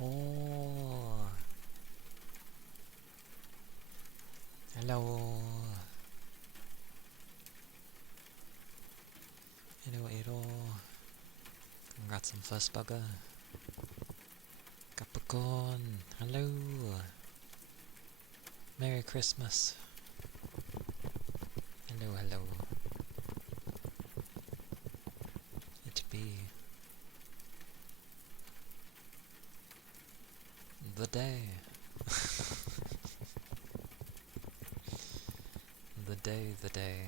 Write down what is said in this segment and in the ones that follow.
Oh, hello. Hello, hello. Congrats on first bugger. Capricorn, hello. Merry Christmas. Hello, hello. It be the day. The day.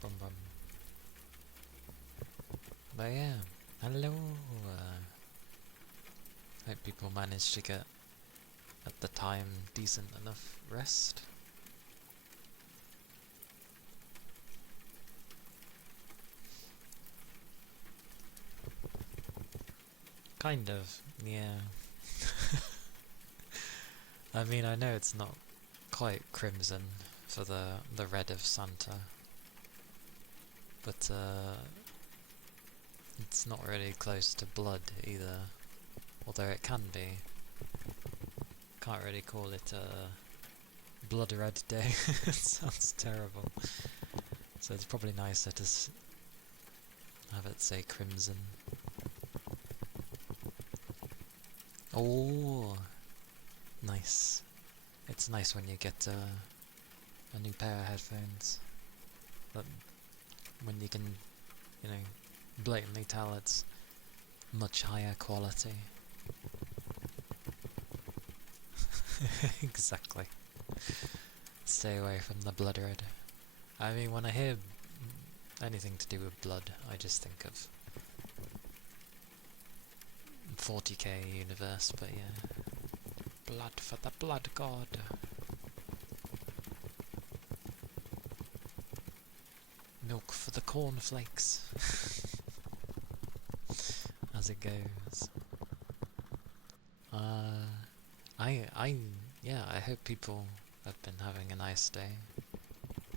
Bum bum. But yeah, hello. Hope people managed to get, at the time, decent enough rest. Kind of, yeah. I mean, I know it's not quite crimson for the red of Santa, but it's not really close to blood either, although it can be. Can't really call it a blood red day. It sounds terrible. So it's probably nicer to have it say crimson. Oh, nice. It's nice when you get a new pair of headphones, but when you can, blatantly tell it's much higher quality. Exactly. Stay away from the blood red. I mean, when I hear anything to do with blood, I just think of 40k universe, but yeah. Blood for the blood god. Milk for the cornflakes. As it goes. I hope people have been having a nice day.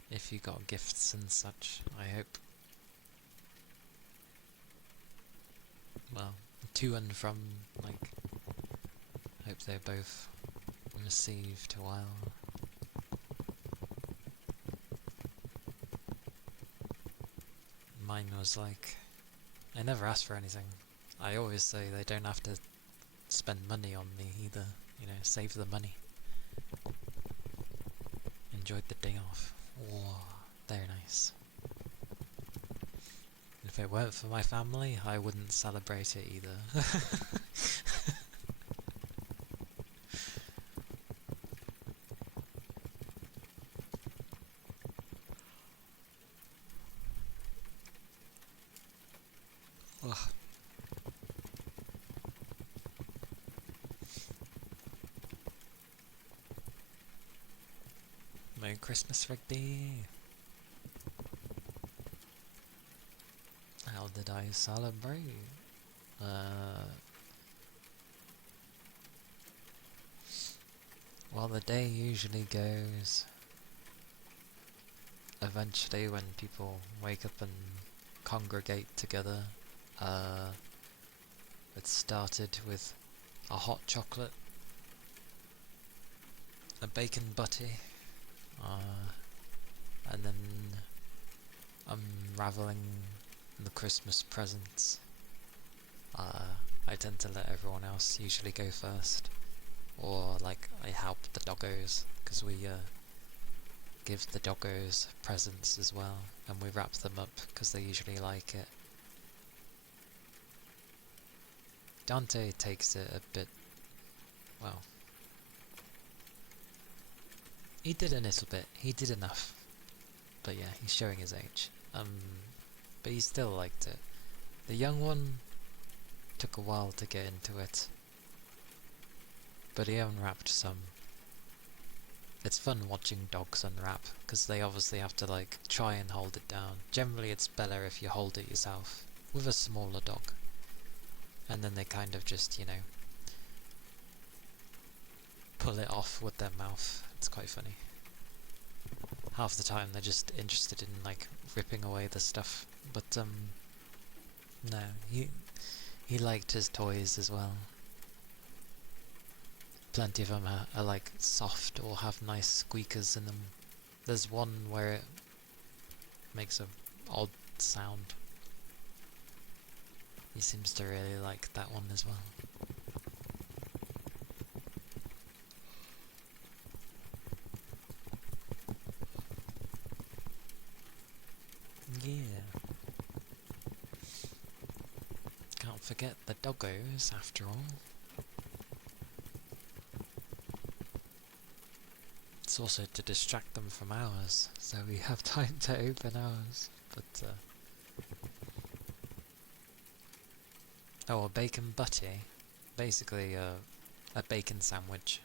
If you got gifts and such, I hope, well, to and from, hope they both received well. Mine was I never asked for anything. I always say they don't have to spend money on me either, save the money. Enjoyed the day off. Oh, very nice. If it weren't for my family, I wouldn't celebrate it either. Ugh. Merry Christmas, Rigby. How did I celebrate? Well, the day usually goes, eventually when people wake up and congregate together, it started with a hot chocolate, a bacon butty, and then unraveling the Christmas presents. I tend to let everyone else usually go first, or I help the doggos, because we give the doggos presents as well, and we wrap them up because they usually like it. Dante takes it a bit, well, he did a little bit, he did enough, but yeah, he's showing his age, but he still liked it. The young one took a while to get into it, but he unwrapped some. It's fun watching dogs unwrap, because they obviously have to try and hold it down. Generally it's better if you hold it yourself, with a smaller dog, and then they kind of just, pull it off with their mouth. It's quite funny. Half the time they're just interested in ripping away the stuff, but No, he liked his toys as well. Plenty of them are like soft or have nice squeakers in them. There's one where it makes a odd sound. He seems to really like that one as well. Yeah. Can't forget the doggos after all. It's also to distract them from ours, so we have time to open ours. But oh, a bacon butty, basically a bacon sandwich.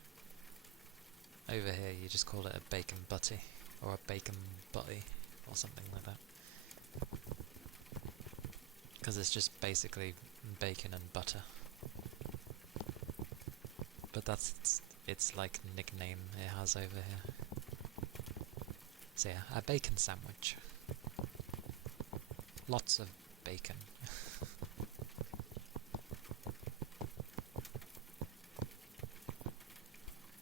Over here you just call it a bacon butty, or a bacon butty, or something like that. Because it's just basically bacon and butter. But that's its like nickname it has over here. So yeah, a bacon sandwich. Lots of bacon.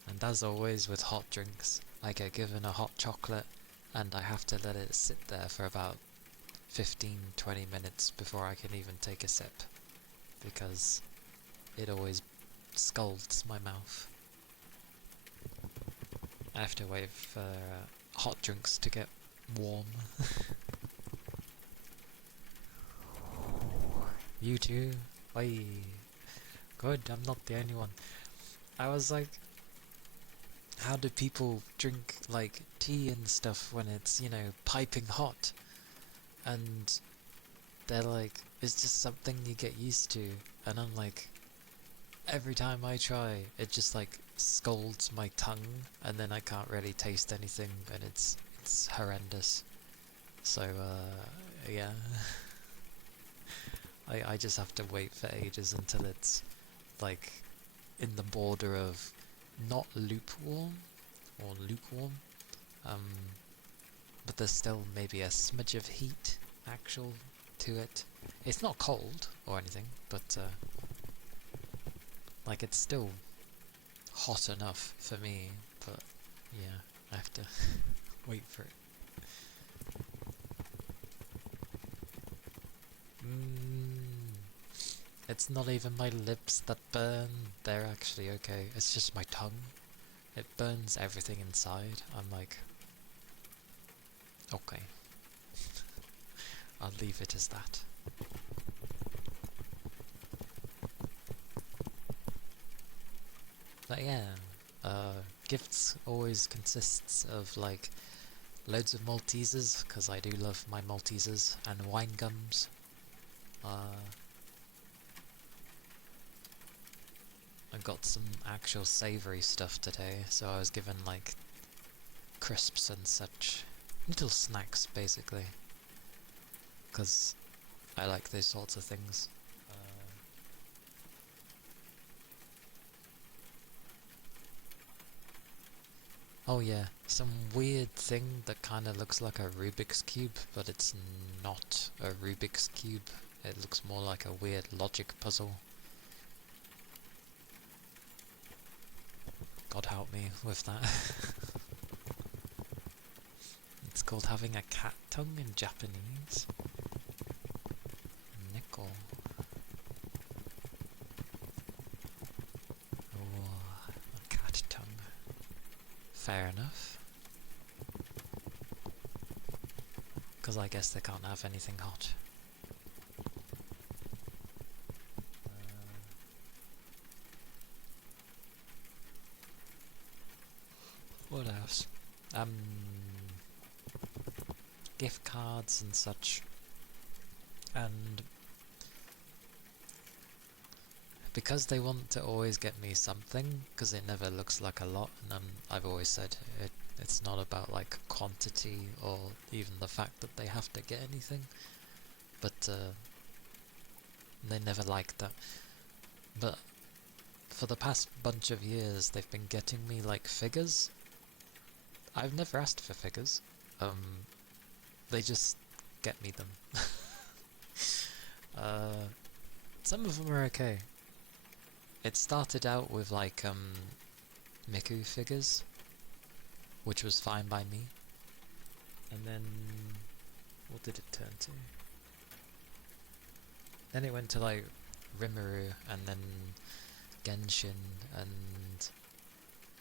And as always with hot drinks, I get given a hot chocolate and I have to let it sit there for about 15-20 minutes before I can even take a sip, because it always scalds my mouth. I have to wait for hot drinks to get warm. You too? Oi. Good, I'm not the only one. I was like, how do people drink like tea and stuff when it's, you know, piping hot? And they're like, it's just something you get used to. And I'm like, every time I try, it just like scalds my tongue, and then I can't really taste anything, and it's horrendous. So yeah, I just have to wait for ages until it's like in the border of not lukewarm or lukewarm, but there's still maybe a smidge of heat actual to it. It's not cold or anything, but like it's still hot enough for me, but yeah, I have to wait for it. It's not even my lips that burn, they're actually okay. It's just my tongue. It burns everything inside. I'm like, okay. I'll leave it as that. But yeah, gifts always consists of like loads of Maltesers, because I do love my Maltesers, and wine gums. I got some actual savoury stuff today, so I was given like crisps and such. Little snacks, basically. Because I like those sorts of things. Oh yeah, some weird thing that kind of looks like a Rubik's Cube, but it's not a Rubik's Cube. It looks more like a weird logic puzzle. God help me with that. It's called having a cat tongue in Japanese. Nickel. Oh, a cat tongue. Fair enough. Because I guess they can't have anything hot. What else? Gift cards and such. And because they want to always get me something, because it never looks like a lot, and I've always said it's not about like quantity or even the fact that they have to get anything, but they never liked that. But for the past bunch of years they've been getting me like figures. I've never asked for figures. They just get me them. Some of them are okay. It started out with like Miku figures, which was fine by me. And then what did it turn to? Then it went to like Rimuru and then Genshin, and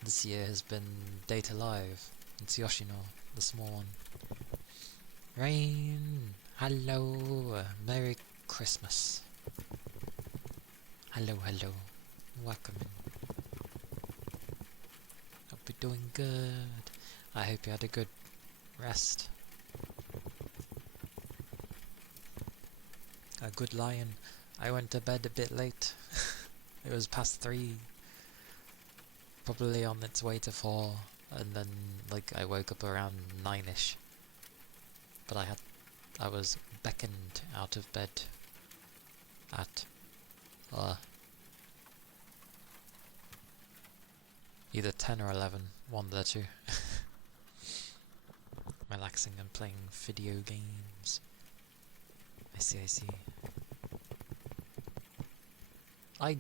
this year has been Date Alive. It's Yoshino, the small one. Rain! Hello! Merry Christmas. Hello, hello. Welcome in. Hope you're doing good. I hope you had a good rest. A good lion. I went to bed a bit late. It was past 3. Probably on its way to 4. And then, like, I woke up around 9ish. But I was beckoned out of bed at either 10 or 11, one of the two. Relaxing and playing video games. I see. I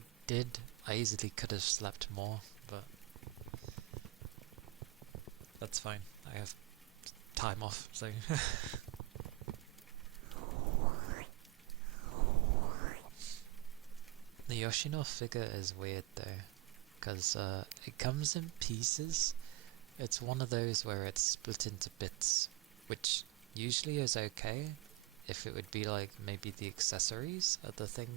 easily could have slept more, but that's fine. I have time off, so the Yoshino figure is weird though, because it comes in pieces. It's one of those where it's split into bits, which usually is okay if it would be like maybe the accessories are the thing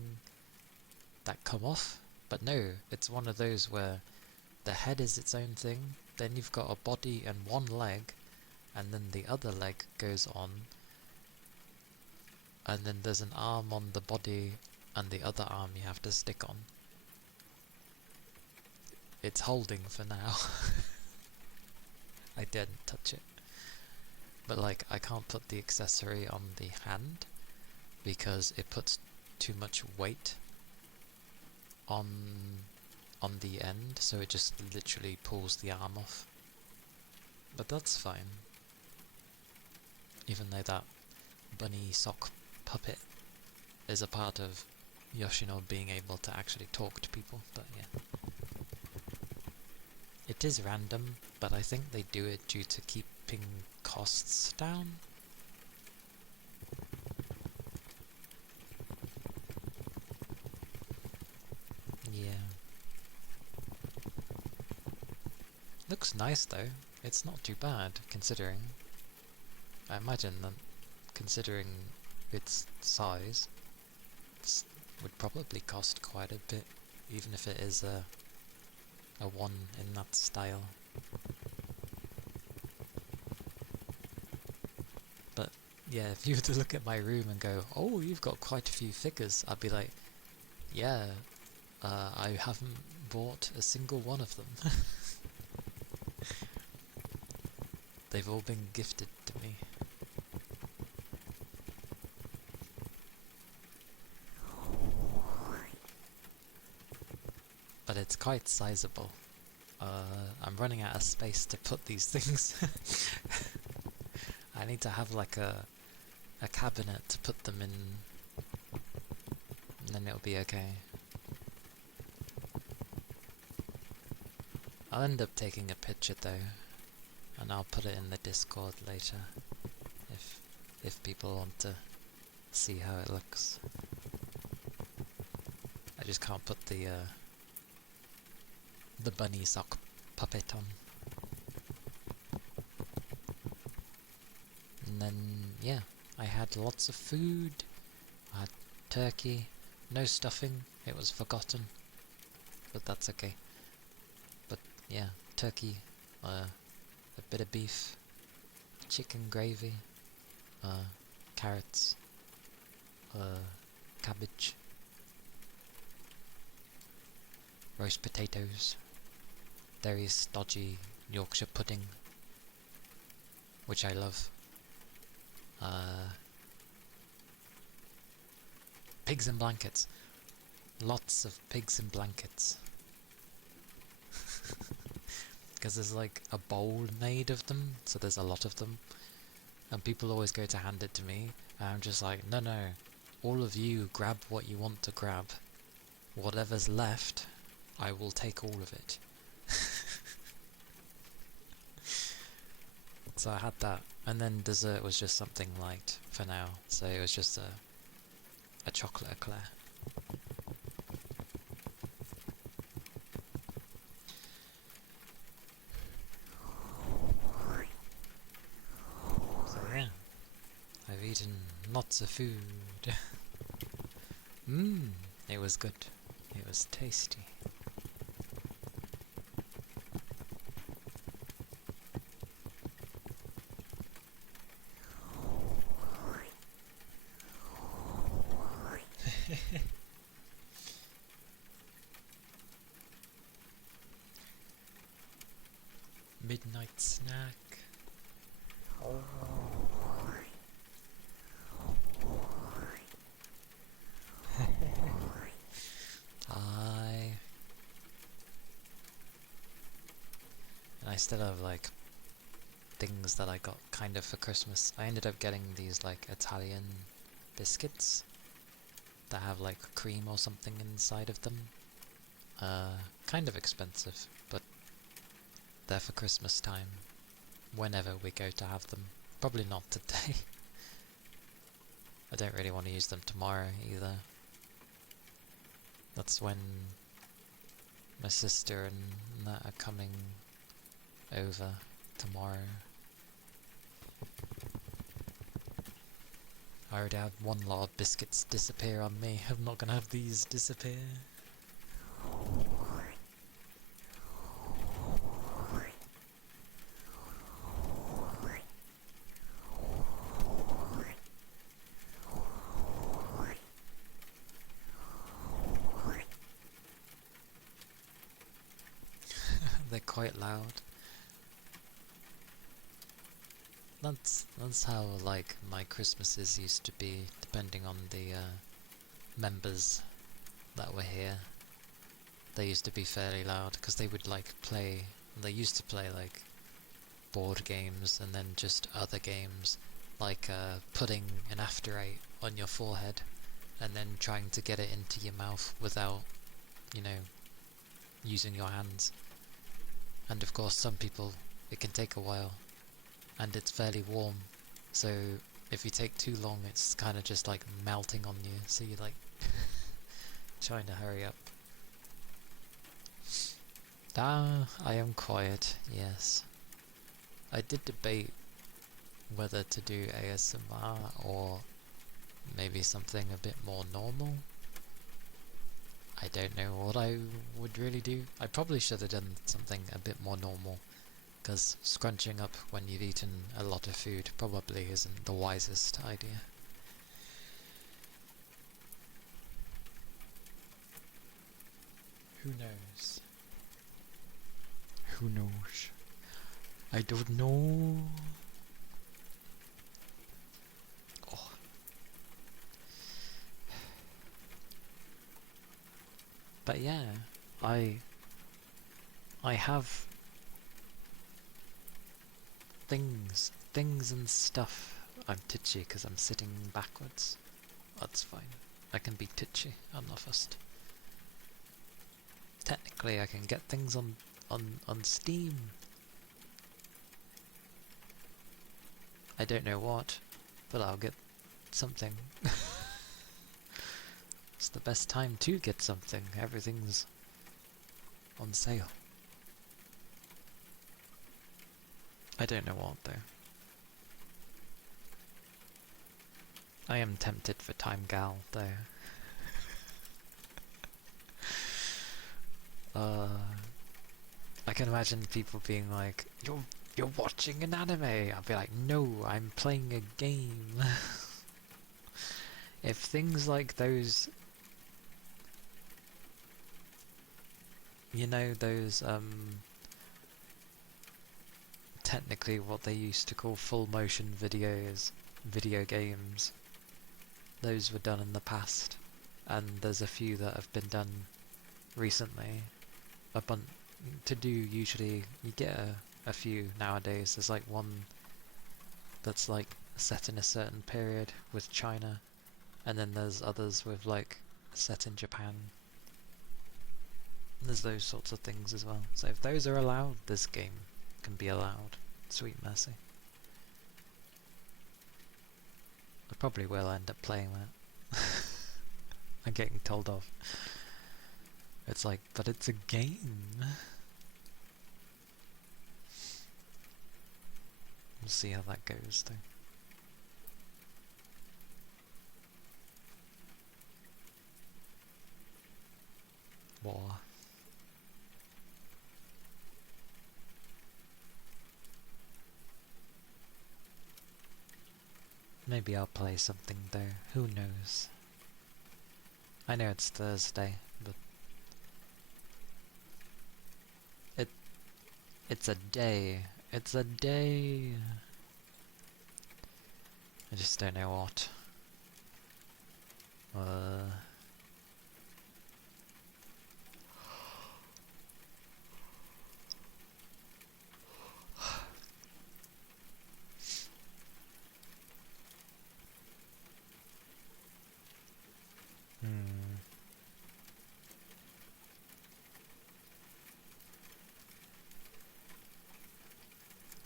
that come off, but no, it's one of those where the head is its own thing, then you've got a body and one leg, and then the other leg goes on, and then there's an arm on the body and the other arm you have to stick on. It's holding for now. I didn't touch it. But like, I can't put the accessory on the hand because it puts too much weight on the end, so it just literally pulls the arm off. But that's fine. Even though that bunny sock puppet is a part of Yoshino being able to actually talk to people, but yeah. It is random, but I think they do it due to keeping costs down. Yeah. Looks nice though. It's not too bad, considering. I imagine that, considering its size, it would probably cost quite a bit, even if it is a one in that style. But yeah, if you were to look at my room and go, oh, you've got quite a few figures, I'd be like, yeah, I haven't bought a single one of them. They've all been gifted to me. But it's quite sizable. I'm running out of space to put these things. I need to have like a cabinet to put them in, and then it'll be okay. I'll end up taking a picture though, and I'll put it in the Discord later, if people want to see how it looks. I just can't put the bunny sock puppet on. And then, yeah, I had lots of food. I had turkey, no stuffing, it was forgotten, but that's okay. But yeah, turkey, a bit of beef, chicken gravy, carrots, cabbage, roast potatoes, very stodgy Yorkshire pudding, which I love. Pigs in blankets. Lots of pigs in blankets. Because there's like a bowl made of them, so there's a lot of them. And people always go to hand it to me, and I'm just like, no, all of you grab what you want to grab. Whatever's left, I will take all of it. So I had that, and then dessert was just something light for now. So it was just a chocolate eclair. So yeah, I've eaten lots of food. It was good. It was tasty. Midnight snack. Oh. And I still have like things that I got kind of for Christmas. I ended up getting these like Italian biscuits that have like cream or something inside of them. Kind of expensive, but they're for Christmas time, whenever we go to have them. Probably not today. I don't really want to use them tomorrow either. That's when my sister and that are coming over tomorrow. I already had one lot of biscuits disappear on me. I'm not gonna have these disappear. They're quite loud. That's how like my Christmases used to be, depending on the members that were here. They used to be fairly loud because they would like play. They used to play like board games and then just other games, like putting an After Eight on your forehead and then trying to get it into your mouth without, you know, using your hands. And of course, some people, it can take a while, and it's fairly warm, so if you take too long, it's kind of just like melting on you, so you're like trying to hurry up. I am quiet, yes. I did debate whether to do ASMR or maybe something a bit more normal. I don't know what I would really do. I probably should have done something a bit more normal, because scrunching up when you've eaten a lot of food probably isn't the wisest idea. Who knows? Who knows? I don't know. Oh. But yeah, I have things and stuff. I'm titchy because I'm sitting backwards. That's fine. I can be titchy. I'm not fussed. Technically, I can get things on Steam. I don't know what, but I'll get something. It's the best time to get something. Everything's on sale. I don't know what though. I am tempted for Time Gal though. I can imagine people being like, You're watching an anime. I'll be like, no, I'm playing a game. If things like those, you know, those technically what they used to call full motion video games, those were done in the past, and there's a few that have been done recently. Usually you get a few nowadays. There's like one that's like set in a certain period with China, And then there's others with like set in Japan. And there's those sorts of things as well. So if those are allowed, this game can be allowed. Sweet mercy. I probably will end up playing that. I'm getting told off. It's like, but it's a game. We'll see how that goes though. War. Maybe I'll play something though, who knows. I know it's Thursday, but it's a day. It's a day. I just don't know what.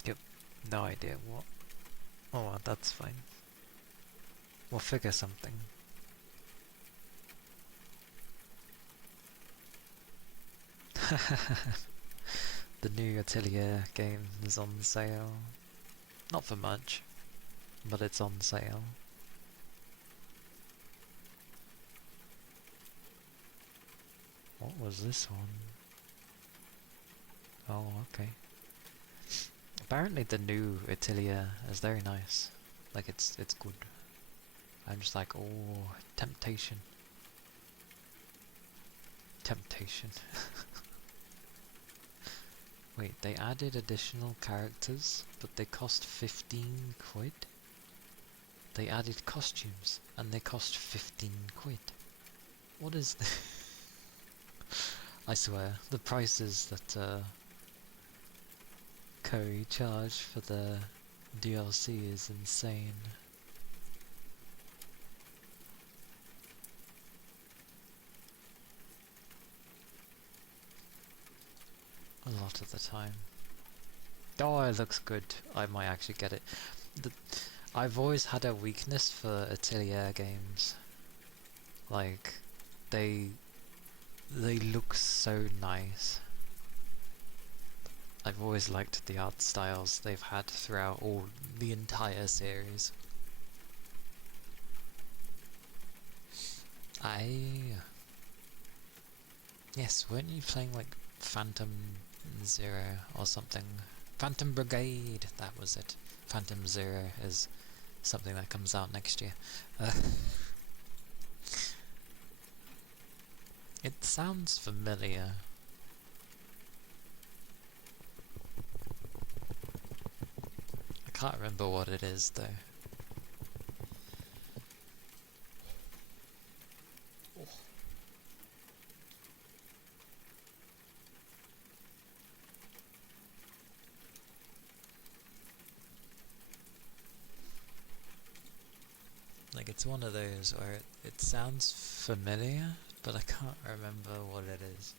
Yep, no idea what. Oh, well, that's fine. We'll figure something. The new Atelier game is on sale. Not for much, but it's on sale. What was this one? Oh, okay. Apparently the new Atelier is very nice. Like it's good. I'm just like, oh, temptation. Temptation. Wait, they added additional characters, but they cost 15 quid? They added costumes, and they cost 15 quid. What is this? I swear, the prices that Koei charge for the DLC is insane. A lot of the time. Oh, it looks good. I might actually get it. I've always had a weakness for Atelier games. Like, they look so nice. I've always liked the art styles they've had throughout the entire series. Yes, weren't you playing like Phantom Zero or something? Phantom Brigade, that was it. Phantom Zero is something that comes out next year. It sounds familiar. I can't remember what it is though. Like, it's one of those where it sounds familiar, but I can't remember what it is.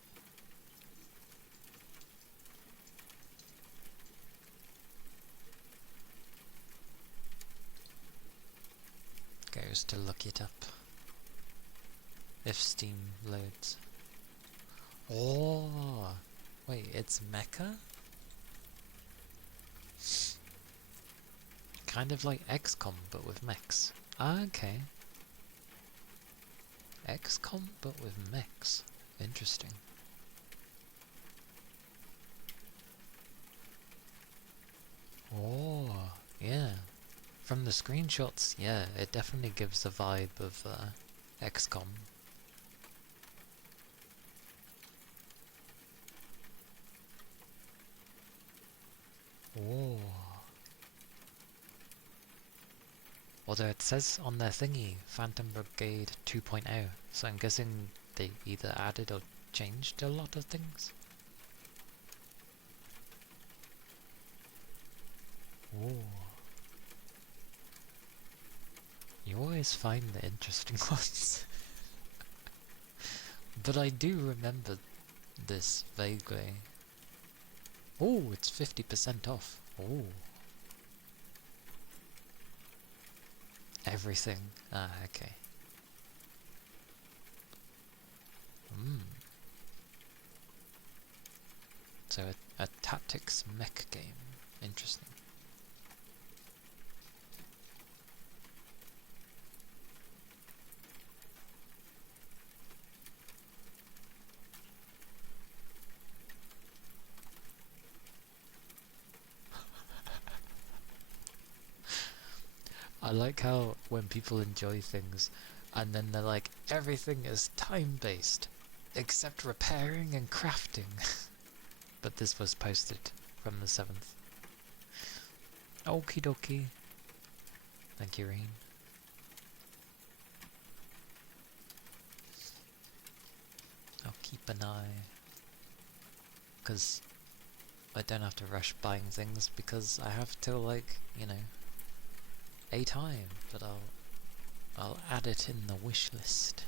Goes to look it up. If Steam loads. Oh! Wait, it's Mecha? Kind of like XCOM, but with mechs. Ah, okay. XCOM, but with mechs. Interesting. Oh, yeah. From the screenshots, yeah, it definitely gives the vibe of XCOM. Oh. Although it says on their thingy, Phantom Brigade 2.0, so I'm guessing they either added or changed a lot of things. Oh. You always find the interesting ones. But I do remember this vaguely. Oh, it's 50% off. Oh. Everything. Ah, okay. So a tactics mech game. Interesting. I like how when people enjoy things and then they're like, everything is time-based except repairing and crafting. But this was posted from the 7th. Okie dokie. Thank you, Reen. I'll keep an eye. Because I don't have to rush buying things because I have till like, you know, a time. But I'll add it in the wish list.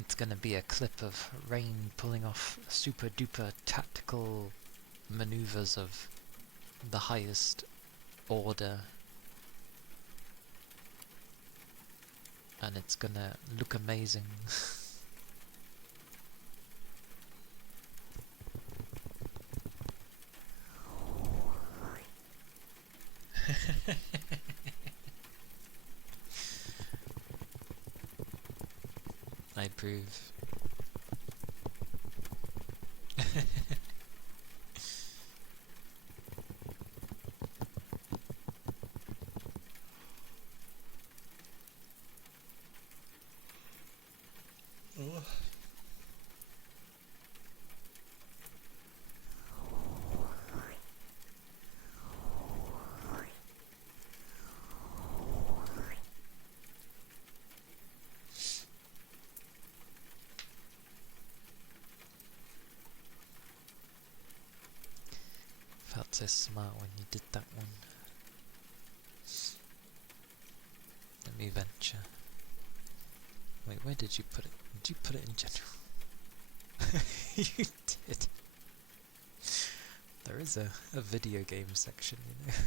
It's gonna be a clip of Rain pulling off super duper tactical maneuvers of the highest order, and it's gonna look amazing. I approve. Felt so smart when you did that one. Let me venture. Wait, where did you put it? Did you put it in general? You did. There is a video game section, you know.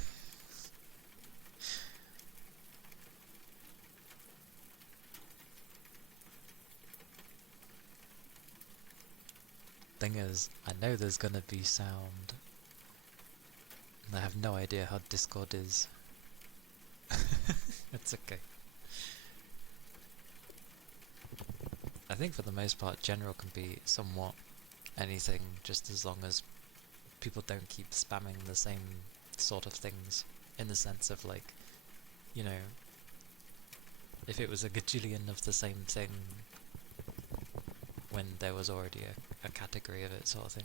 Thing is, I know there's gonna be sound. And I have no idea how Discord is. It's okay. I think for the most part, general can be somewhat anything, just as long as people don't keep spamming the same sort of things, in the sense of like, you know, if it was a gajillion of the same thing when there was already a category of it, sort of thing.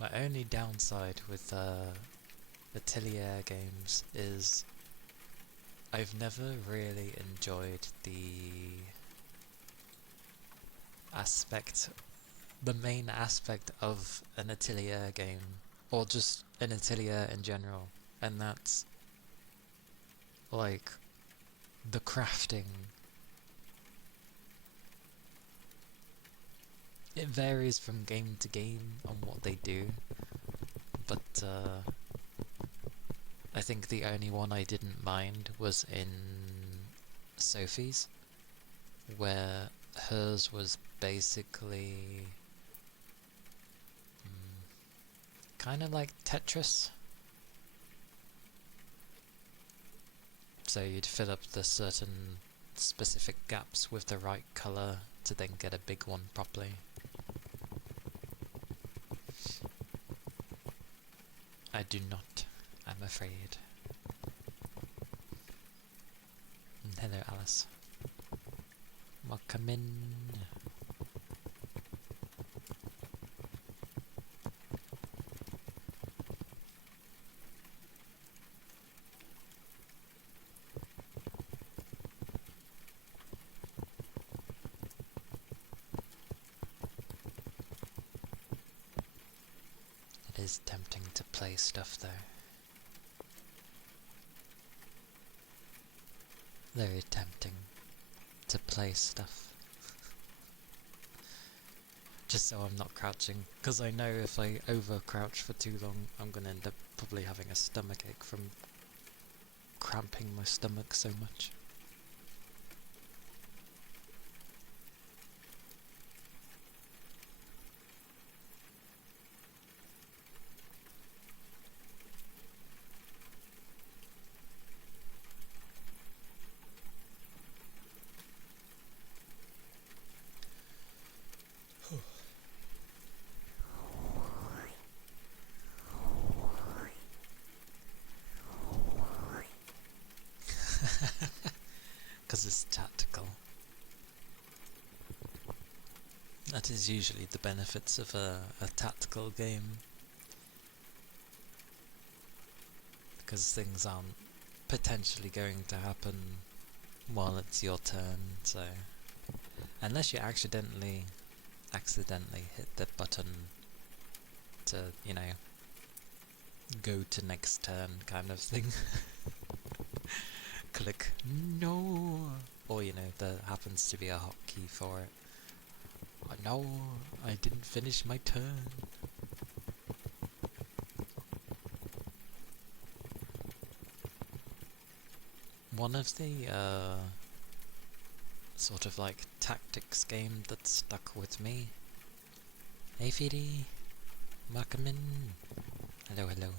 My only downside with Atelier games is I've never really enjoyed the main aspect of an Atelier game, or just an Atelier in general, and that's like the crafting. It varies from game to game on what they do, but I think the only one I didn't mind was in Sophie's, where hers was basically kind of like Tetris. So you'd fill up the certain specific gaps with the right colour to then get a big one properly. I do not, I'm afraid. And hello, Alice. Welcome in. is tempting to play stuff though. Very tempting to play stuff. Just so I'm not crouching, because I know if I over crouch for too long, I'm gonna end up probably having a stomach ache from cramping my stomach so much. Because it's tactical. That is usually the benefits of a tactical game. Because things aren't potentially going to happen while it's your turn, so... Unless you accidentally hit the button to, you know, go to next turn kind of thing. Click no, or you know, there happens to be a hotkey for it. Oh, no, I didn't finish my turn. One of the sort of like tactics game that stuck with me. Hey Fidi, welcome in. Hello, hello.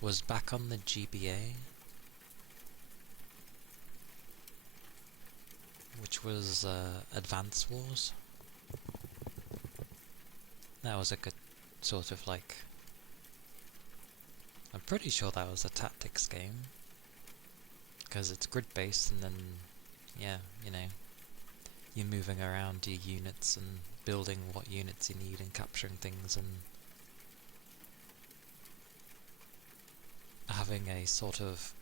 Was back on the GBA, which was Advance Wars. That was a good sort of like... I'm pretty sure that was a tactics game, because it's grid based, and then, yeah, you know, you're moving around your units and building what units you need and capturing things and having a sort of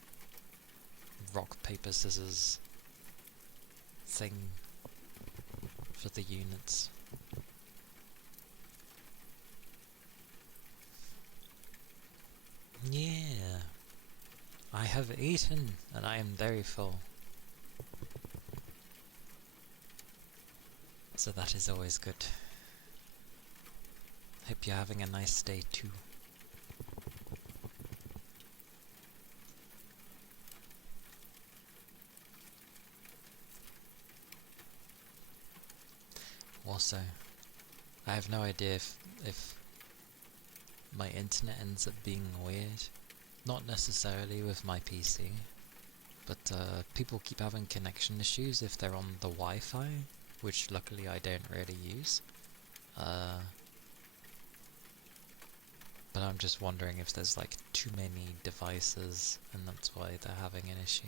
rock, paper, scissors thing for the units. Yeah, I have eaten and I am very full. So that is always good. Hope you're having a nice day too. Also, I have no idea if my internet ends up being weird. Not necessarily with my PC, but people keep having connection issues if they're on the Wi-Fi, which luckily I don't really use. But I'm just wondering if there's like too many devices and that's why they're having an issue.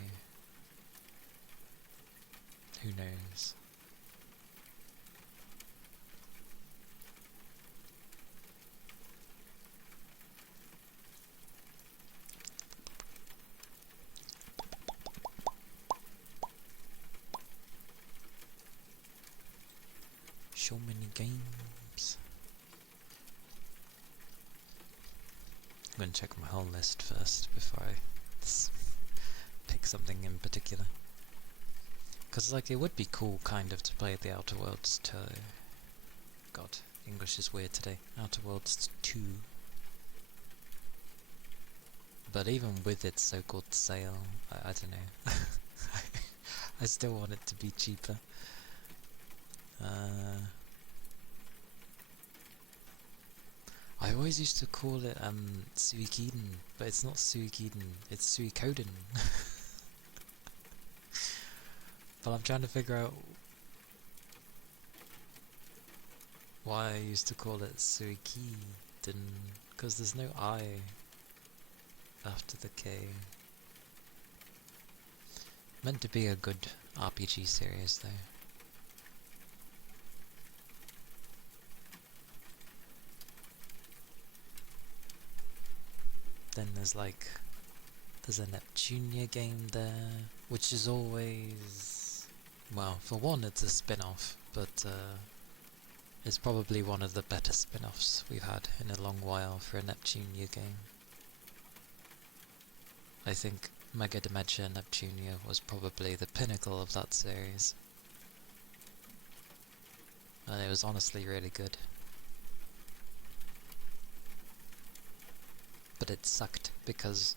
Who knows? So many games. I'm gonna check my whole list first before I pick something in particular. Because, like, it would be cool, kind of, to play the Outer Worlds 2. God, English is weird today. Outer Worlds 2. But even with its so-called sale, I don't know. I still want it to be cheaper. I always used to call it Suikoden, but it's not Suikoden, it's Suikoden. But I'm trying to figure out why I used to call it Suikoden, because there's no I after the K. Meant to be a good RPG series though. Then there's a Neptunia game there, which is always, well, for one it's a spin-off, but is probably one of the better spin-offs we've had in a long while for a Neptunia game. I think Mega Dementia Neptunia was probably the pinnacle of that series. And it was honestly really good. But it sucked because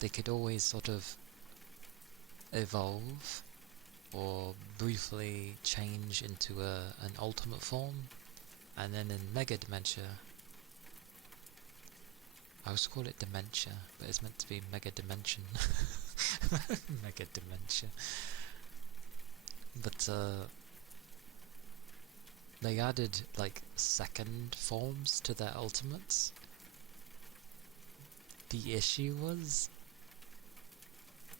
they could always sort of evolve or briefly change into an ultimate form, and then in Mega Dementia, I always call it Dementia, but it's meant to be Mega Dimension. Mega Dementia. But they added like second forms to their ultimates. The issue was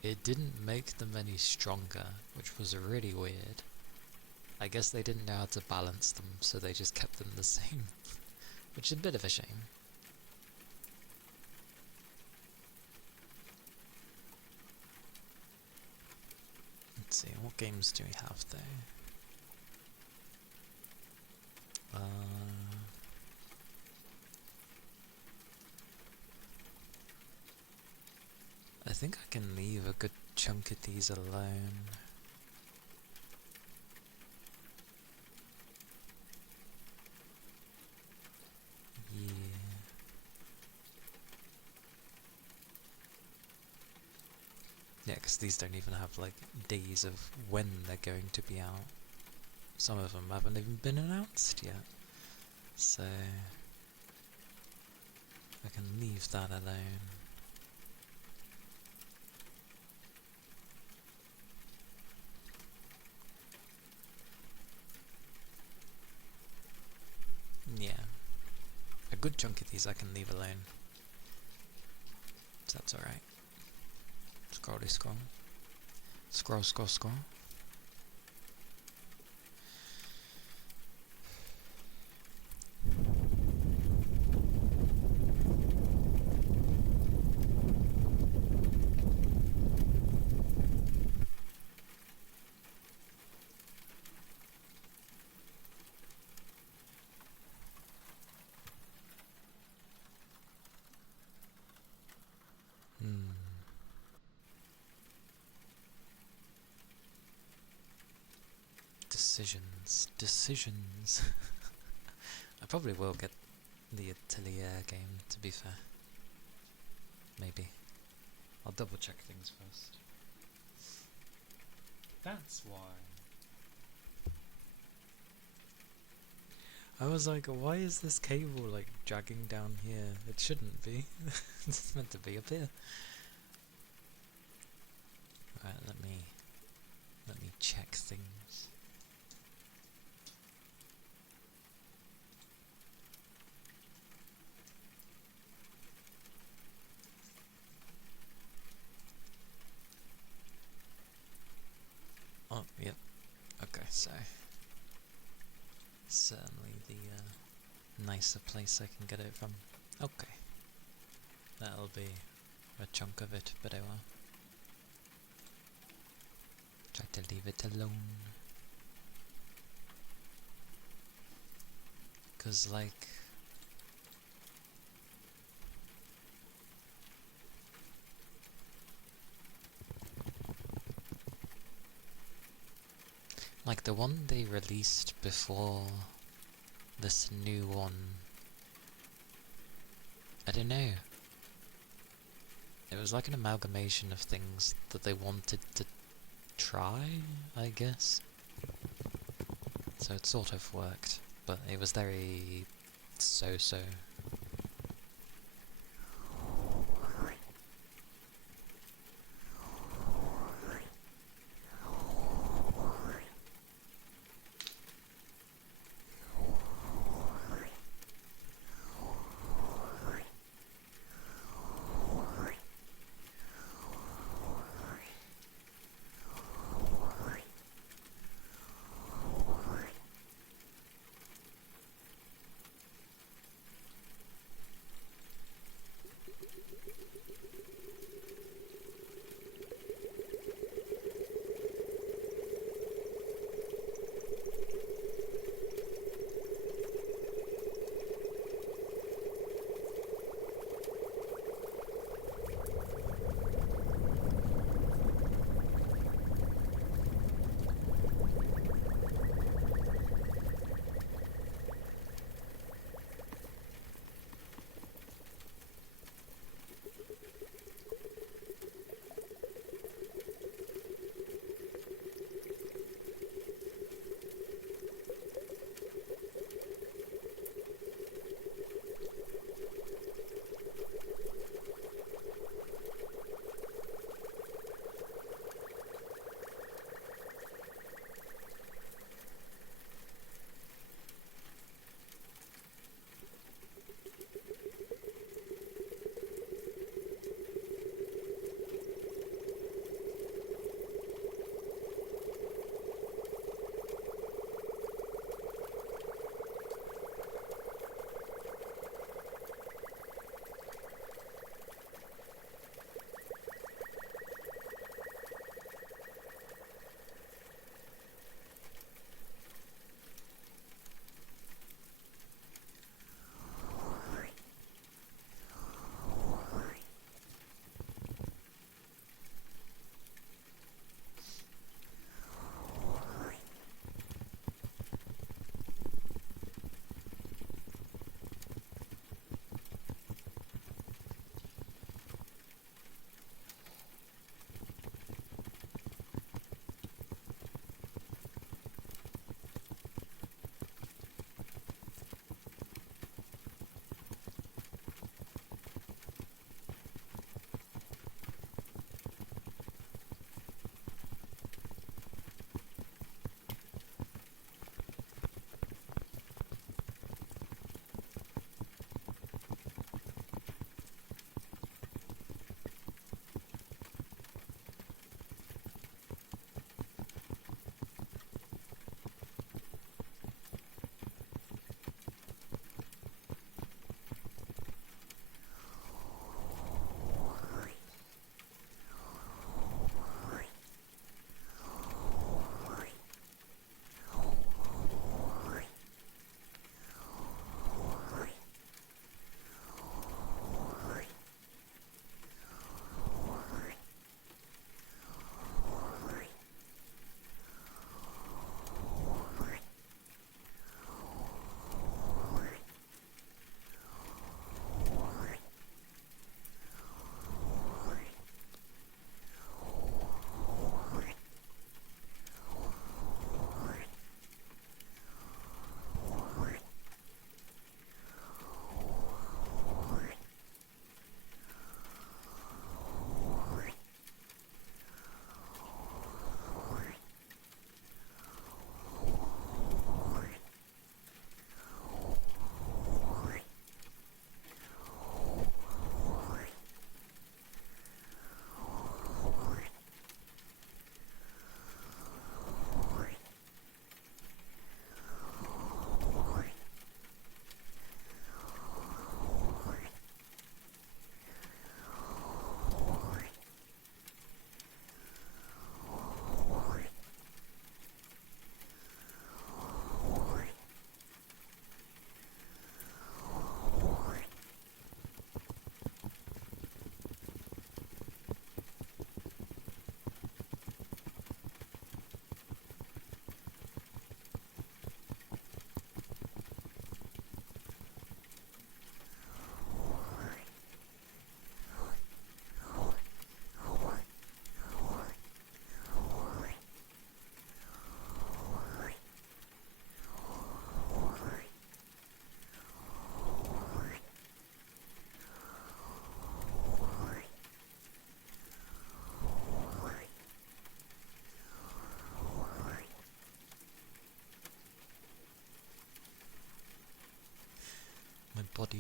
it didn't make them any stronger, which was really weird. I guess they didn't know how to balance them, so they just kept them the same, which is a bit of a shame. Let's see, what games do we have there? I think I can leave a good chunk of these alone. Yeah. Yeah, because these don't even have like days of when they're going to be out. Some of them haven't even been announced yet. So I can leave that alone. Yeah. A good chunk of these I can leave alone. So that's alright. Scrolly scroll. Scroll, scroll, scroll. Decisions. I probably will get the Atelier game, to be fair. Maybe. I'll double check things first. That's why. I was like, why is this cable like dragging down here? It shouldn't be. It's meant to be up here. Right, let me check things. Oh, yep. Okay, so certainly the nicer place I can get it from. Okay. That'll be a chunk of it, but I will try to leave it alone. 'Cause like the one they released before this new one, I don't know. It was like an amalgamation of things that they wanted to try, I guess. So it sort of worked, but it was very so-so.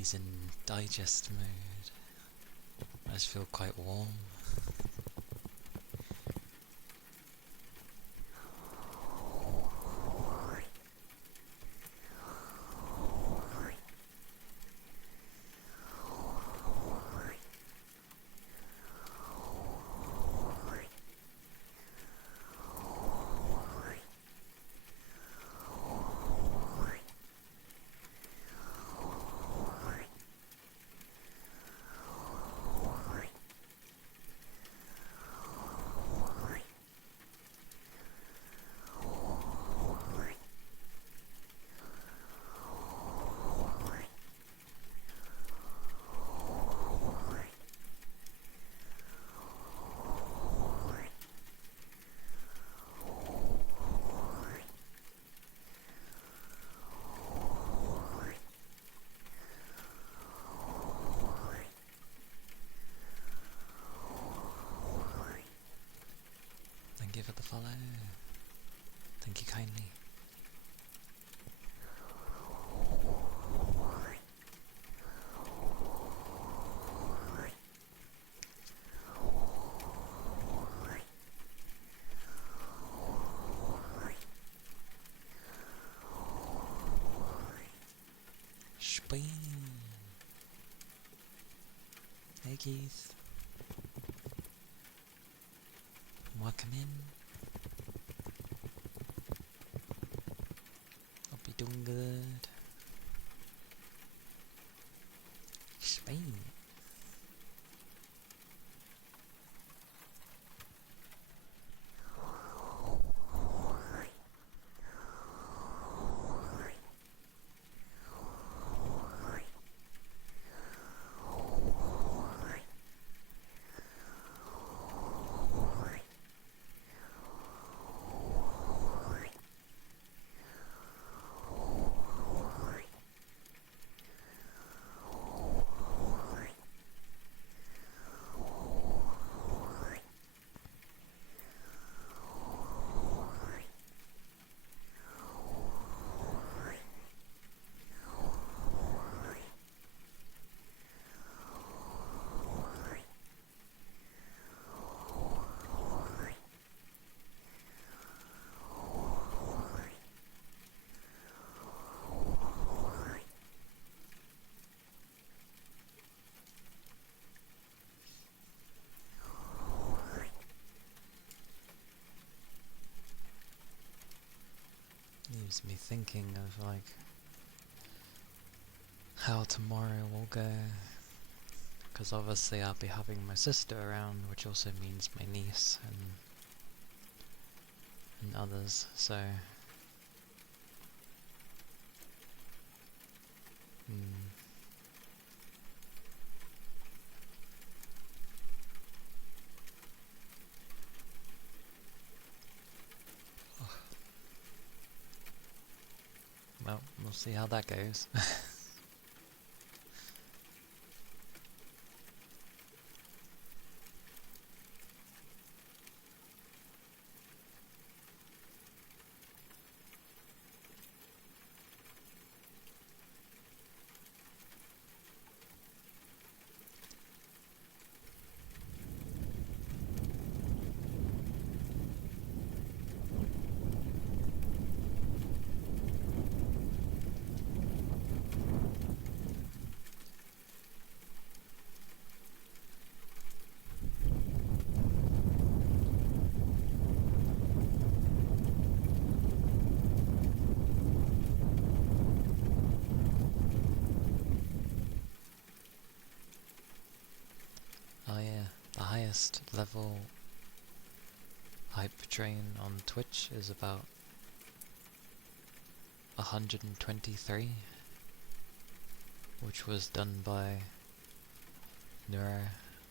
He's in digest mode. I just feel quite warm. Thank you for the follow. Thank you kindly. Spain. Hey Keith. Welcome in. Hope you're doing good. Spain. Leaves me thinking of like how tomorrow will go, because obviously I'll be having my sister around, which also means my niece and others, so well, we'll see how that goes. Oh yeah, the highest level hype train on Twitch is about 123, which was done by Nura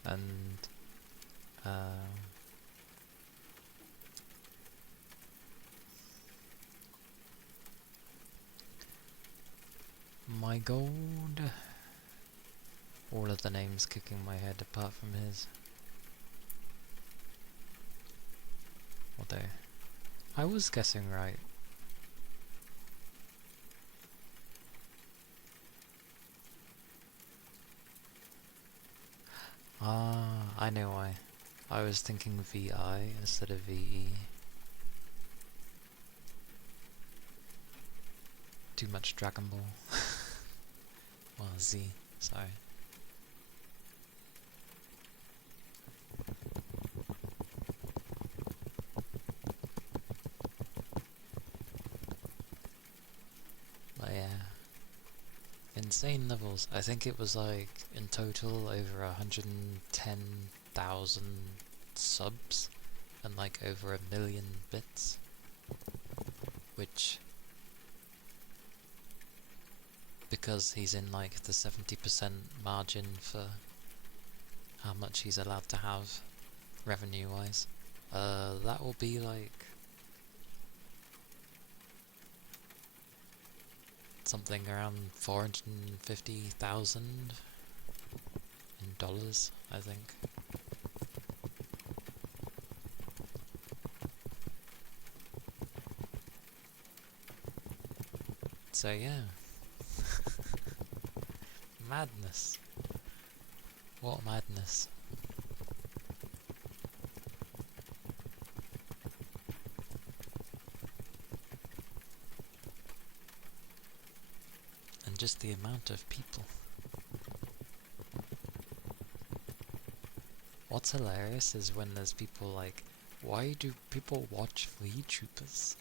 and My Gold. All of the names kicking my head apart from his. Although, I was guessing right. I know why. I was thinking VI instead of VE. Too much Dragon Ball. Well, Z, sorry. But yeah. Insane levels. I think it was like, in total, over 110,000 subs, and like over 1,000,000 bits. Which, because he's in like the 70% margin for how much he's allowed to have, revenue-wise, that will be like something around 450,000 in dollars, I think. So yeah. Madness. What madness. And just the amount of people. What's hilarious is when there's people like, why do people watch VTubers?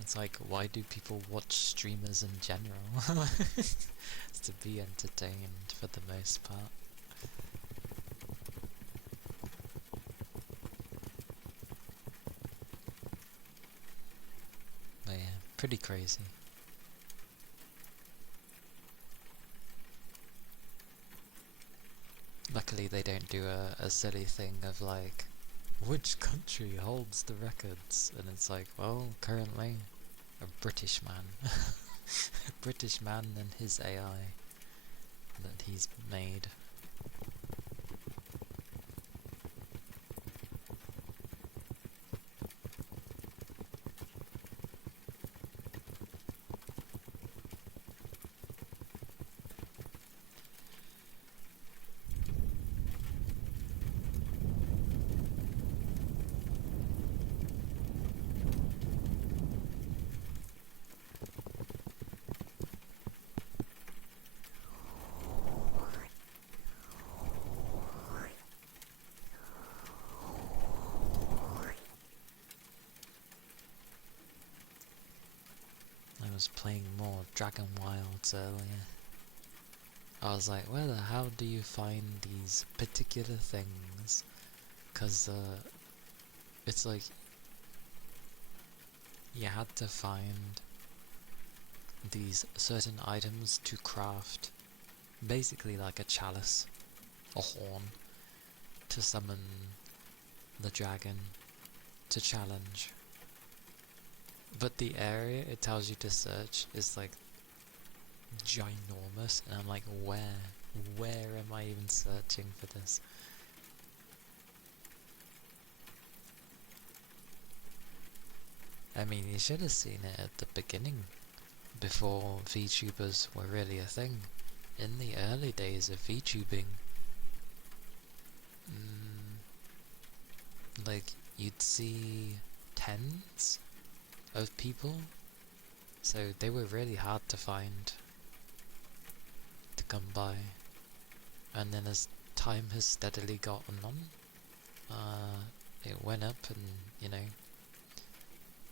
It's like, why do people watch streamers in general? It's to be entertained for the most part. But yeah, pretty crazy. Luckily they don't do a silly thing of like, which country holds the records? And it's like, well, currently, a British man. A British man and his AI that he's made. I was playing more Dragon Wilds earlier. I was like, where the hell do you find these particular things? Cause it's like, you had to find these certain items to craft basically like a chalice, a horn, to summon the dragon to challenge. But the area it tells you to search is like ginormous, and I'm like, where am I even searching for this? I mean, you should have seen it at the beginning, before VTubers were really a thing. In the early days of VTubing, like, you'd see tens of people, so they were really hard to find, to come by. And then as time has steadily gotten on, it went up, and you know,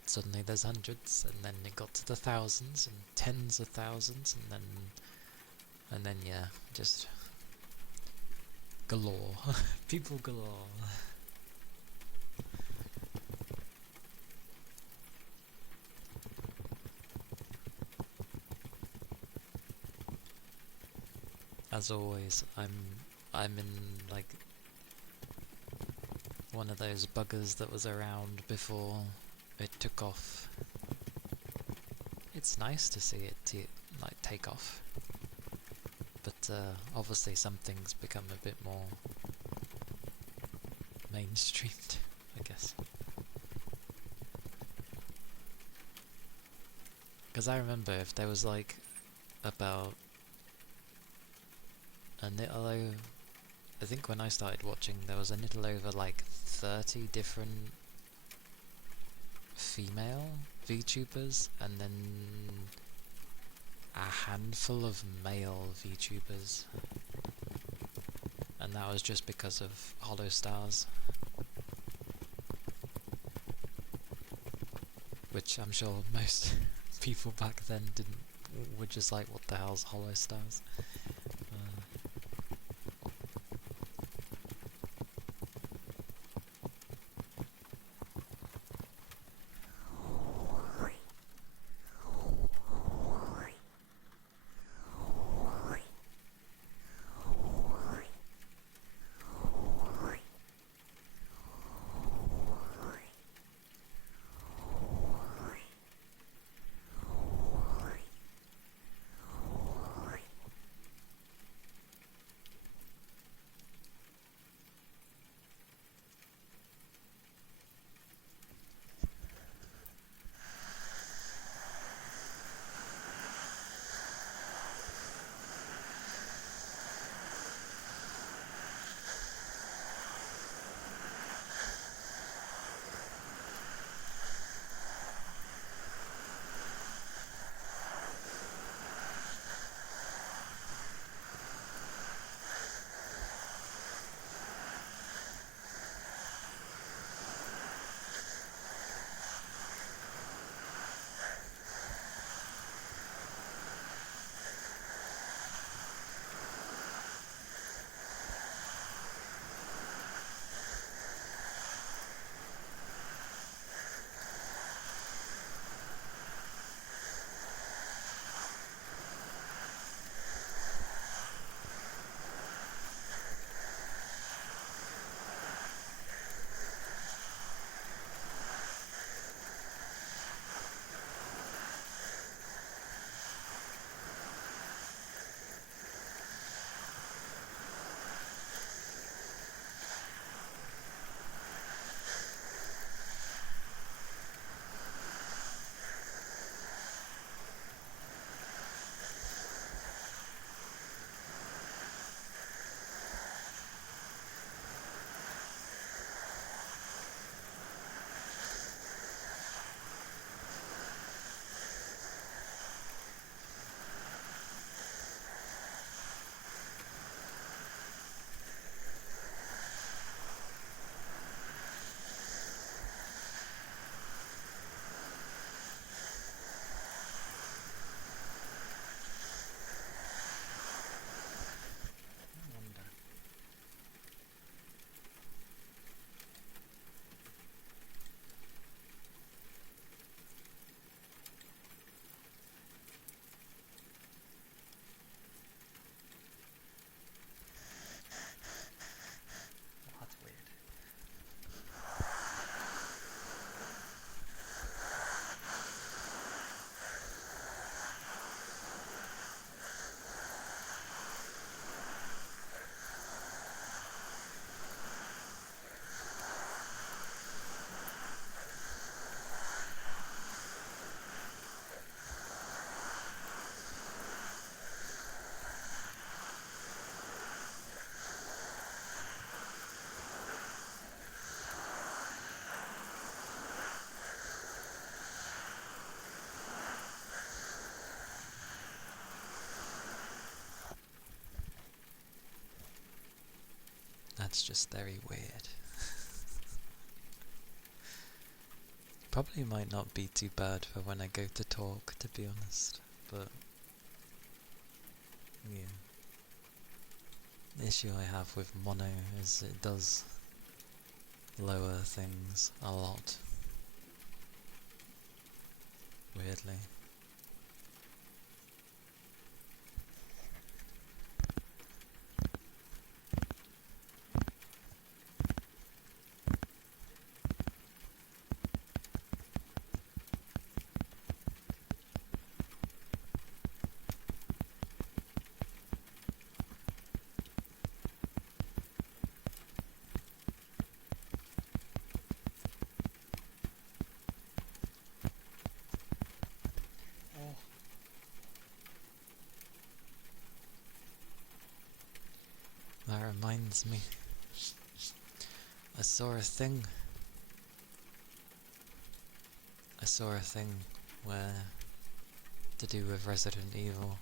suddenly there's hundreds, and then it got to the thousands and tens of thousands, and then yeah, just galore. People galore. As always, I'm in like one of those buggers that was around before it took off. It's nice to see it like take off, but obviously some things become a bit more mainstreamed, I guess. Because I remember if there was like about a little over, I think when I started watching there was a little over like 30 different female VTubers and then a handful of male VTubers, and that was just because of Hollow Stars, which I'm sure most people back then were just like, what the hell's Hollow Stars? That's just very weird. Probably might not be too bad for when I go to talk, to be honest, but yeah. The issue I have with mono is it does lower things a lot, weirdly. reminds me. I saw a thing where, to do with Resident Evil,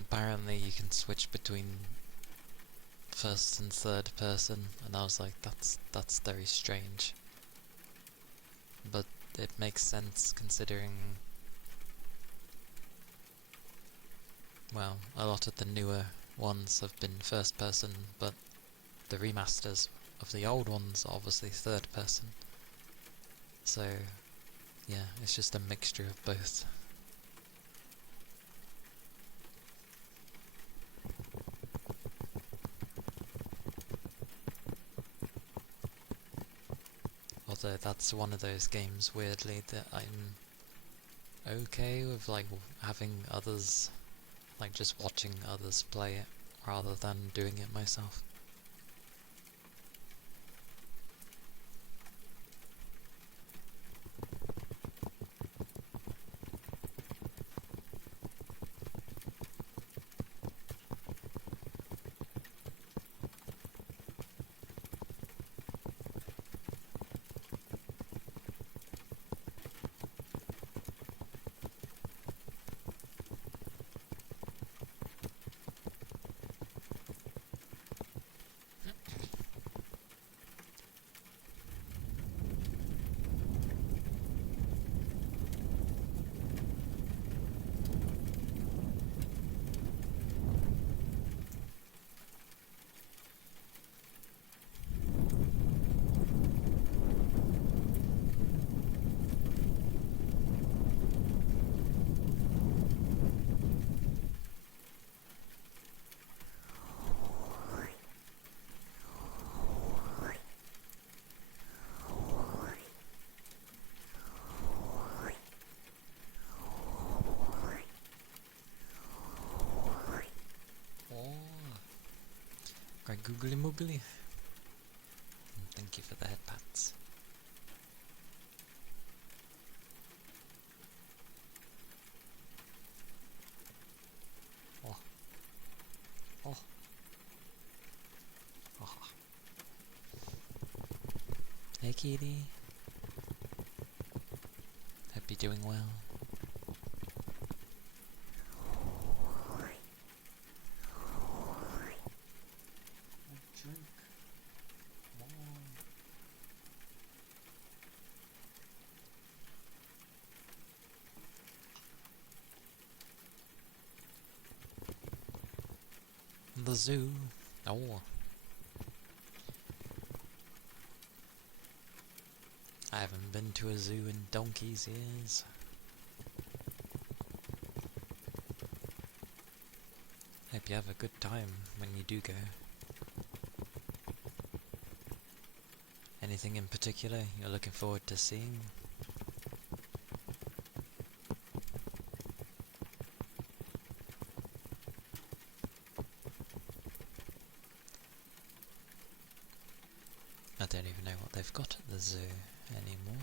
apparently you can switch between first and third person, and I was like, that's very strange. But it makes sense considering, well, a lot of the newer ones have been first person, but the remasters of the old ones are obviously third person. So, yeah, it's just a mixture of both. Although that's one of those games, weirdly, that I'm okay with, like, having others, like, just watching others play it, rather than doing it myself. Quite googly moogly. Thank you for the head pats. Oh. Oh. Oh. Hey kitty. Hope you're doing well. Drink. Come on. The zoo. Oh. I haven't been to a zoo in donkey's years. Hope you have a good time when you do go. Anything in particular you're looking forward to seeing? I don't even know what they've got at the zoo anymore.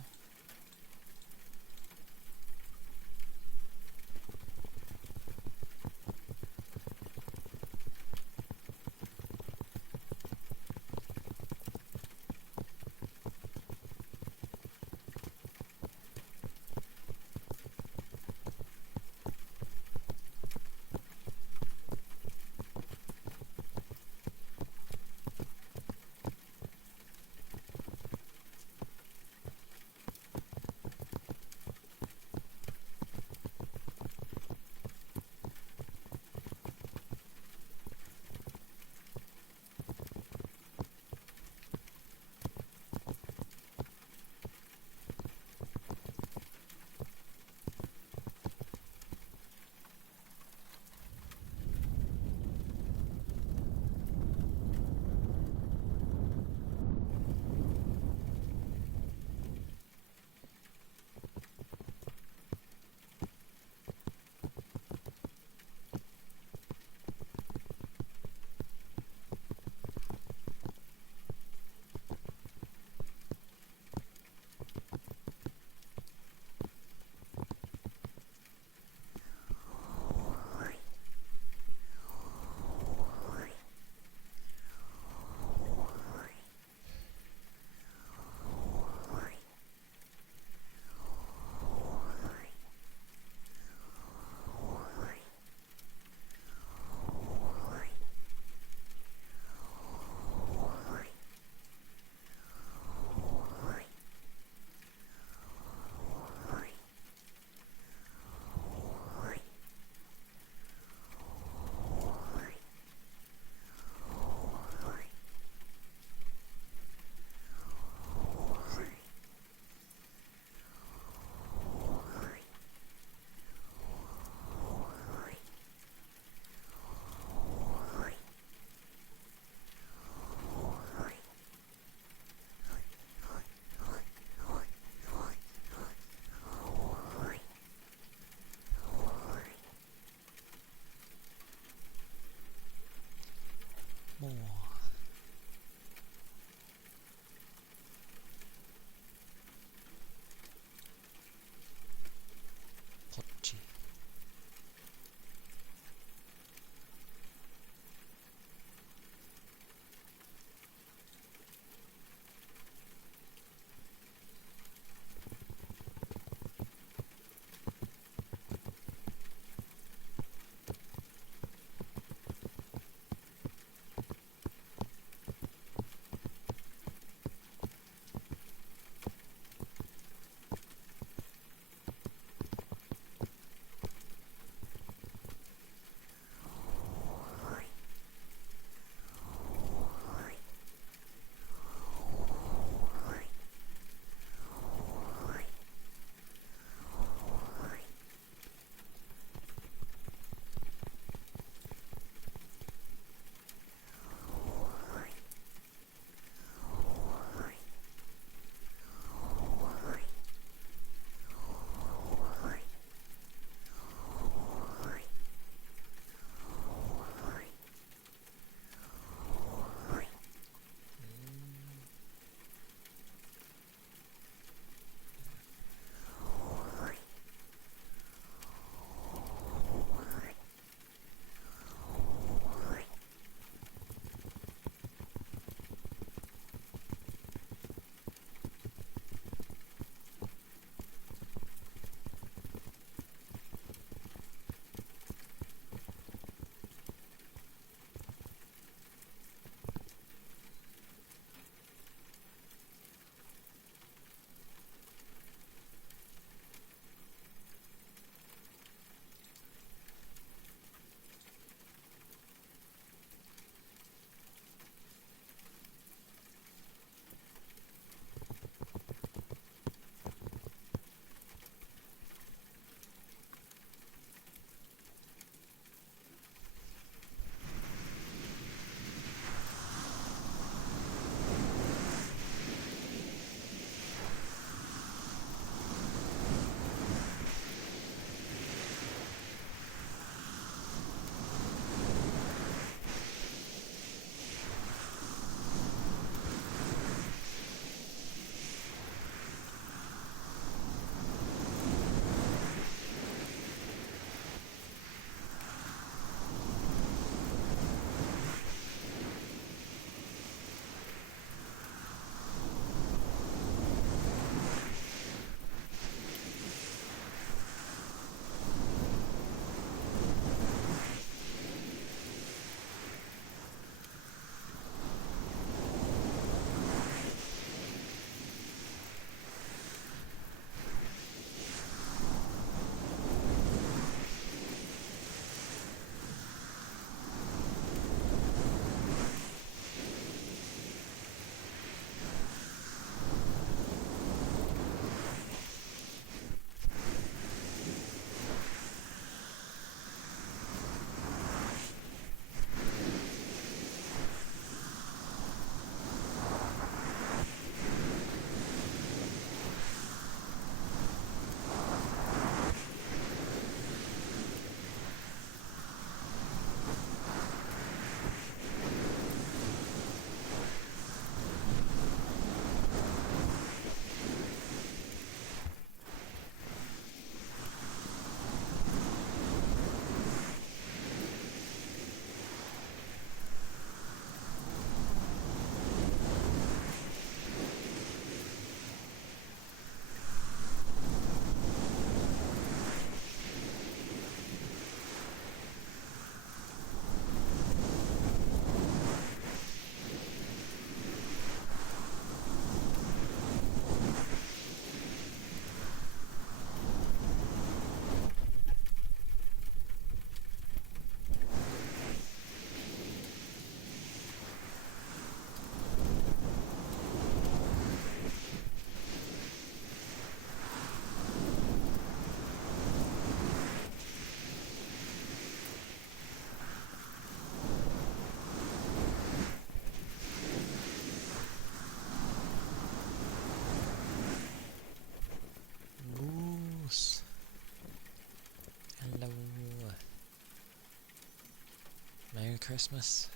Christmas.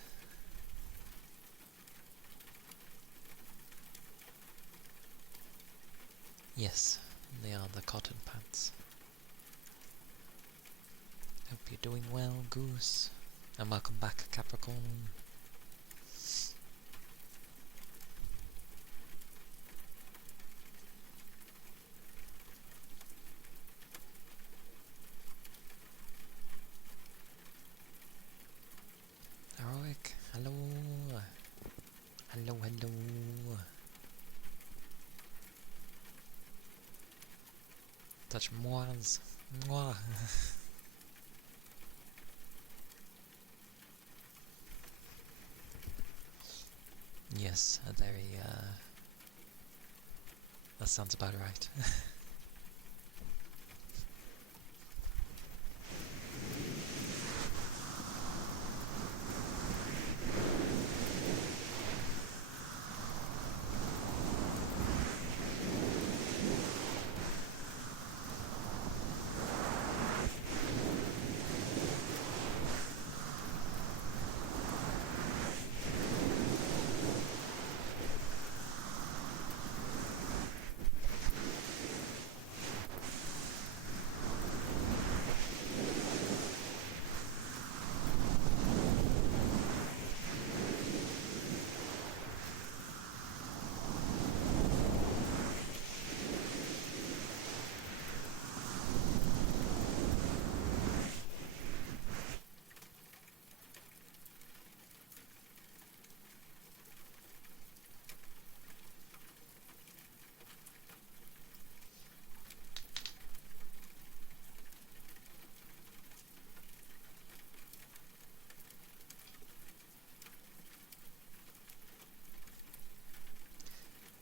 Yes, they are the cotton pants. Hope you're doing well, Goose. And welcome back, Capricorn. Heroic, hello. Hello, hello. Touch moires. Mwah. Yes, a very, that sounds about right.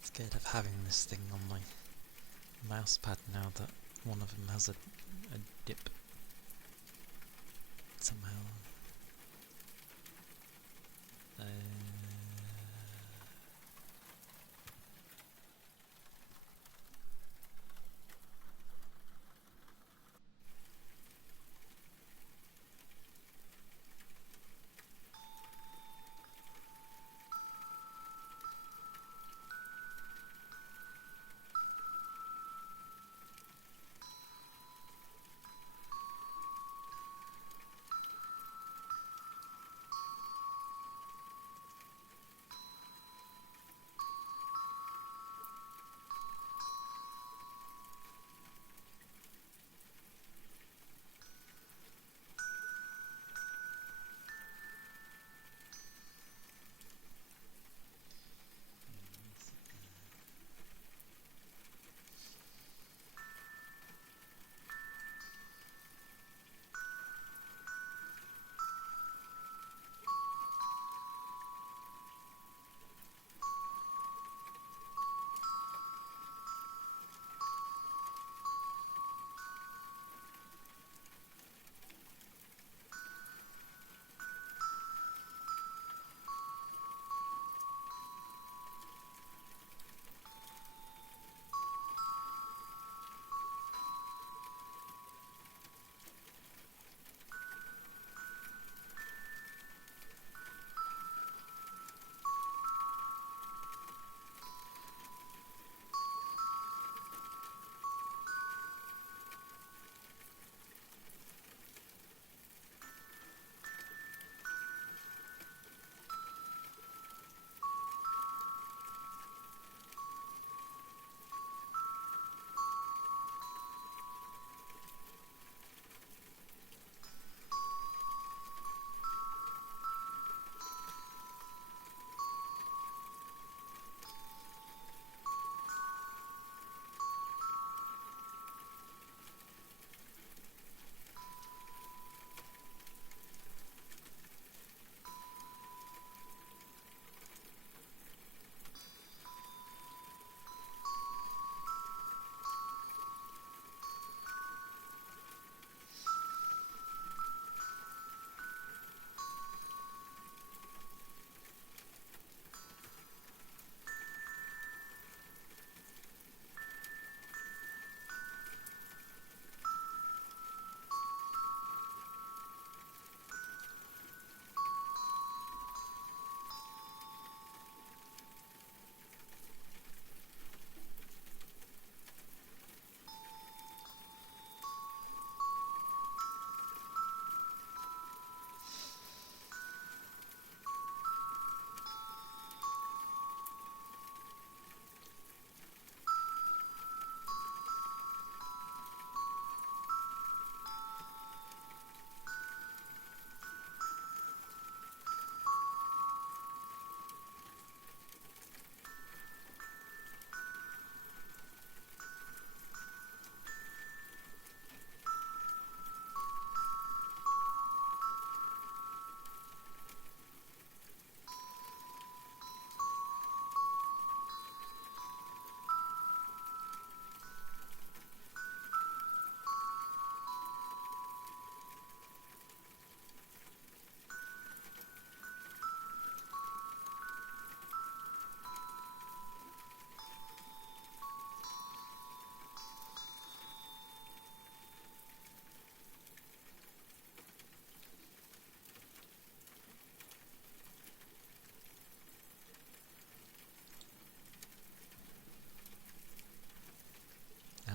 Scared of having this thing on my mouse pad now that one of them has a dip somehow.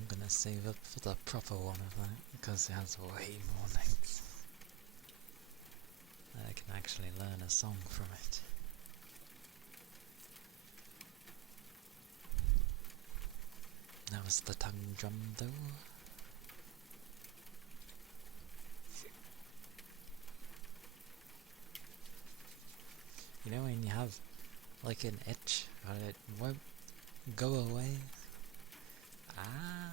gonna save up for the proper one of that, because it has way more notes. I can actually learn a song from it. That was the tongue drum though. You know when you have like an itch and it won't go away? Ah!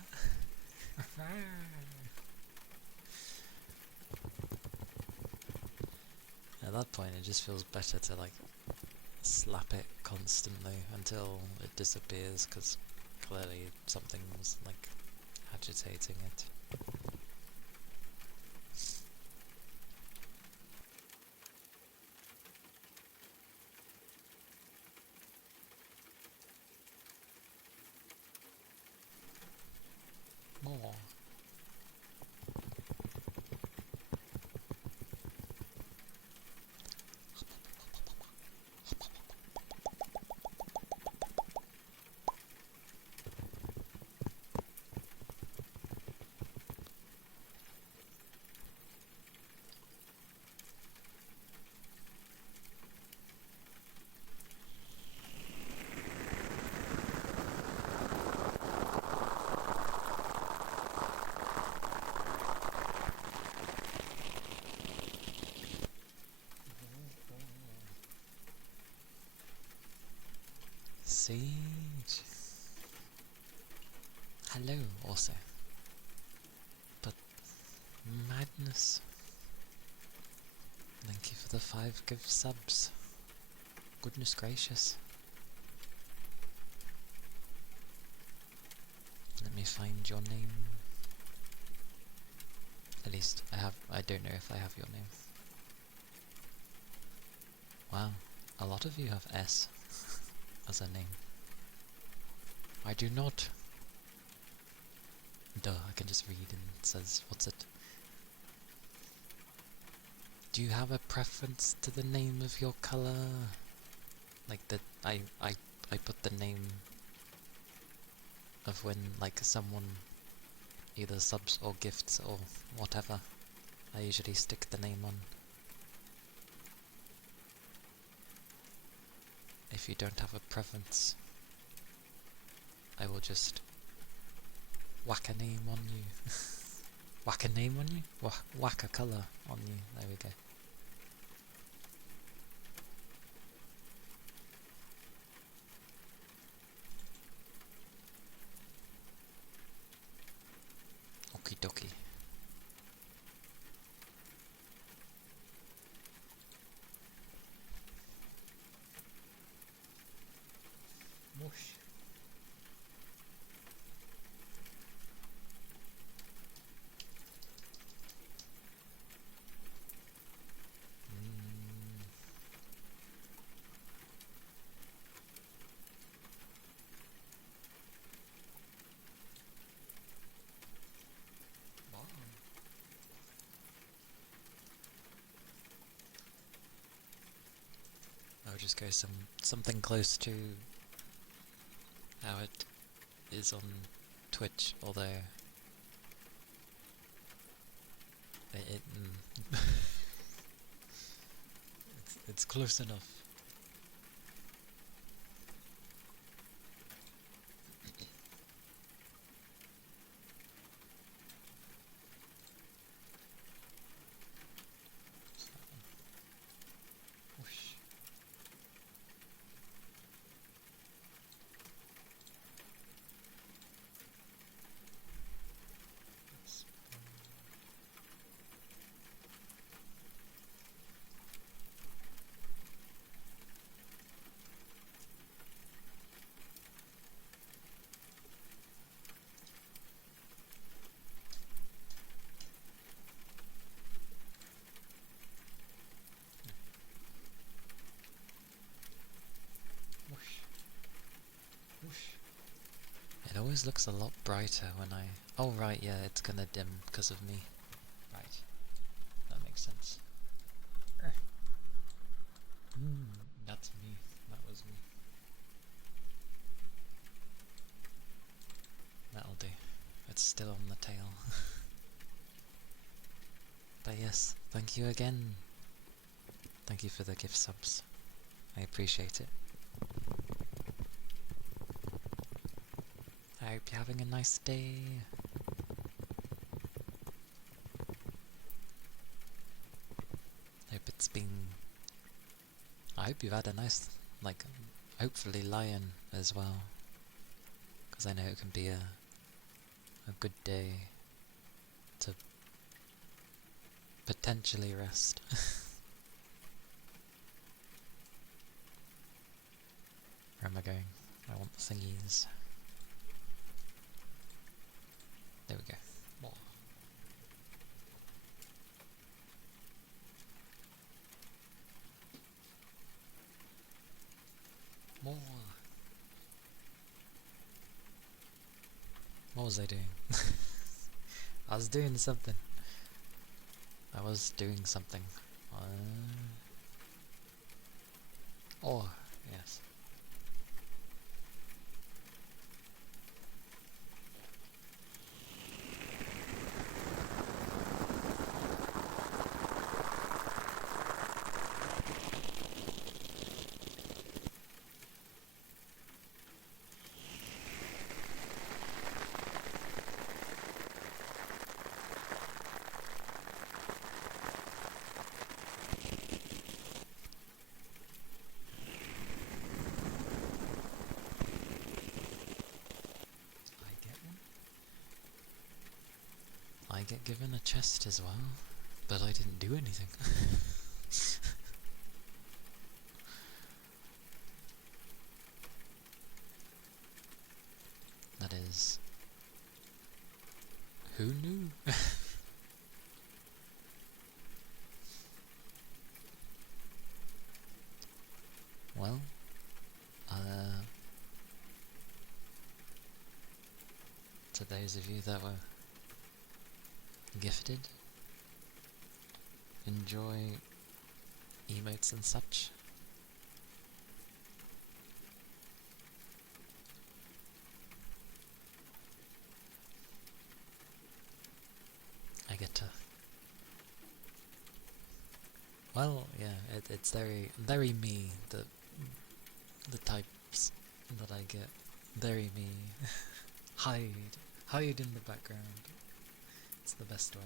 At that point it just feels better to like slap it constantly until it disappears, because clearly something was like agitating it. More. Siege. Hello, also. But madness. Thank you for the 5 gift subs. Goodness gracious. Let me find your name. At least I don't know if I have your name. Wow, a lot of you have S as a name. I do not. Duh, I can just read and it says, what's it? Do you have a preference to the name of your colour? Like that, I put the name of when like someone either subs or gifts or whatever. I usually stick the name on. If you don't have a preference, I will just whack a name on you. Whack a name on you? Whack a colour on you. There we go. Okie dokie. Mush. I'll just go something close to how it is on Twitch, although it's close enough. Whoosh. It always looks a lot brighter when I... Oh right, yeah, it's gonna dim because of me. Right, that makes sense. That's me. That was me. That'll do. it's still on the tail. But yes, thank you again. Thank you for the gift subs. I appreciate it. I hope you're having a nice day. I hope you've had a nice, hopefully lion as well. Because I know it can be a good day to potentially rest. Where am I going? I want the thingies. There we go. More. More. What was I doing? I was doing something. Oh, yes. I get given a chest as well, but I didn't do anything. That is... Who knew? Well, to those of you that were gifted, enjoy emotes and such. I get to... Well, yeah, it's very me, the types that I get. Very me. Hide in the background. It's the best way.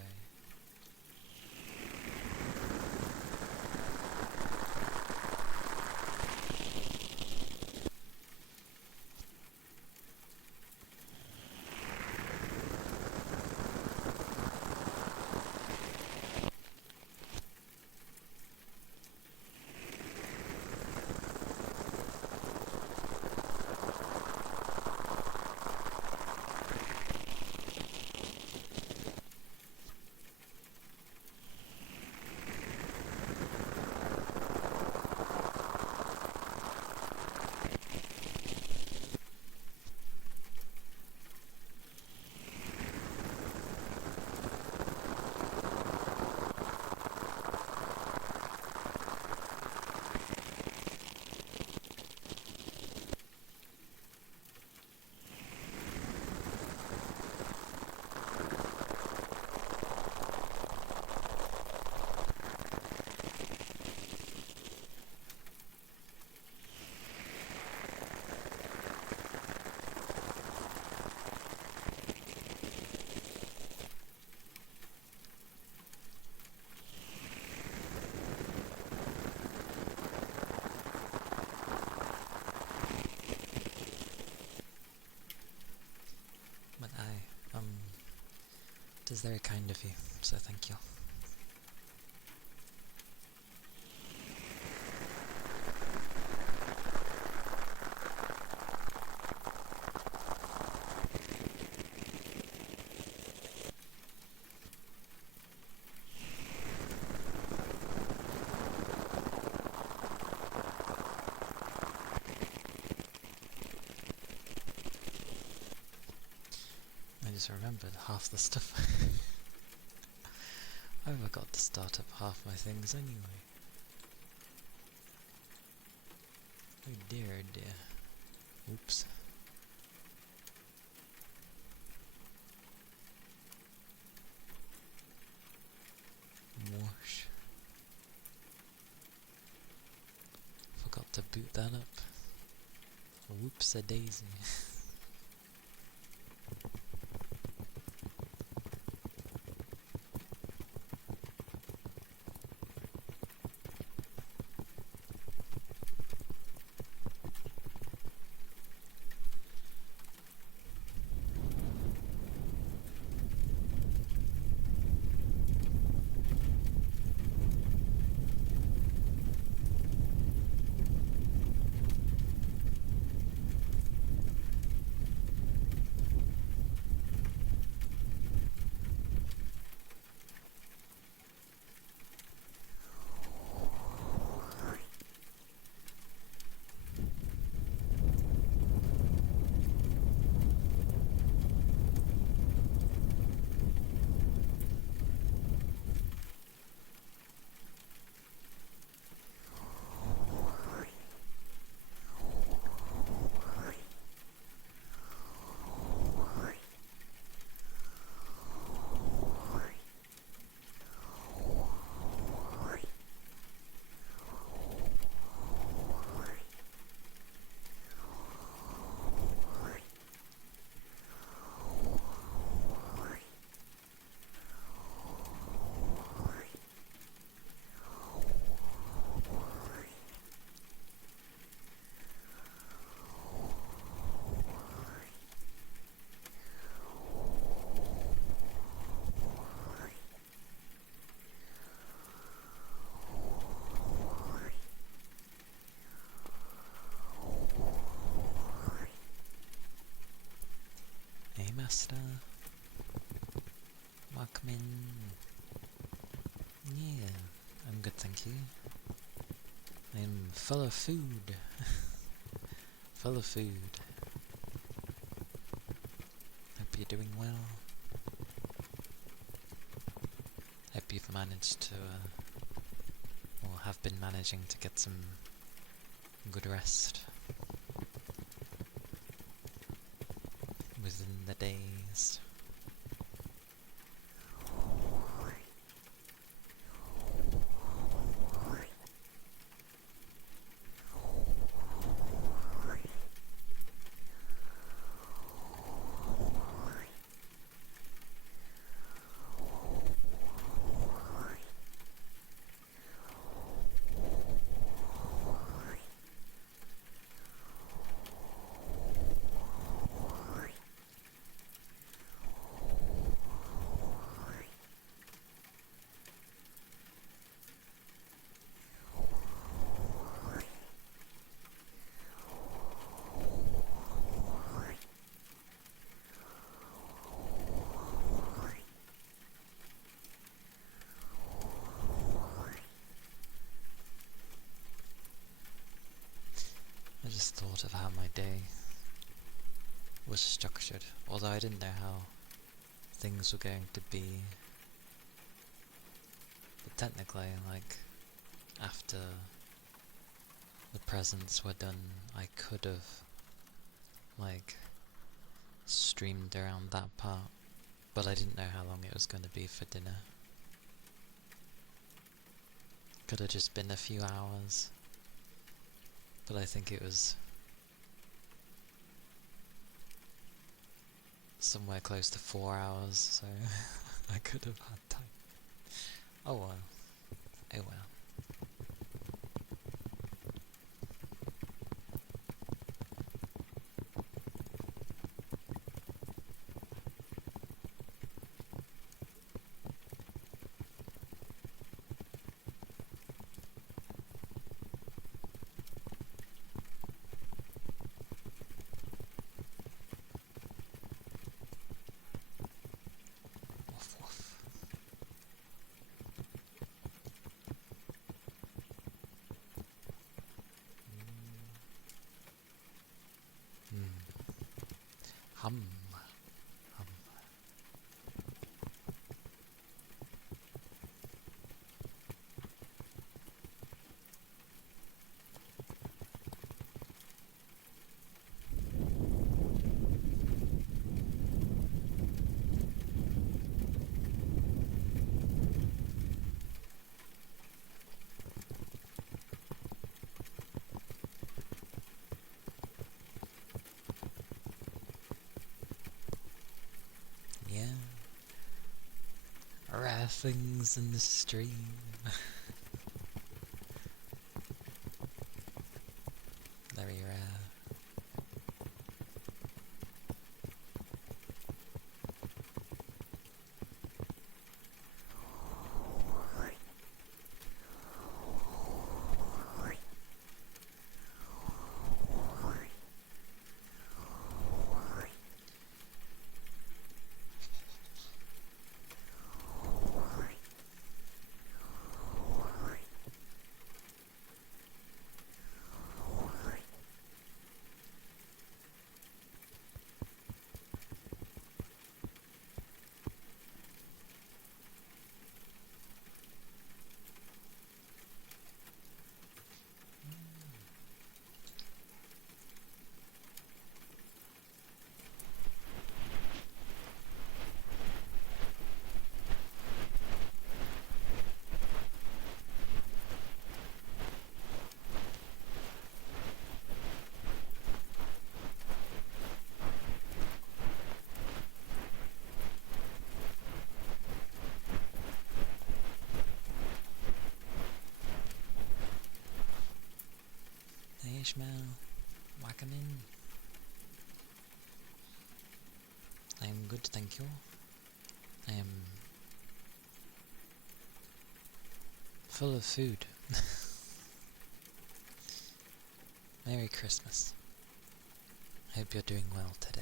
But it is very kind of you, so thank you. I just remembered half the stuff. I forgot to start up half my things anyway. Oh dear, oh dear. Oops. to boot that up. Whoops-a-daisy. Hey master, welcome in. Yeah, I'm good, thank you. I'm full of food. Full of food. Hope you're doing well. Hope you've managed to, or have been managing to get some good rest within the days. I just thought of how my day was structured, although I didn't know how things were going to be. But technically, like, after the presents were done, I could have, like, streamed around that part, but I didn't know how long it was going to be for dinner. Could have just been a few hours, but I think it was somewhere close to 4 hours, so I could have had time. Oh well. Oh well. Woof woof. Hum. Hum. things in the stream. Very rare. Hey Ishmael, welcome in. I'm good, thank you. I am full of food. Merry Christmas. I hope you're doing well today.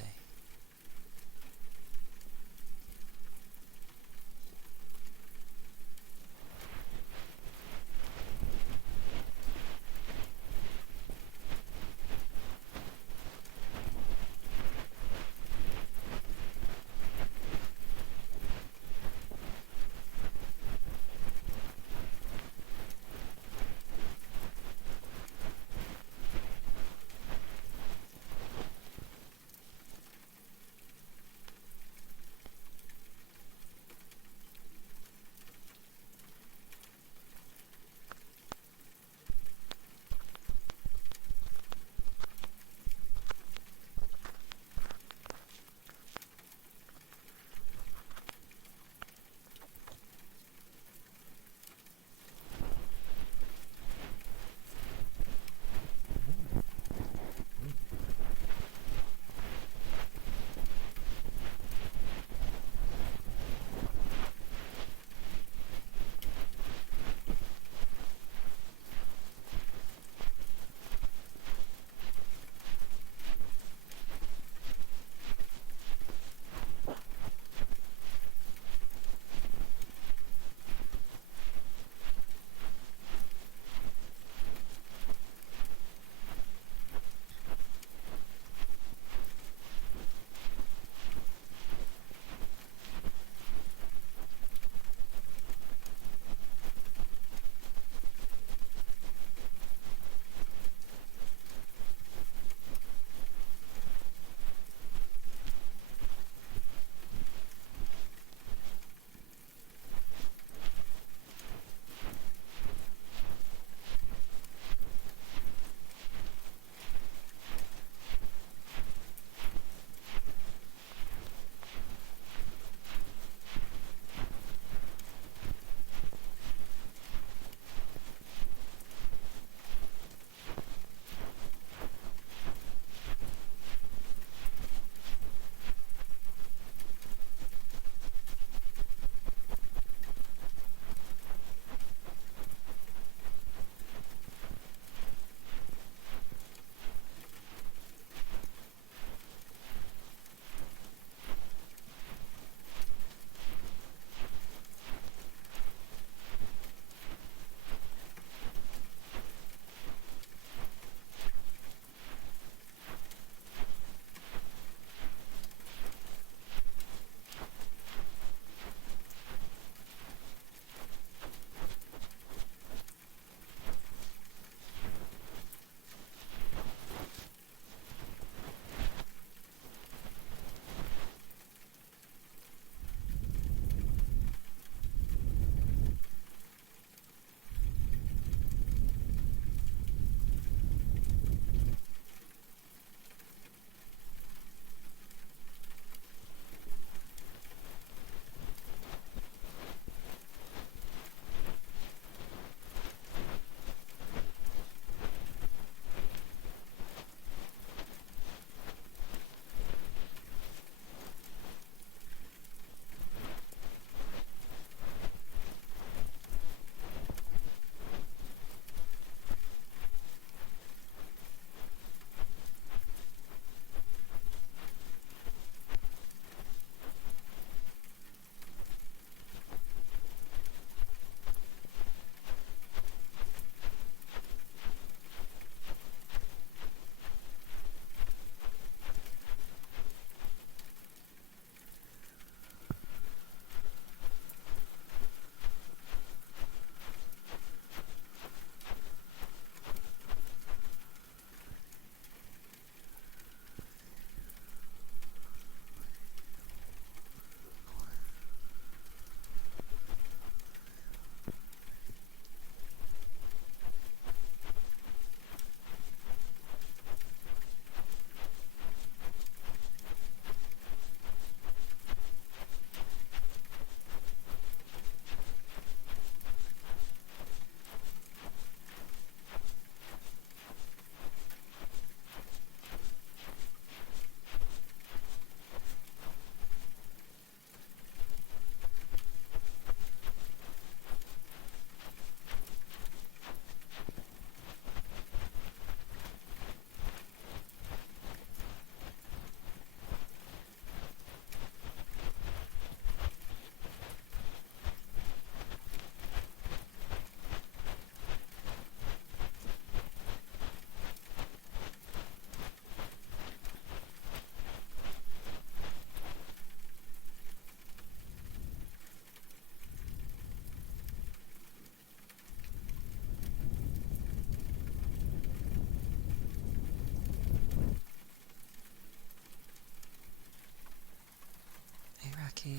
Okay.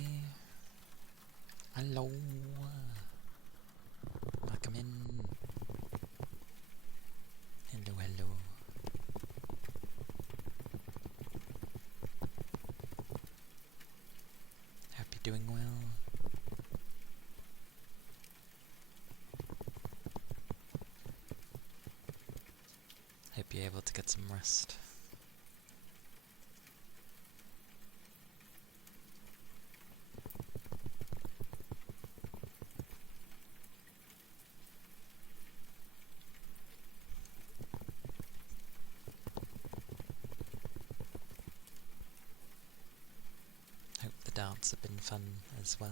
Hello. Welcome in. Hello, hello. Hope you're doing well. Hope you're able to get some rest. Hope the darts have been fun as well.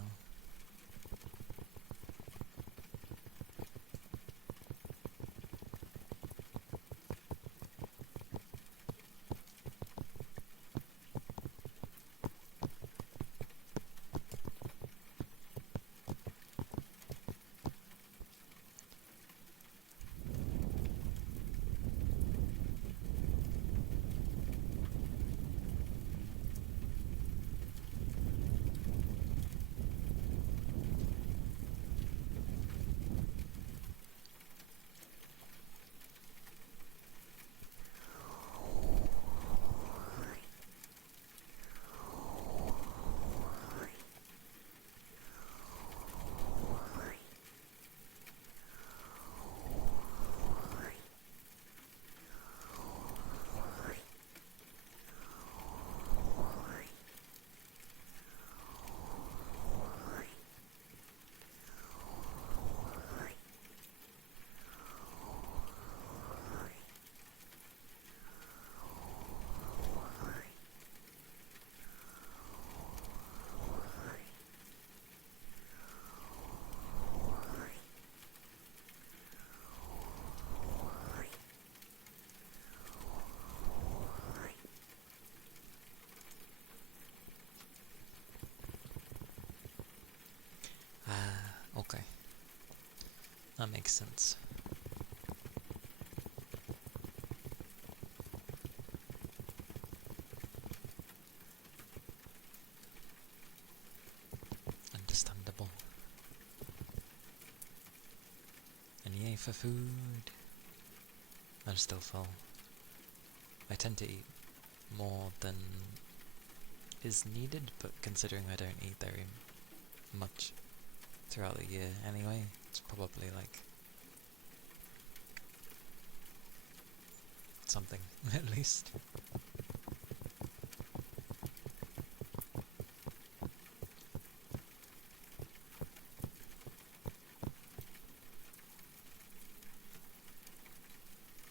Okay. That makes sense. Understandable. And yay for food. I'm still full. I tend to eat more than is needed, but considering I don't eat very much throughout the year anyway, it's probably like something, at least.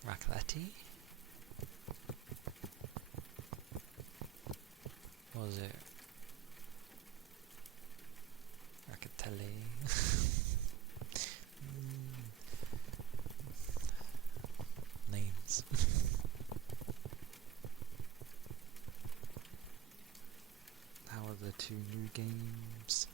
Raclette? What was it? Racatelle? Names. How are the 2 new games?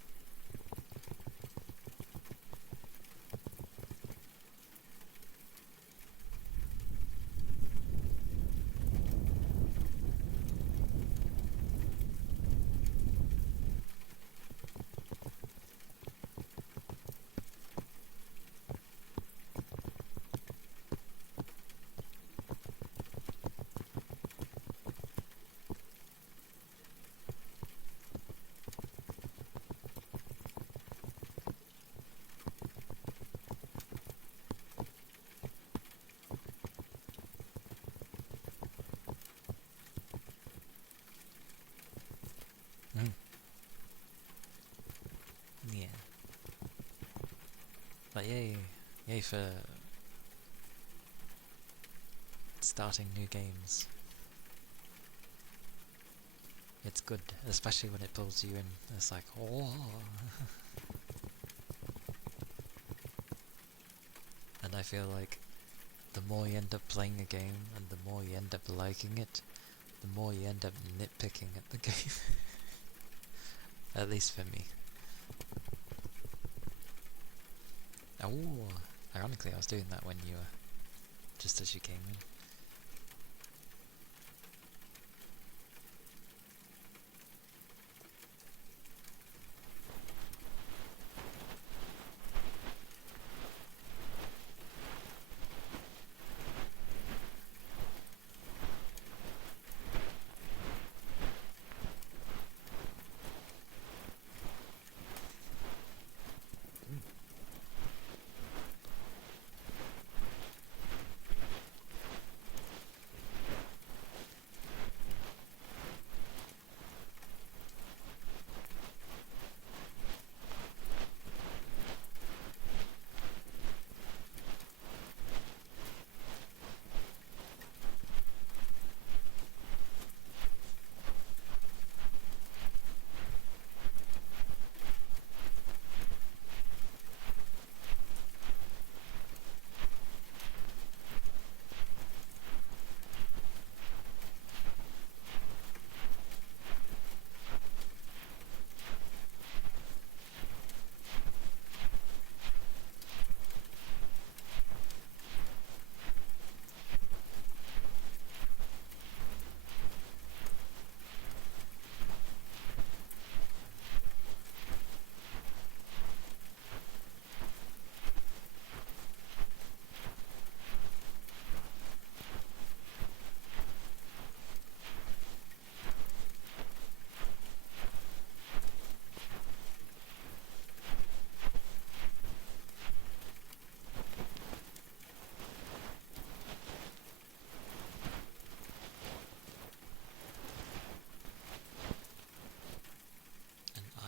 Yeah. But yay for starting new games. It's good, especially when it pulls you in. It's like, oh. And I feel like the more you end up playing a game and the more you end up liking it, the more you end up nitpicking at the game. At least for me. Oh, ironically I was doing that when you were, just as you came in.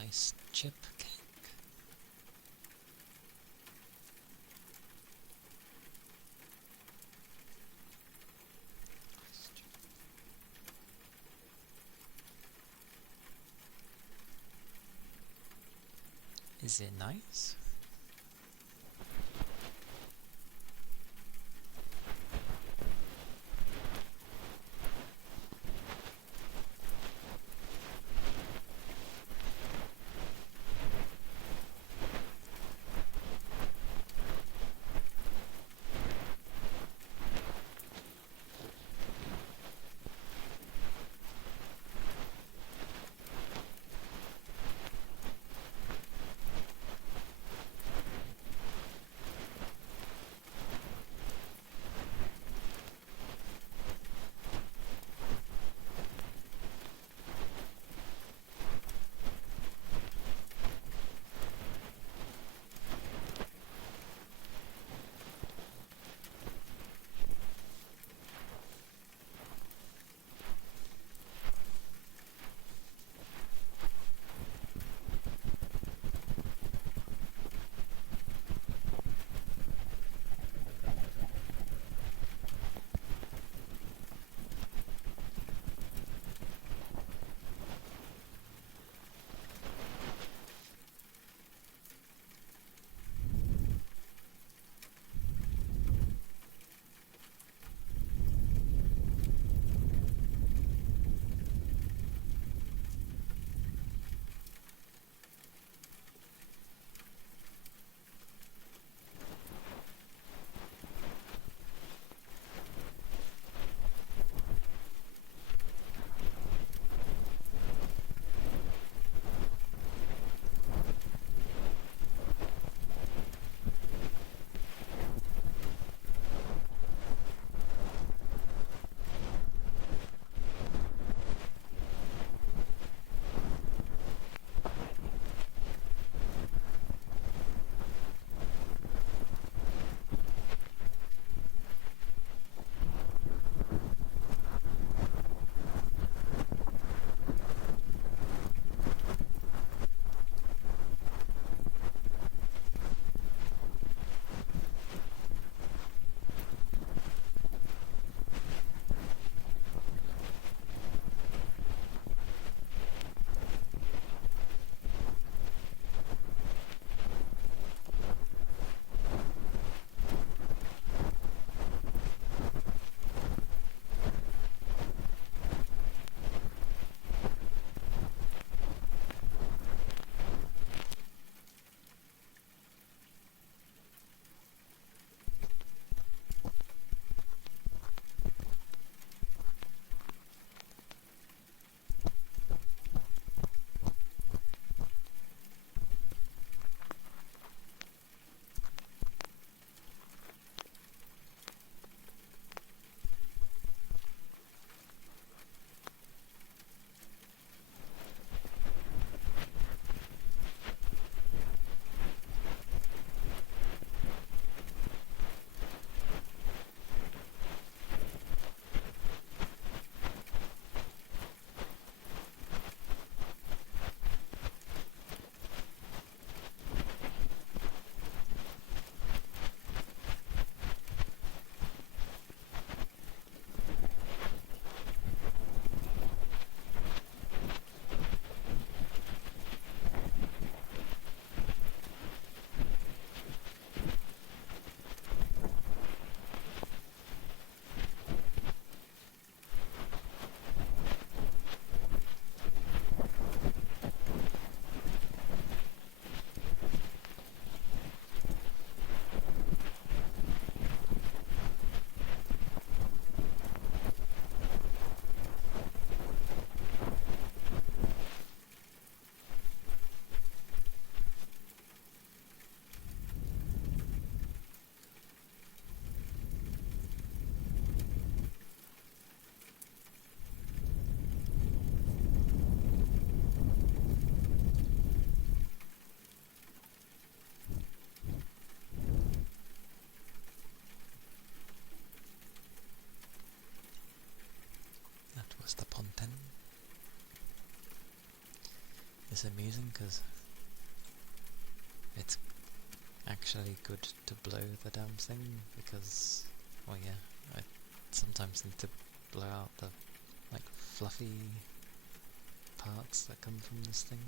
Ice chip cake. Ice chip. Is it nice? It's amusing because it's actually good to blow the damn thing because, well, yeah, I sometimes need to blow out the like fluffy parts that come from this thing.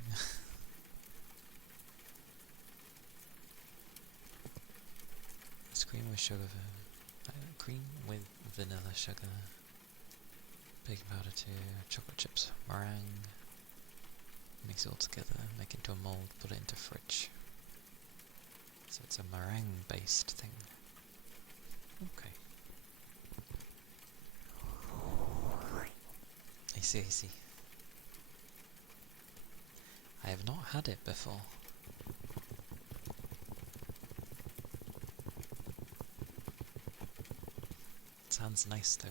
Cream with sugar, cream with vanilla sugar, baking powder to chocolate chips, meringue. Mix it all together, make it into a mold, put it into fridge. So it's a meringue based thing. Okay. I see, I see. I have not had it before. It sounds nice though.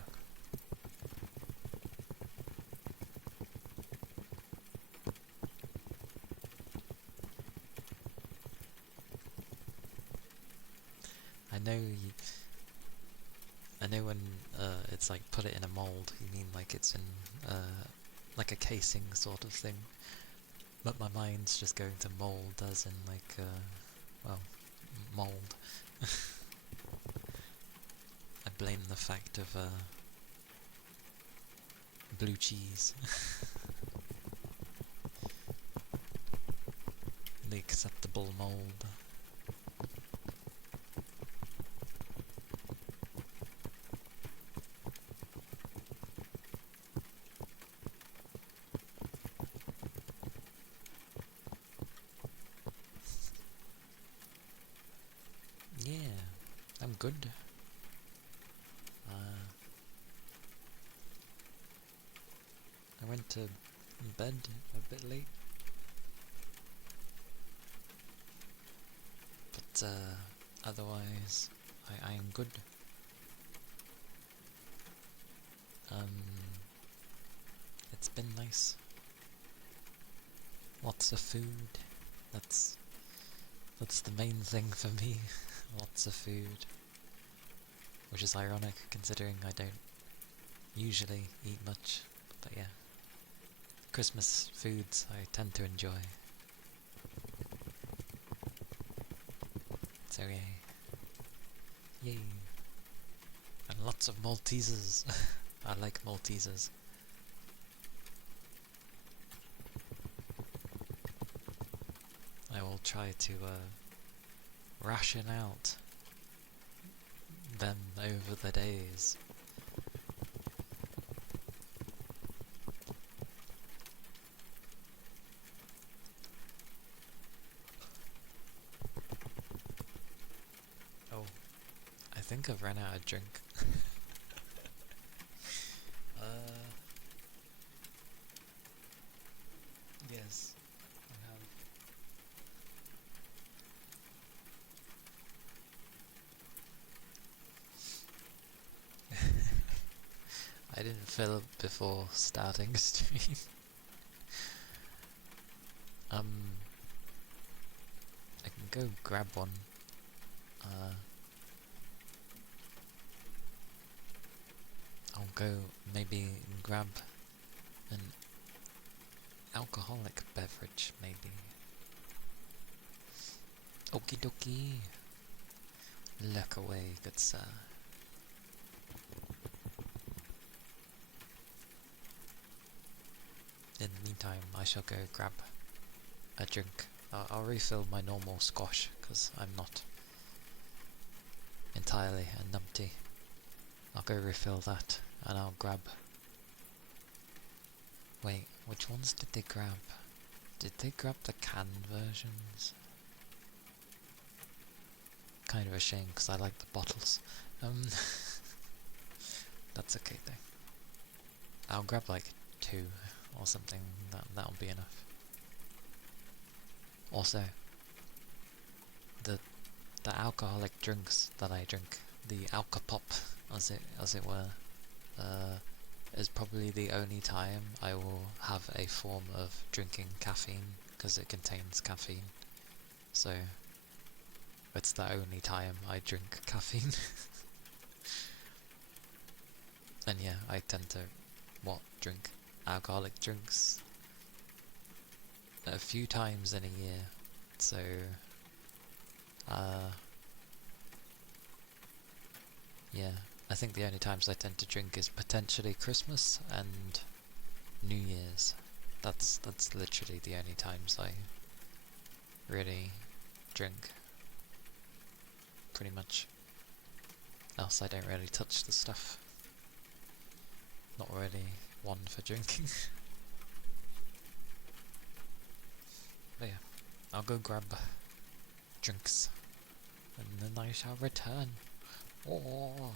I know when it's like put it in a mold, you mean like it's in like a casing sort of thing. But my mind's just going to mold as in like, well, mold. I blame the fact of blue cheese. The acceptable mold. Yeah, I'm good. I went to bed a bit late, but otherwise I am good. It's been nice. Lots of food. That's the main thing for me. Lots of food. Which is ironic considering I don't usually eat much. But yeah. Christmas foods I tend to enjoy. So yay. Yay. And lots of Maltesers. I like Maltesers. I will try to ration out them over the days. Oh, I think I've run out of drink. Yes, I have. I didn't fill up before starting stream. I can go grab one. I'll go maybe grab an alcoholic beverage, maybe. Okie dokie. Look away, good sir. In the meantime, I shall go grab a drink. I'll refill my normal squash, because I'm not entirely a numpty. I'll go refill that, and I'll grab... Wait, which ones did they grab? Did they grab the canned versions? Kind of a shame, because I like the bottles. That's okay though. I'll grab like 2 or something, that'll be enough. Also, the alcoholic drinks that I drink, the Alcopop as it were, is probably the only time I will have a form of drinking caffeine, because it contains caffeine. So it's the only time I drink caffeine. And yeah, I tend to drink alcoholic drinks a few times in a year. So, yeah, I think the only times I tend to drink is potentially Christmas and New Year's. That's literally the only times I really drink, pretty much. Else I don't really touch the stuff. Not really one for drinking. But yeah, I'll go grab drinks, and then I shall return. Oh.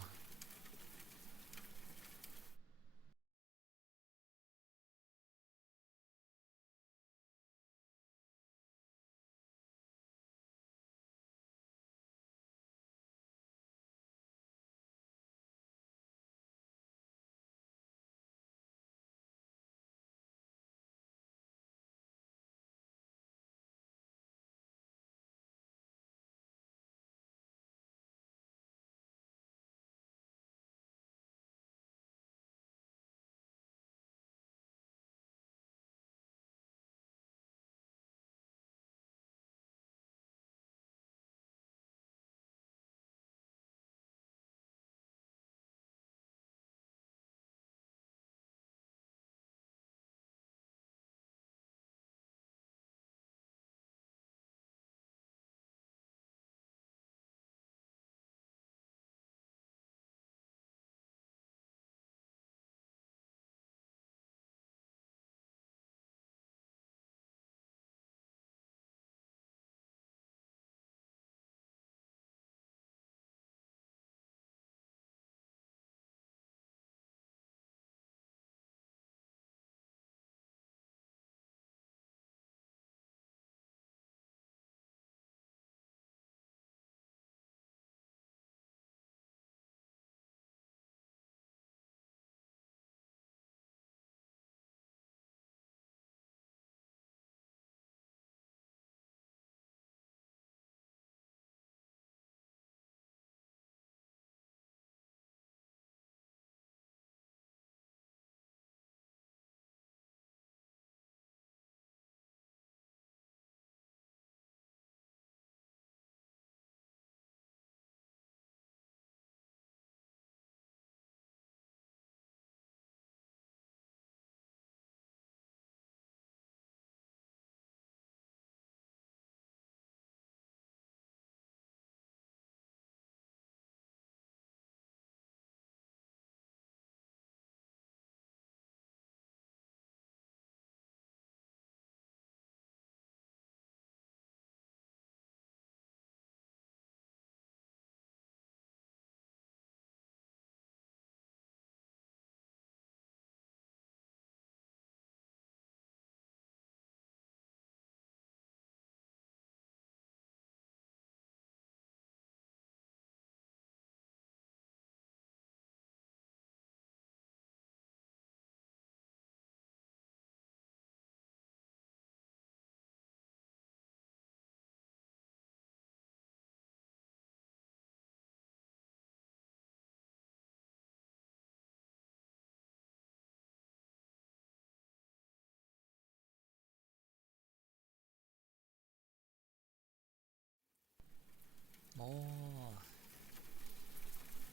More.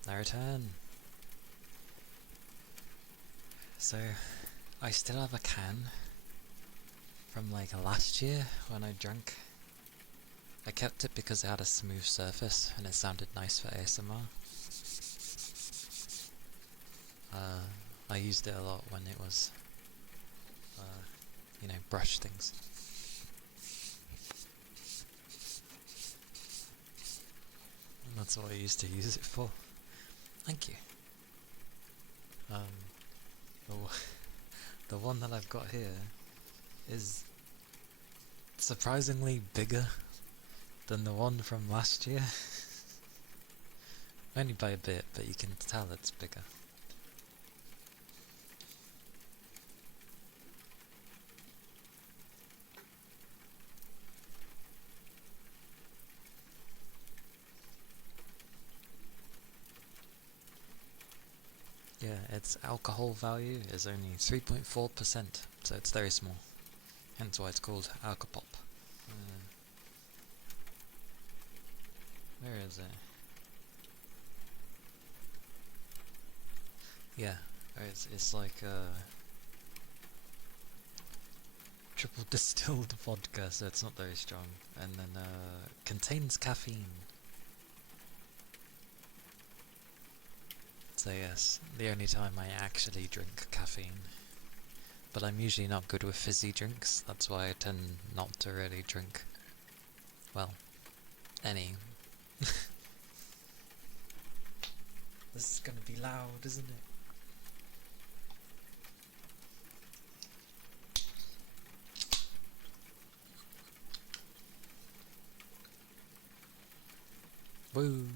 I return. So, I still have a can from like last year when I drank. I kept it because it had a smooth surface and it sounded nice for ASMR. I used it a lot when it was, brush things. And that's what I used to use it for. Thank you. The, the one that I've got here is surprisingly bigger than the one from last year. Only by a bit, but you can tell it's bigger. Yeah, its alcohol value is only 3.4%, so it's very small. Hence why it's called Alcopop. Where is it? Yeah, it's like triple distilled vodka, so it's not very strong, and then contains caffeine. So yes, the only time I actually drink caffeine. But I'm usually not good with fizzy drinks, that's why I tend not to really drink, well, any. This is gonna be loud, isn't it? Woo!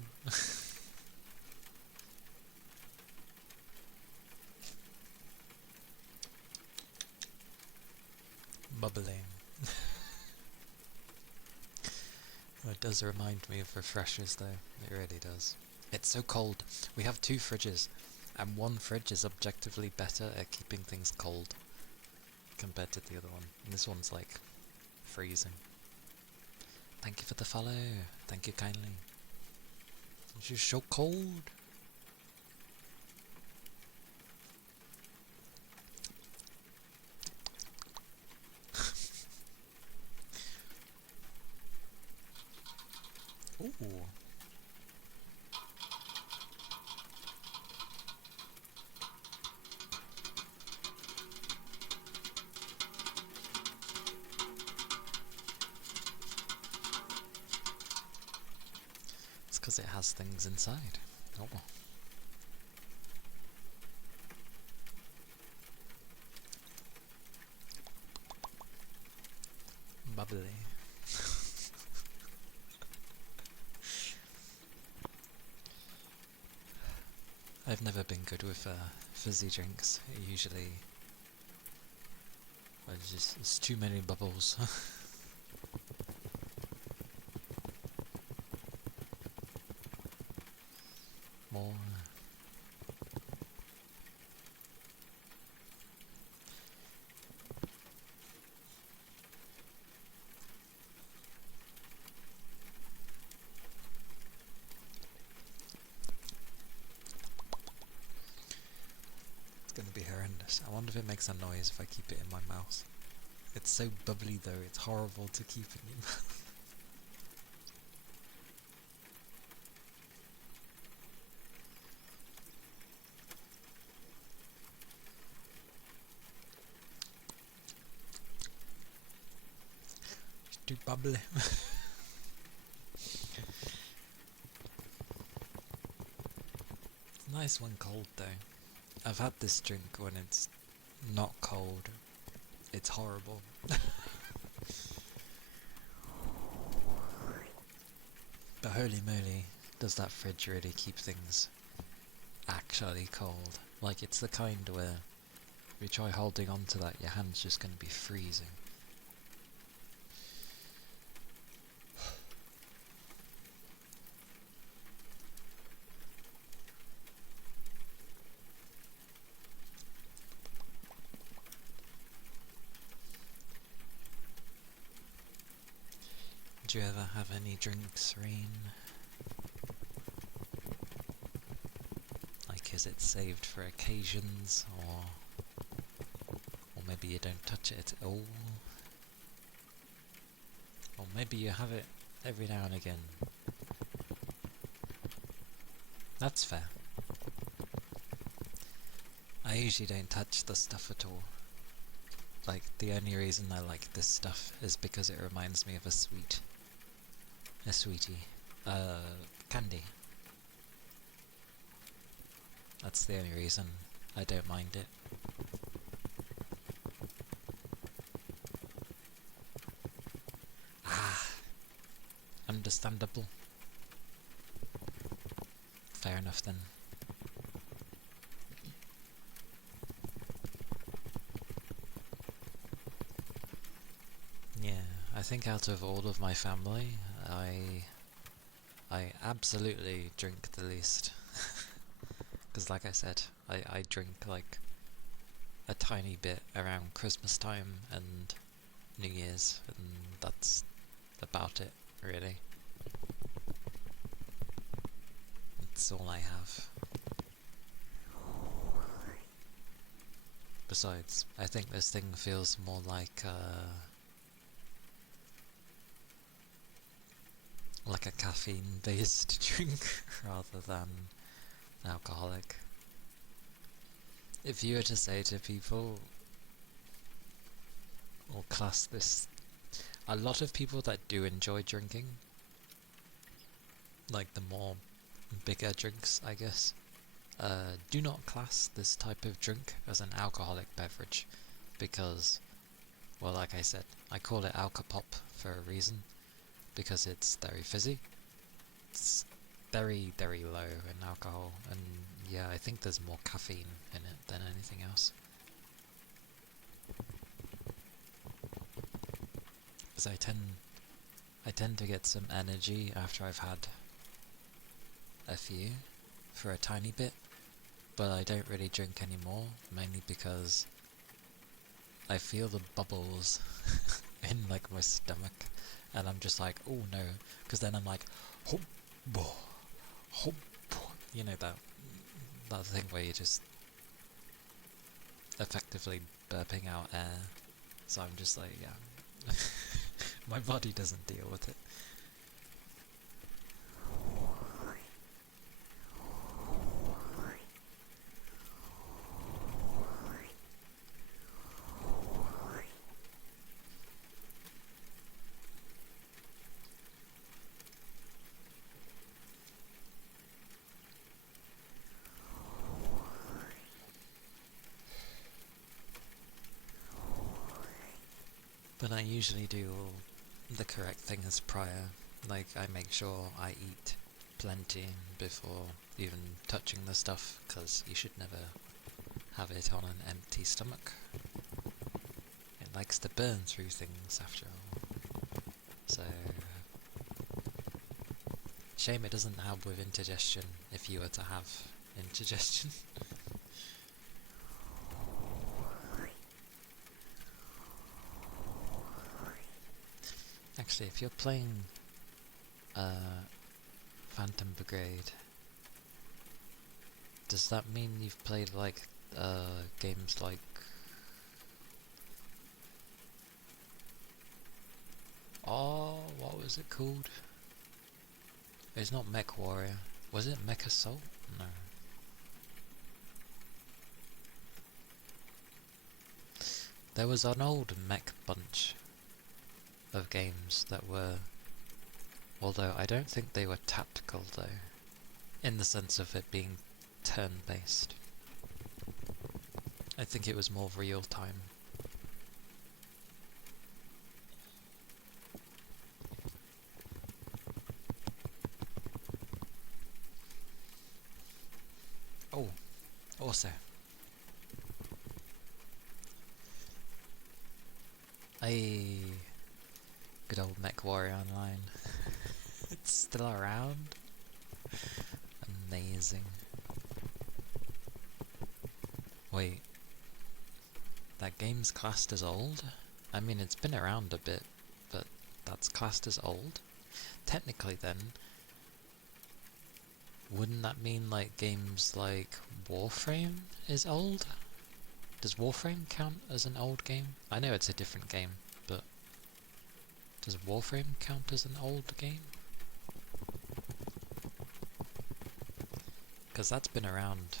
Bubbling. It does remind me of refreshers though, it really does. It's so cold. We have 2 fridges, and one fridge is objectively better at keeping things cold compared to the other one. And this one's like freezing. Thank you for the follow. Thank you kindly. It's just so cold. Ooh. It's because it has things inside. Oh. Bubbly. I've never been good with fizzy drinks. Usually, it's too many bubbles. More. It's gonna be horrendous. I wonder if it makes a noise if I keep it in my mouth. It's so bubbly though, it's horrible to keep in your mouth. It's too bubbly. It's nice when cold though. I've had this drink when it's not cold. It's horrible. But holy moly, does that fridge really keep things actually cold? Like, it's the kind where if you try holding on to that, your hand's just going to be freezing. Do you ever have any drinks, Reen? Like, is it saved for occasions, or maybe you don't touch it at all? Or maybe you have it every now and again. That's fair. I usually don't touch the stuff at all. Like, the only reason I like this stuff is because it reminds me of a sweetie. Candy. That's the only reason I don't mind it. Ah, understandable. Fair enough then. Yeah, I think out of all of my family, I absolutely drink the least. Because like I said, I drink like a tiny bit around Christmas time and New Year's, and that's about it, really. That's all I have. Besides, I think this thing feels more like a caffeine-based drink rather than an alcoholic. If you were to say to people, or class this, a lot of people that do enjoy drinking, like the more bigger drinks, I guess, do not class this type of drink as an alcoholic beverage, because, well, like I said, I call it Alcopop for a reason, because it's very fizzy. It's very, very low in alcohol, and yeah, I think there's more caffeine in it than anything else. Because I tend to get some energy after I've had a few for a tiny bit, but I don't really drink anymore, mainly because I feel the bubbles in like my stomach, and I'm just like, oh no, because then I'm like, hop, bo, hop, bo. You know that thing where you're just effectively burping out air. So I'm just like, yeah, my body doesn't deal with it. But I usually do all the correct things prior. Like, I make sure I eat plenty before even touching the stuff, because you should never have it on an empty stomach. It likes to burn through things after all. So, shame it doesn't help with indigestion if you were to have indigestion. Actually, if you're playing Phantom Brigade, does that mean you've played like games like what was it called? It's not Mech Warrior. Was it Mech Assault? No. There was an old mech bunch of games that were, although I don't think they were tactical though, in the sense of it being turn-based. I think it was more real-time. Oh, also, good old Mech Warrior Online. It's still around. Amazing. Wait, that game's classed as old? I mean, it's been around a bit, but that's classed as old? Technically then, wouldn't that mean like games like Warframe is old? Does Warframe count as an old game? I know it's a different game, but does Warframe count as an old game? Because that's been around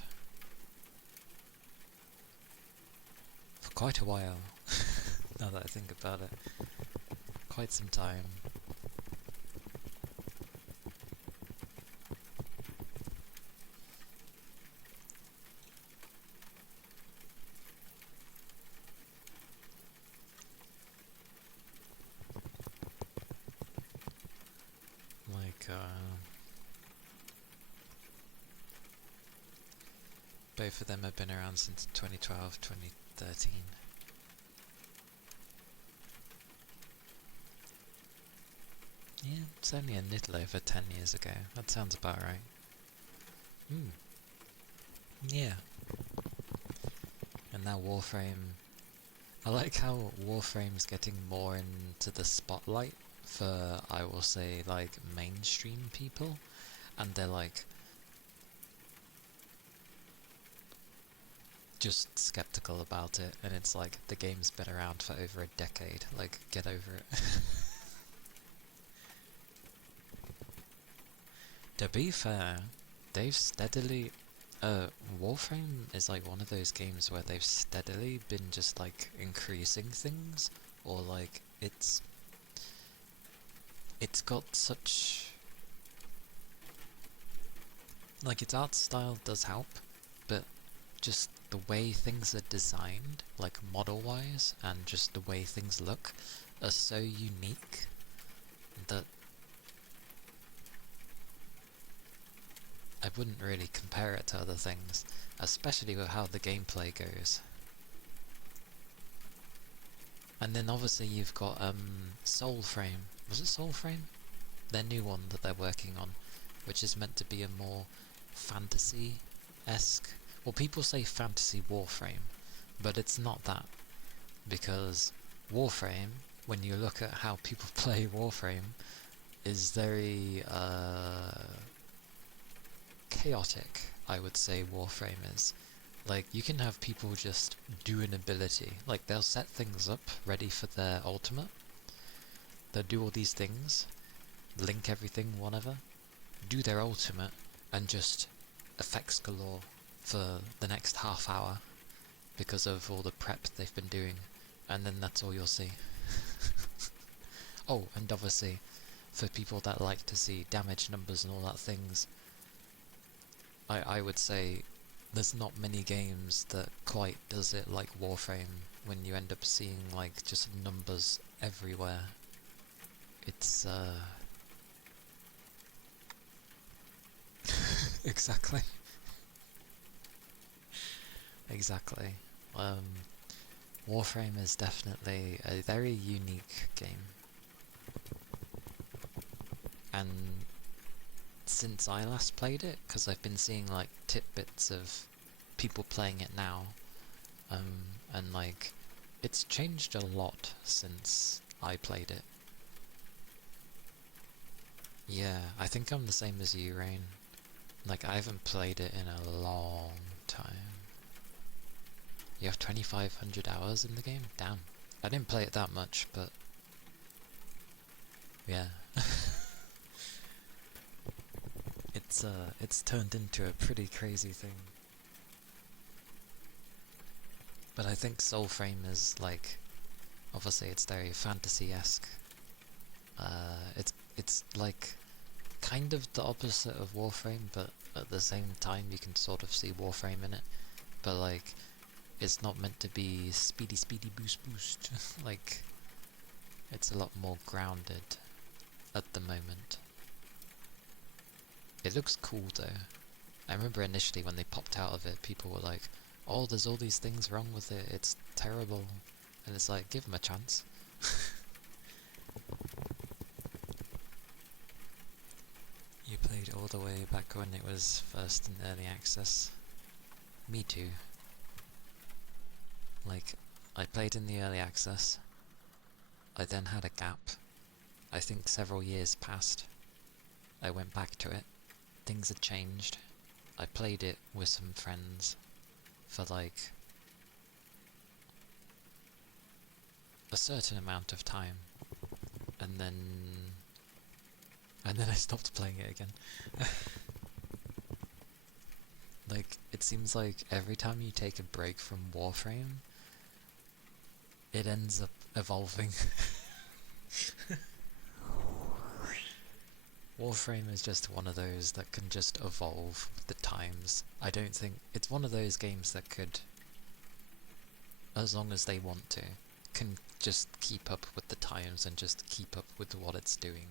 for quite a while, now that I think about it. Quite some time. Like, both of them have been around since 2012, 2013. Yeah, it's only a little over 10 years ago. That sounds about right. Yeah. And now Warframe I like how Warframe's getting more into the spotlight for, I will say, like, mainstream people, and they're like just skeptical about it, and it's like, the game's been around for over a decade, like, get over it. To be fair, they've steadily, Warframe is like one of those games where they've steadily been just like increasing things, or like it's got such, like, its art style does help, but just the way things are designed, like model wise, and just the way things look, are so unique that I wouldn't really compare it to other things, especially with how the gameplay goes. And then obviously you've got Soulframe. Was it Soulframe? Their new one that they're working on, which is meant to be a more fantasy-esque. Well, people say fantasy Warframe, but it's not that, because Warframe, when you look at how people play Warframe, is very chaotic, I would say Warframe is. Like, you can have people just do an ability. Like, they'll set things up ready for their ultimate. They'll do all these things, link everything, whatever, do their ultimate, and just effects galore for the next half hour because of all the prep they've been doing, and then that's all you'll see. Oh, and obviously, for people that like to see damage numbers and all that things, I would say there's not many games that quite does it like Warframe, when you end up seeing like just numbers everywhere. It's exactly. Exactly. Warframe is definitely a very unique game. And since I last played it, because I've been seeing like tidbits of people playing it now, and like, it's changed a lot since I played it. Yeah, I think I'm the same as you, Rain. Like, I haven't played it in a long time. You have 2,500 hours in the game? Damn. I didn't play it that much, but yeah. It's turned into a pretty crazy thing. But I think Soulframe is like, obviously it's very fantasy-esque. It's like kind of the opposite of Warframe, but at the same time you can sort of see Warframe in it. But like, it's not meant to be speedy boost. Like, it's a lot more grounded at the moment. It looks cool though. I remember initially when they popped out of it, people were like, oh, there's all these things wrong with it, it's terrible. And it's like, give them a chance. You played all the way back when it was first in early access. Me too. Like, I played in the early access. I then had a gap. I think several years passed. I went back to it. Things had changed. I played it with some friends for like a certain amount of time, and then I stopped playing it again. Like, it seems like every time you take a break from Warframe, it ends up evolving. Warframe is just one of those that can just evolve with the times. I don't think it's one of those games that could, as long as they want to, can just keep up with the times and just keep up with what it's doing.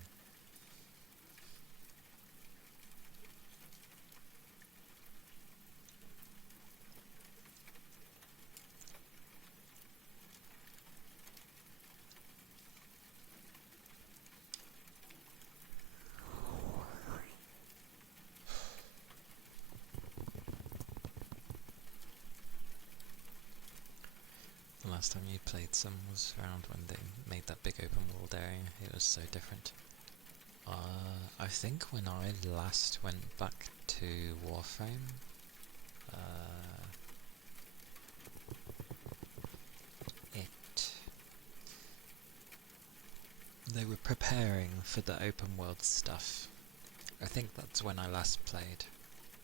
Well, last time you played some was around when they made that big open world area. It was so different. I think when I last went back to Warframe, they were preparing for the open world stuff. I think that's when I last played.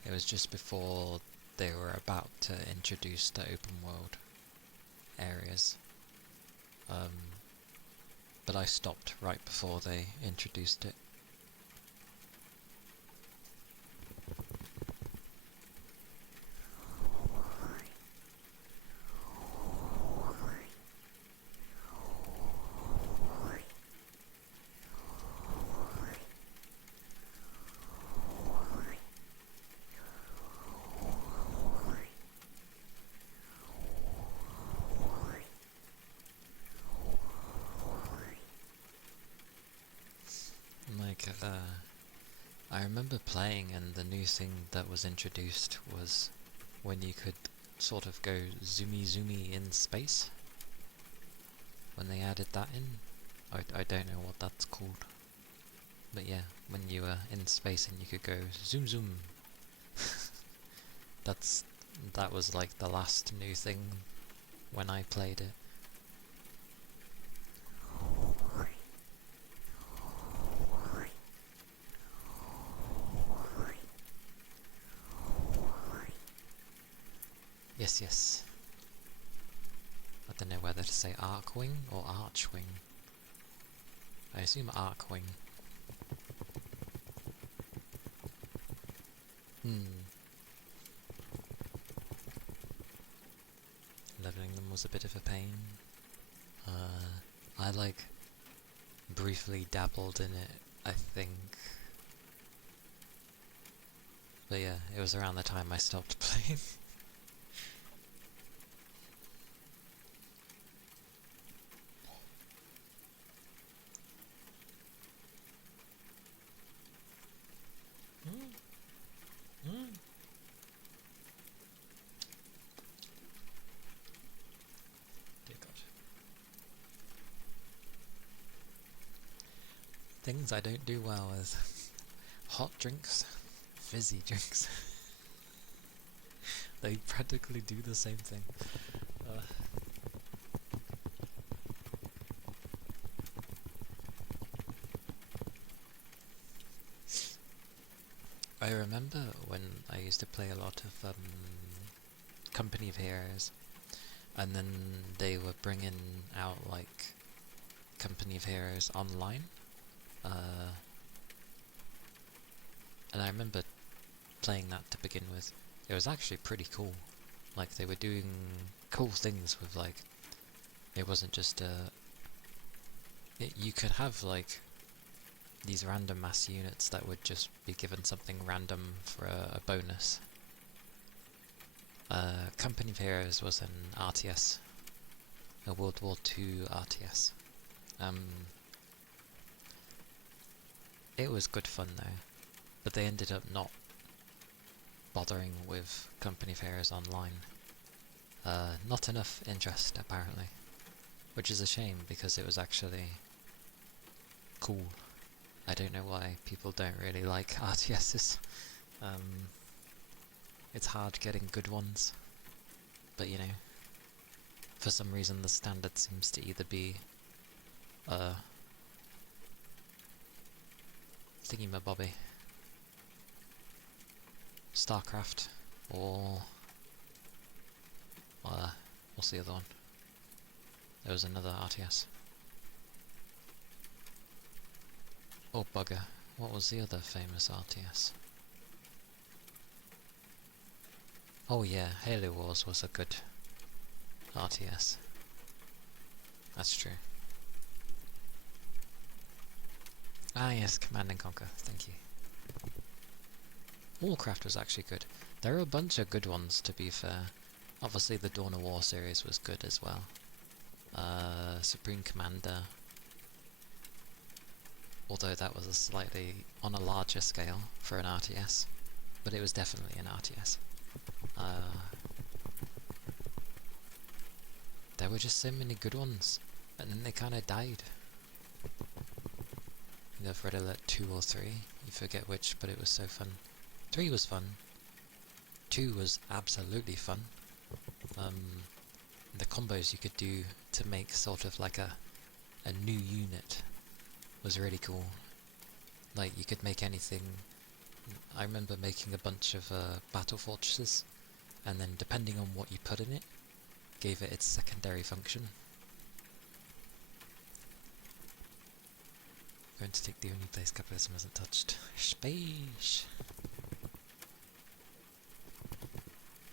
It was just before they were about to introduce the open world areas. But I stopped right before they introduced it. I remember playing, and the new thing that was introduced was when you could sort of go zoomy in space. When they added that in, I don't know what that's called, but yeah, when you were in space and you could go zoom. that was like the last new thing when I played it. Yes. I don't know whether to say Archwing or Archwing. I assume Archwing. Leveling them was a bit of a pain. I briefly dabbled in it, I think. But yeah, it was around the time I stopped playing. Dear God. Things I don't do well with. Hot drinks, fizzy drinks. They practically do the same thing. I remember when I used to play a lot of Company of Heroes, and then they were bringing out like Company of Heroes online, and I remember playing that to begin with. It was actually pretty cool. Like, they were doing cool things with, like, it wasn't just you could have like these random mass units that would just be given something random for a bonus. Company of Heroes was an RTS, a World War II RTS. It was good fun though, but they ended up not bothering with Company of Heroes Online. Not enough interest apparently, which is a shame because it was actually cool. I don't know why people don't really like RTSs. It's hard getting good ones, but you know, for some reason the standard seems to either be thingy-mabobby, StarCraft, or what's the other one? There was another RTS. Oh bugger, what was the other famous RTS? Oh yeah, Halo Wars was a good RTS. That's true. Ah yes, Command and Conquer, thank you. Warcraft was actually good. There are a bunch of good ones, to be fair. Obviously the Dawn of War series was good as well. Supreme Commander. Although that was on a larger scale for an RTS. But it was definitely an RTS. there were just so many good ones, and then they kind of died. I've Red Alert 2 or 3, you forget which, but it was so fun. 3 was fun. 2 was absolutely fun. The combos you could do to make sort of like a new unit was really cool. Like, you could make anything. I remember making a bunch of battle fortresses, and then depending on what you put in it, gave it its secondary function. Going to take the only place capitalism hasn't touched. Space!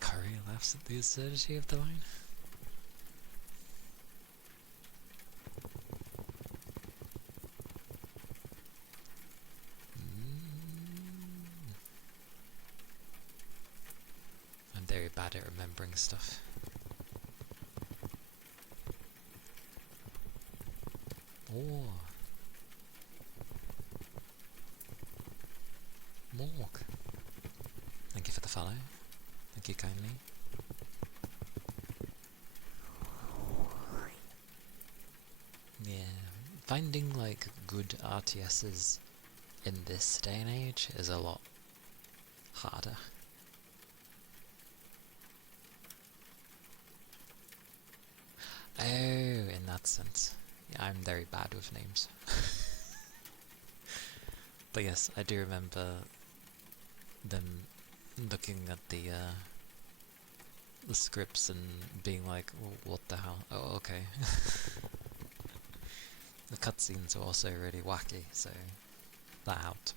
Curry laughs at the absurdity of the line. I'm very bad at remembering stuff. Oh! Morg! Thank you for the follow. Thank you kindly. Yeah, finding like good RTSs in this day and age is a lot harder. Oh, in that sense. Yeah, I'm very bad with names. But yes, I do remember them looking at the scripts and being like, what the hell? Oh, okay. The cutscenes were also really wacky, so that helped.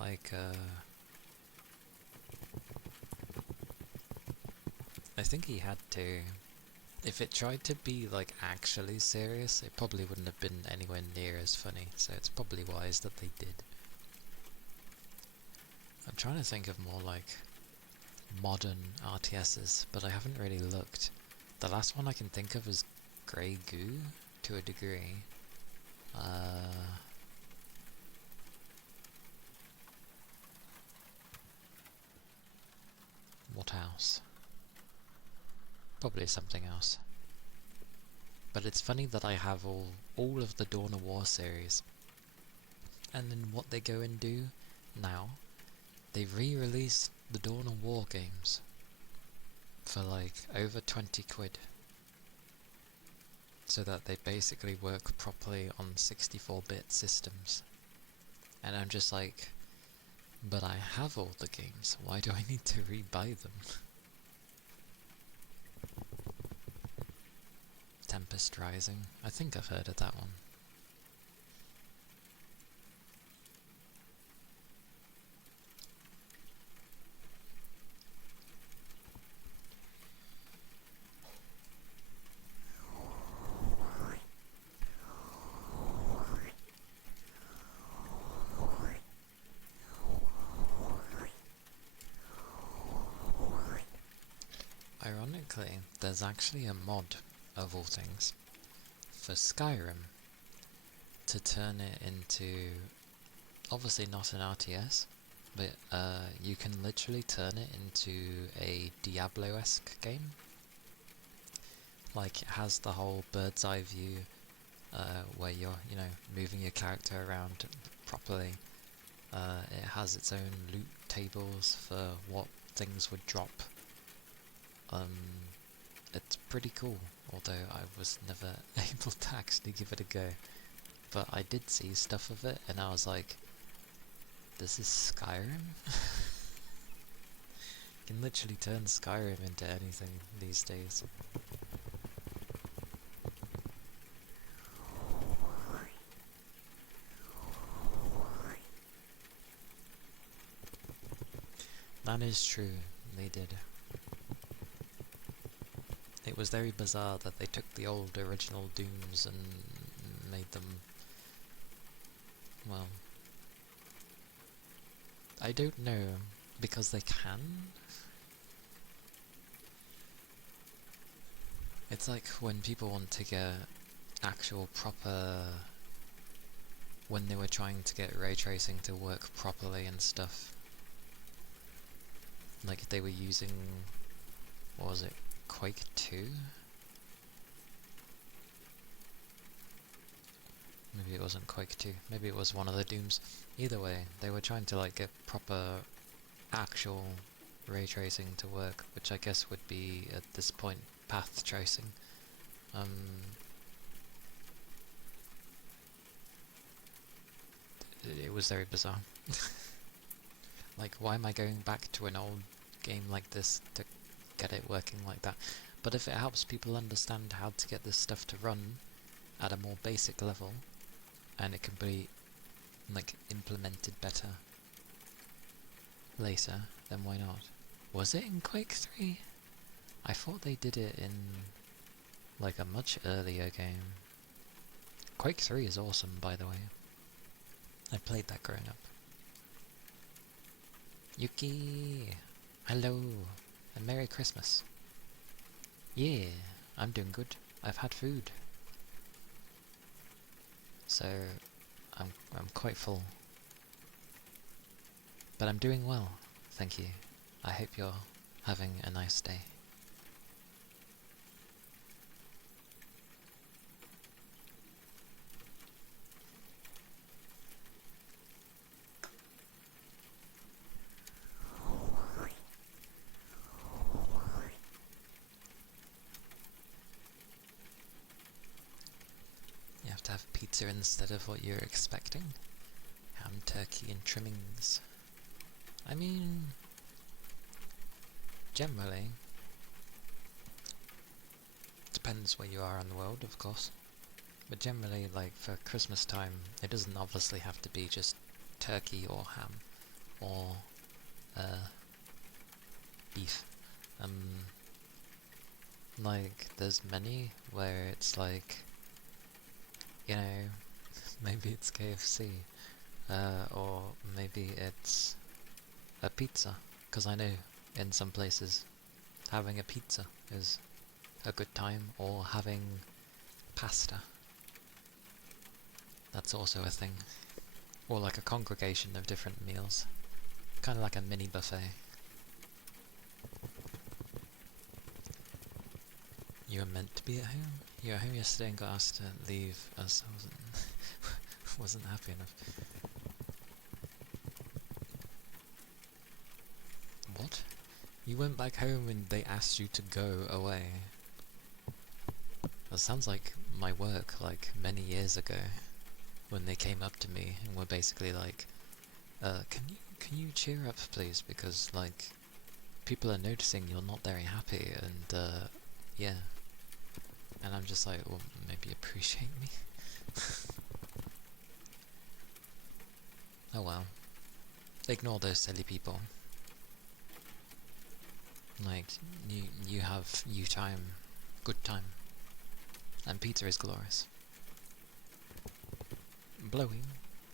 Like, I think he had to. If it tried to be like actually serious, it probably wouldn't have been anywhere near as funny, so it's probably wise that they did. I'm trying to think of more like modern RTSs, but I haven't really looked. The last one I can think of is Grey Goo, to a degree. What else? Probably something else. But it's funny that I have all of the Dawn of War series. And then what they go and do now, they re-released the Dawn of War games for like over 20 quid. So that they basically work properly on 64-bit systems. And I'm just like, but I have all the games, why do I need to re-buy them? Tempest Rising, I think I've heard of that one. Ironically, there's actually a mod, of all things, for Skyrim to turn it into, obviously not an RTS, but you can literally turn it into a Diablo-esque game. Like, it has the whole bird's eye view, where you're, moving your character around properly. It has its own loot tables for what things would drop. It's pretty cool, although I was never able to actually give it a go. But I did see stuff of it, and I was like, this is Skyrim? You can literally turn Skyrim into anything these days. That is true, they did. It was very bizarre that they took the old original Dooms and made them, well, I don't know, because they can? It's like when people want to get actual proper when they were trying to get ray tracing to work properly and stuff. Like they were using, what was it, Quake 2? Maybe it wasn't Quake 2, maybe it was one of the Dooms. Either way, they were trying to like get proper actual ray tracing to work, which I guess would be, at this point, path tracing. It was very bizarre. Like, why am I going back to an old game like this to get it working like that? But if it helps people understand how to get this stuff to run at a more basic level, and it can be, like, implemented better later, then why not? Was it in Quake 3? I thought they did it in, like, a much earlier game. Quake 3 is awesome, by the way. I played that growing up. Yuki! Hello! And Merry Christmas. Yeah, I'm doing good. I've had food. So, I'm quite full. But I'm doing well, thank you. I hope you're having a nice day. You have to have pizza instead of what you're expecting. Ham, turkey, and trimmings. I mean, generally, depends where you are in the world, of course. But generally, like, for Christmas time, it doesn't obviously have to be just turkey or ham or beef. Like, there's many where it's like, you know, maybe it's KFC, or maybe it's a pizza, because I know in some places having a pizza is a good time, or having pasta. That's also a thing. Or like a congregation of different meals. Kind of like a mini buffet. You were meant to be at home? You were home yesterday and got asked to leave as I wasn't happy enough. What? You went back home and they asked you to go away? That sounds like my work, like, many years ago, when they came up to me and were basically like, can you cheer up, please, because, like, people are noticing you're not very happy, and, yeah. And I'm just like, well, maybe appreciate me? Oh well. Ignore those silly people. Like, you have you time, good time. And pizza is glorious. Blowing.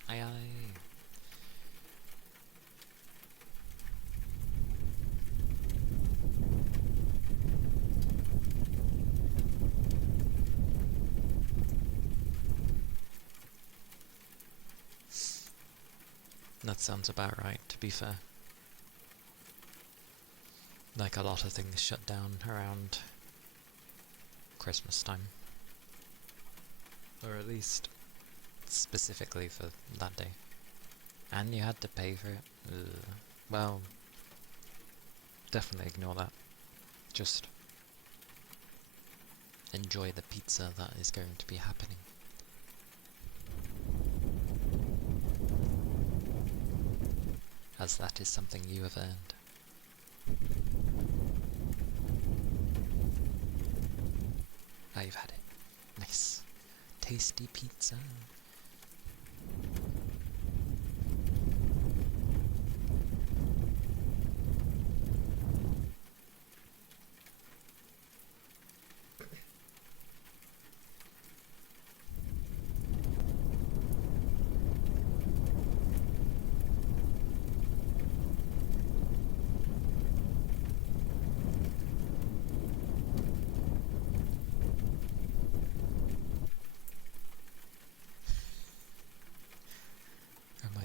Aye aye. That sounds about right, to be fair. Like, a lot of things shut down around Christmas time. Or at least specifically for that day. And you had to pay for it. Well, definitely ignore that. Just enjoy the pizza that is going to be happening. As that is something you have earned. Ah, you've had it. Nice. Tasty pizza.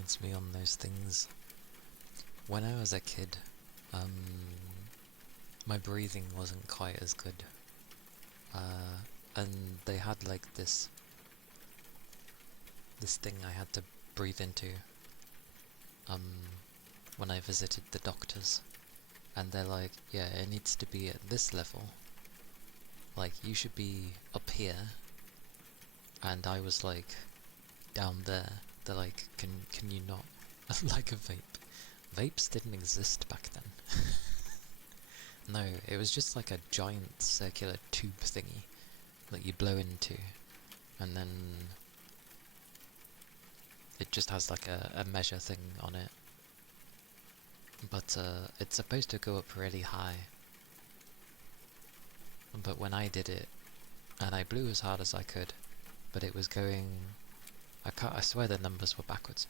reminds me on those things. When I was a kid, my breathing wasn't quite as good. And they had like this thing I had to breathe into when I visited the doctors, and they're like, yeah, it needs to be at this level, like you should be up here, and I was like down there. They're like, can you not? Like a vape. Vapes didn't exist back then. No, it was just like a giant circular tube thingy that you blow into, and then it just has like a measure thing on it. But it's supposed to go up really high. But when I did it, and I blew as hard as I could, but it was going... I swear the numbers were backwards.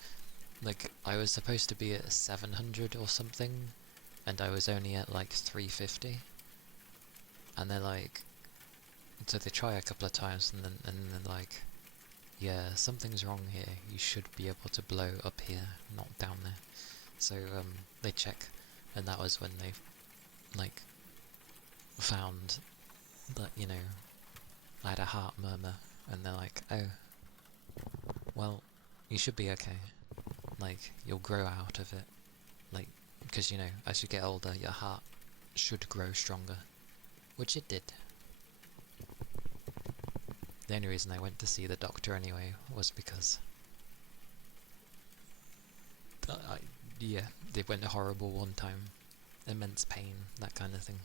Like, I was supposed to be at 700 or something, and I was only at like 350. And they're like... So they try a couple of times, and then they're like, yeah, something's wrong here. You should be able to blow up here, not down there. So they check, and that was when they like found that, you know, I had a heart murmur, and they're like, oh, well, you should be okay. Like, you'll grow out of it. Like, because, you know, as you get older, your heart should grow stronger, which it did. The only reason I went to see the doctor anyway was because yeah, it went horrible one time. Immense pain, that kind of thing.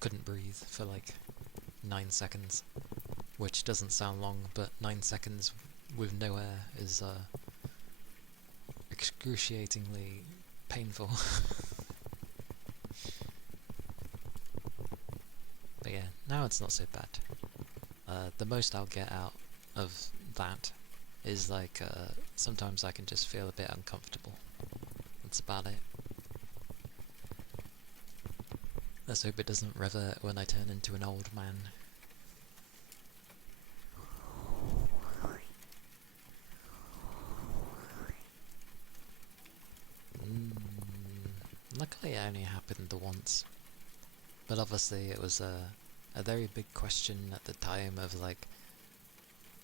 Couldn't breathe for like 9 seconds, which doesn't sound long, but 9 seconds with no air is excruciatingly painful. But yeah, now it's not so bad. The most I'll get out of that is like, sometimes I can just feel a bit uncomfortable. That's about it. Let's hope it doesn't revert when I turn into an old man. Luckily it only happened the once. But obviously it was a very big question at the time of like,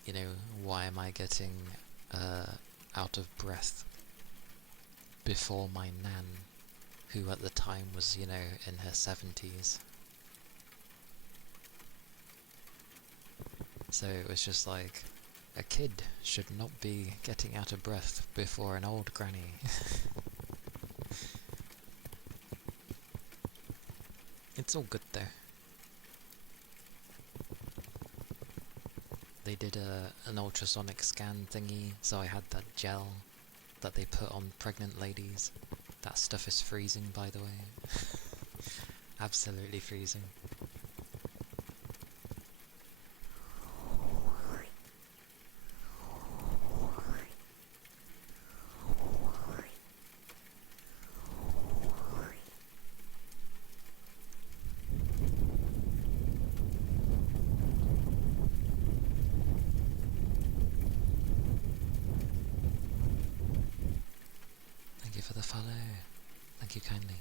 you know, why am I getting out of breath before my nan, who at the time was, you know, in her 70s. So it was just like, a kid should not be getting out of breath before an old granny. It's all good though. They did an ultrasonic scan thingy, so I had that gel that they put on pregnant ladies. That stuff is freezing, by the way. Absolutely freezing. Thank you for the follow. Thank you kindly.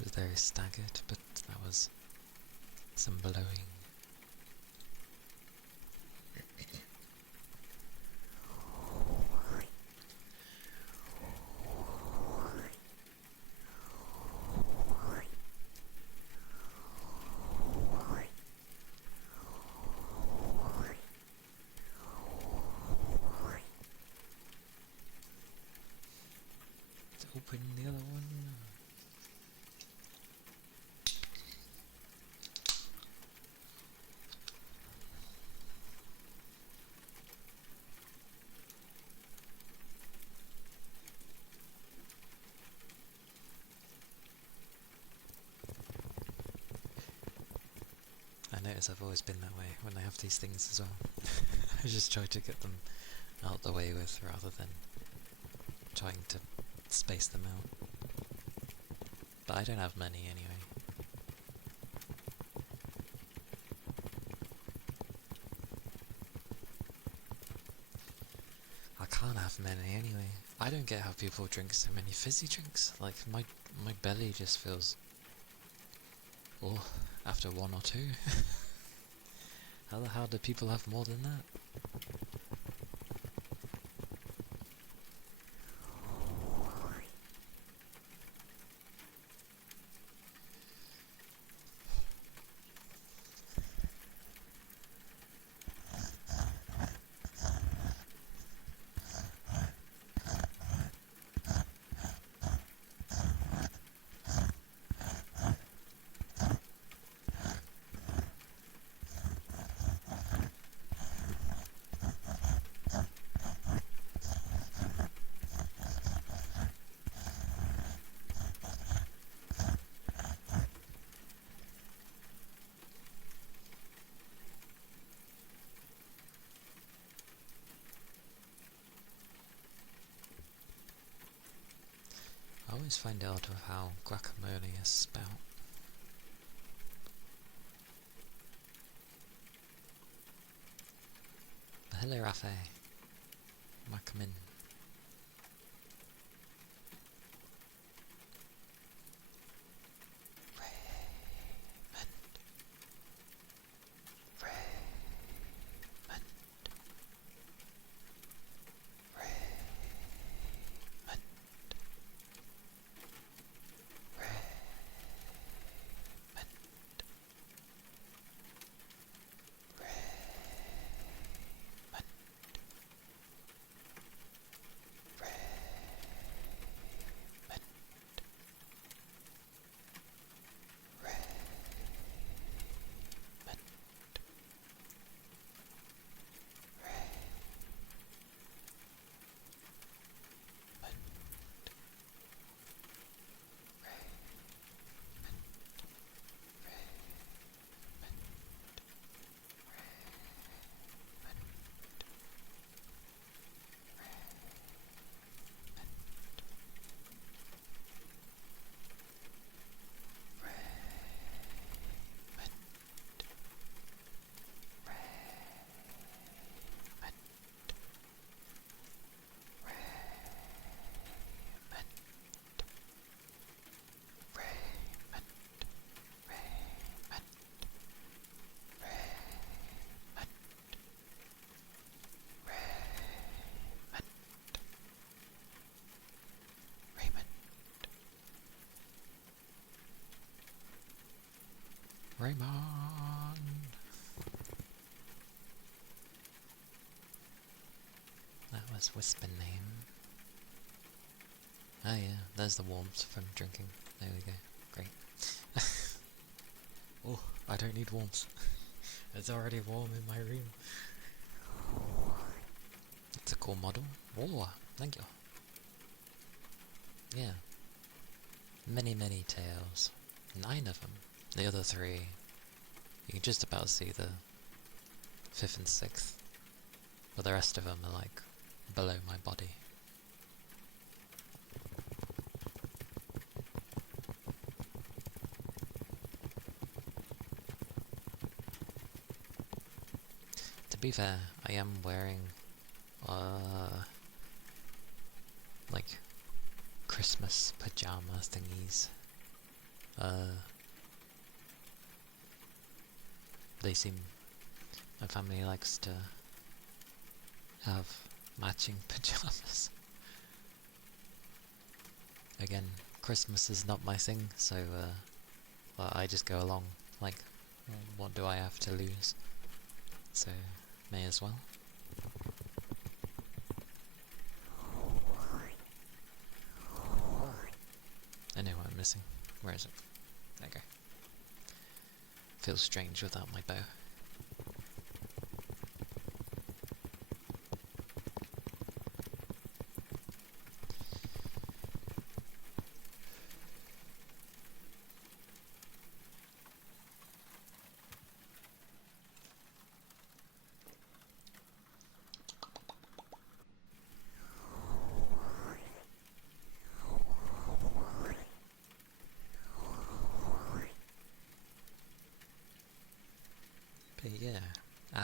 It was very staggered, but that was some blowing. Let's open the other one. notice I've always been that way when I have these things as well. I just try to get them out the way with rather than trying to space them out. But I don't have many anyway. I can't have many anyway. I don't get how people drink so many fizzy drinks. Like, my belly just feels... oh, after one or two. How the hell do people have more than that? I always find out of how guacamole is spelled. Hello, Rafe. Welcome in. Raymond! That was Whisper name. Oh yeah, there's the warmth from drinking. There we go. Great. Oh, I don't need warmth. It's already warm in my room. It's a cool model. Oh, thank you. Yeah. Many, many tails. 9 of them. The other 3, you can just about see the 5th and 6th, but the rest of them are like below my body. To be fair, I am wearing like Christmas pajama thingies. They seem... my family likes to have matching pajamas. Again, Christmas is not my thing, so well, I just go along, like, what do I have to lose? So, may as well. I know what I'm missing. Where is it? There you go. Feels strange without my bow.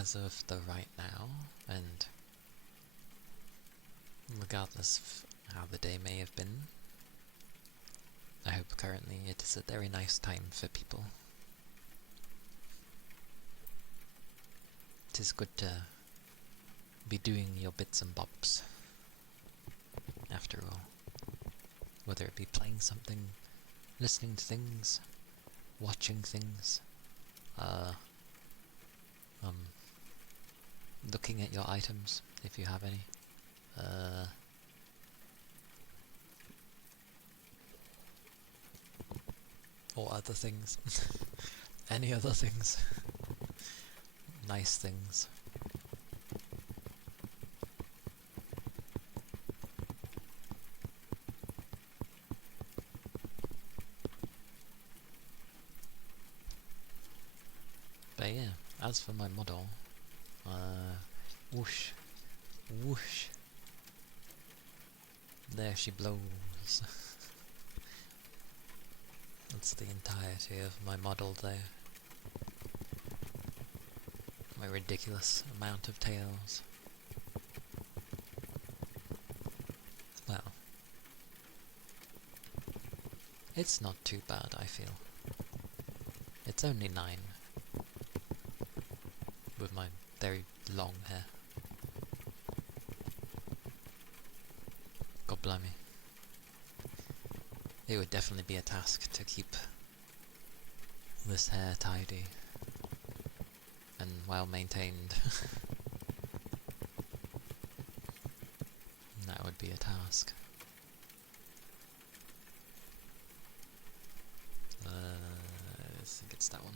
as of the right now, and regardless of how the day may have been, I hope currently it is a very nice time for people. It is good to be doing your bits and bobs, after all. Whether it be playing something, listening to things, watching things, looking at your items, if you have any, or other things. Any other things. Nice things. But yeah, as for my model, whoosh, whoosh, there she blows. That's the entirety of my model there. My ridiculous amount of tails. Well, it's not too bad, I feel. It's only 9. With my very long hair. God blimey. It would definitely be a task to keep this hair tidy and well maintained. That would be a task. I think it's that one.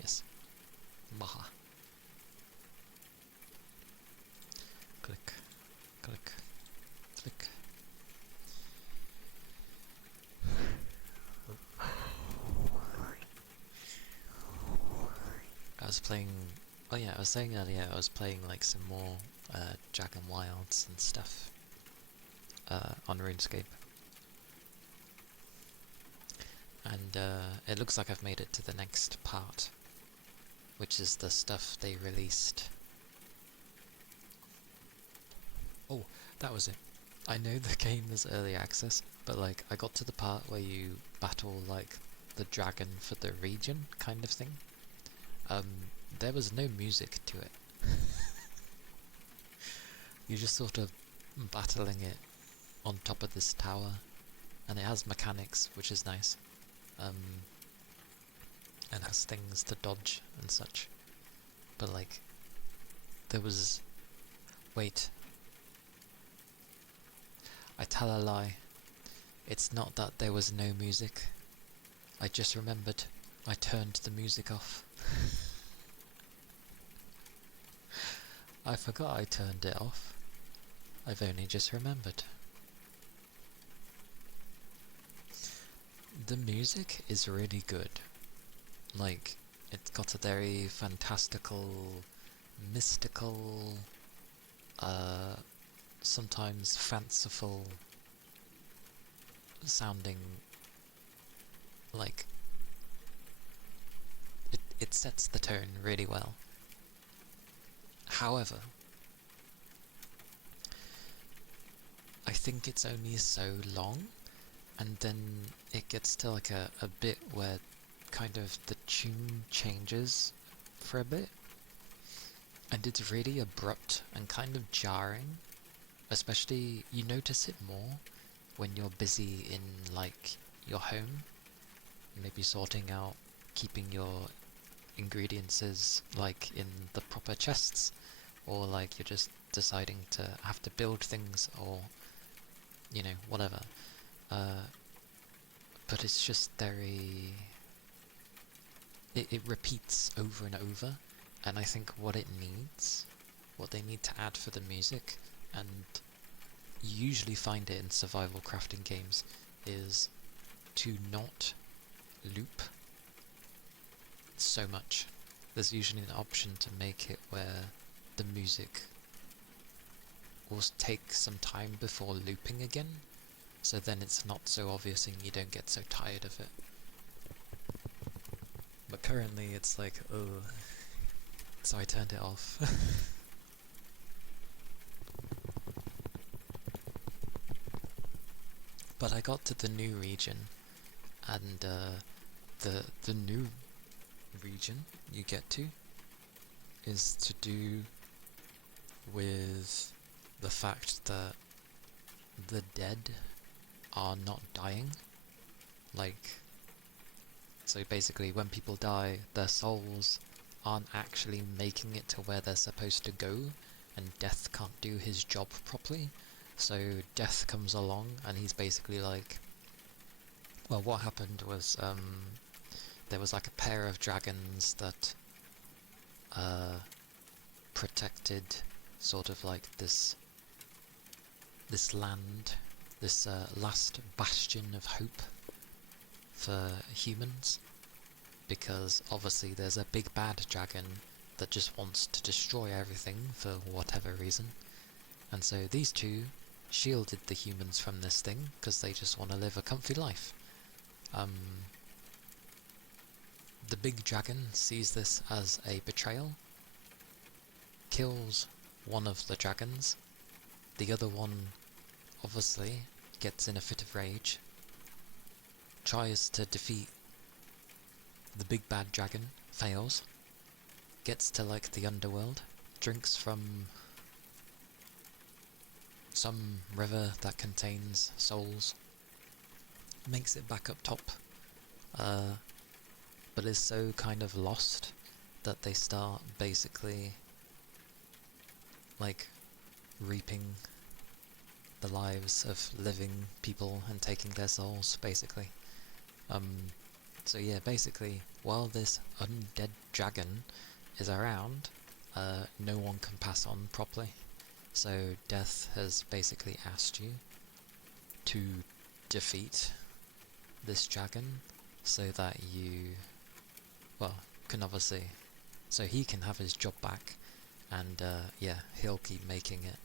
Yes. Baha. Click. Click. Click. I was playing... Oh yeah, I was saying earlier I was playing like some more Dragon Wilds and stuff on RuneScape. And it looks like I've made it to the next part, which is the stuff they released. Oh, that was it. I know the game is early access, but like I got to the part where you battle like the dragon for the region kind of thing. There was no music to it. You're just sort of battling it on top of this tower, and it has mechanics, which is nice. And has things to dodge and such. But like, there was... Wait. I tell a lie. It's not that there was no music. I just remembered I turned the music off. I forgot I turned it off. I've only just remembered. The music is really good. Like, it's got a very fantastical, mystical, sometimes fanciful sounding, like, it sets the tone really well. However, I think it's only so long, and then it gets to like a bit where kind of the tune changes for a bit, and it's really abrupt and kind of jarring. Especially, you notice it more when you're busy in like your home, maybe sorting out, keeping your ingredients like in the proper chests, or like you're just deciding to have to build things, or you know, whatever. But it's just very... It repeats over and over, and I think what it needs, what they need to add for the music, and you usually find it in survival crafting games, is to not loop so much. There's usually an option to make it where the music will take some time before looping again, so then it's not so obvious and you don't get so tired of it. But currently it's like, oh, so I turned it off. But I got to the new region, and the new region you get to is to do with the fact that the dead are not dying. Like, so basically when people die, their souls aren't actually making it to where they're supposed to go, and Death can't do his job properly. So Death comes along and he's basically like, well, what happened was there was like a pair of dragons that protected sort of like this land, this last bastion of hope for humans, because obviously there's a big bad dragon that just wants to destroy everything for whatever reason. And so these two shielded the humans from this thing because they just want to live a comfy life. The big dragon sees this as a betrayal, kills one of the dragons. The other one obviously gets in a fit of rage, tries to defeat the big bad dragon, fails, gets to like the underworld, drinks from some river that contains souls, makes it back up top, but is so kind of lost that they start basically like reaping the lives of living people and taking their souls, basically. So yeah, basically, while this undead dragon is around, no one can pass on properly. So Death has basically asked you to defeat this dragon so that you, well, can obviously, so he can have his job back, and yeah, he'll keep making it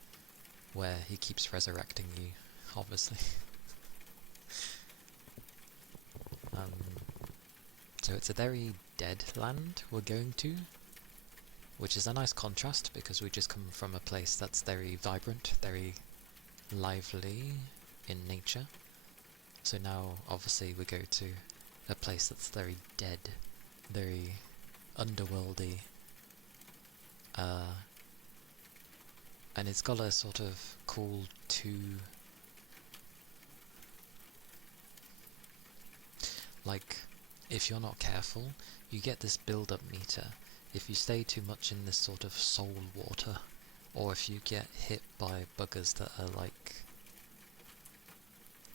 where he keeps resurrecting you, obviously. So it's a very dead land we're going to, which is a nice contrast because we just come from a place that's very vibrant, very lively in nature. So now obviously we go to a place that's very dead, very underworldy, and it's got a sort of call to, like, if you're not careful, you get this build-up meter. If you stay too much in this sort of soul water, or if you get hit by buggers that are like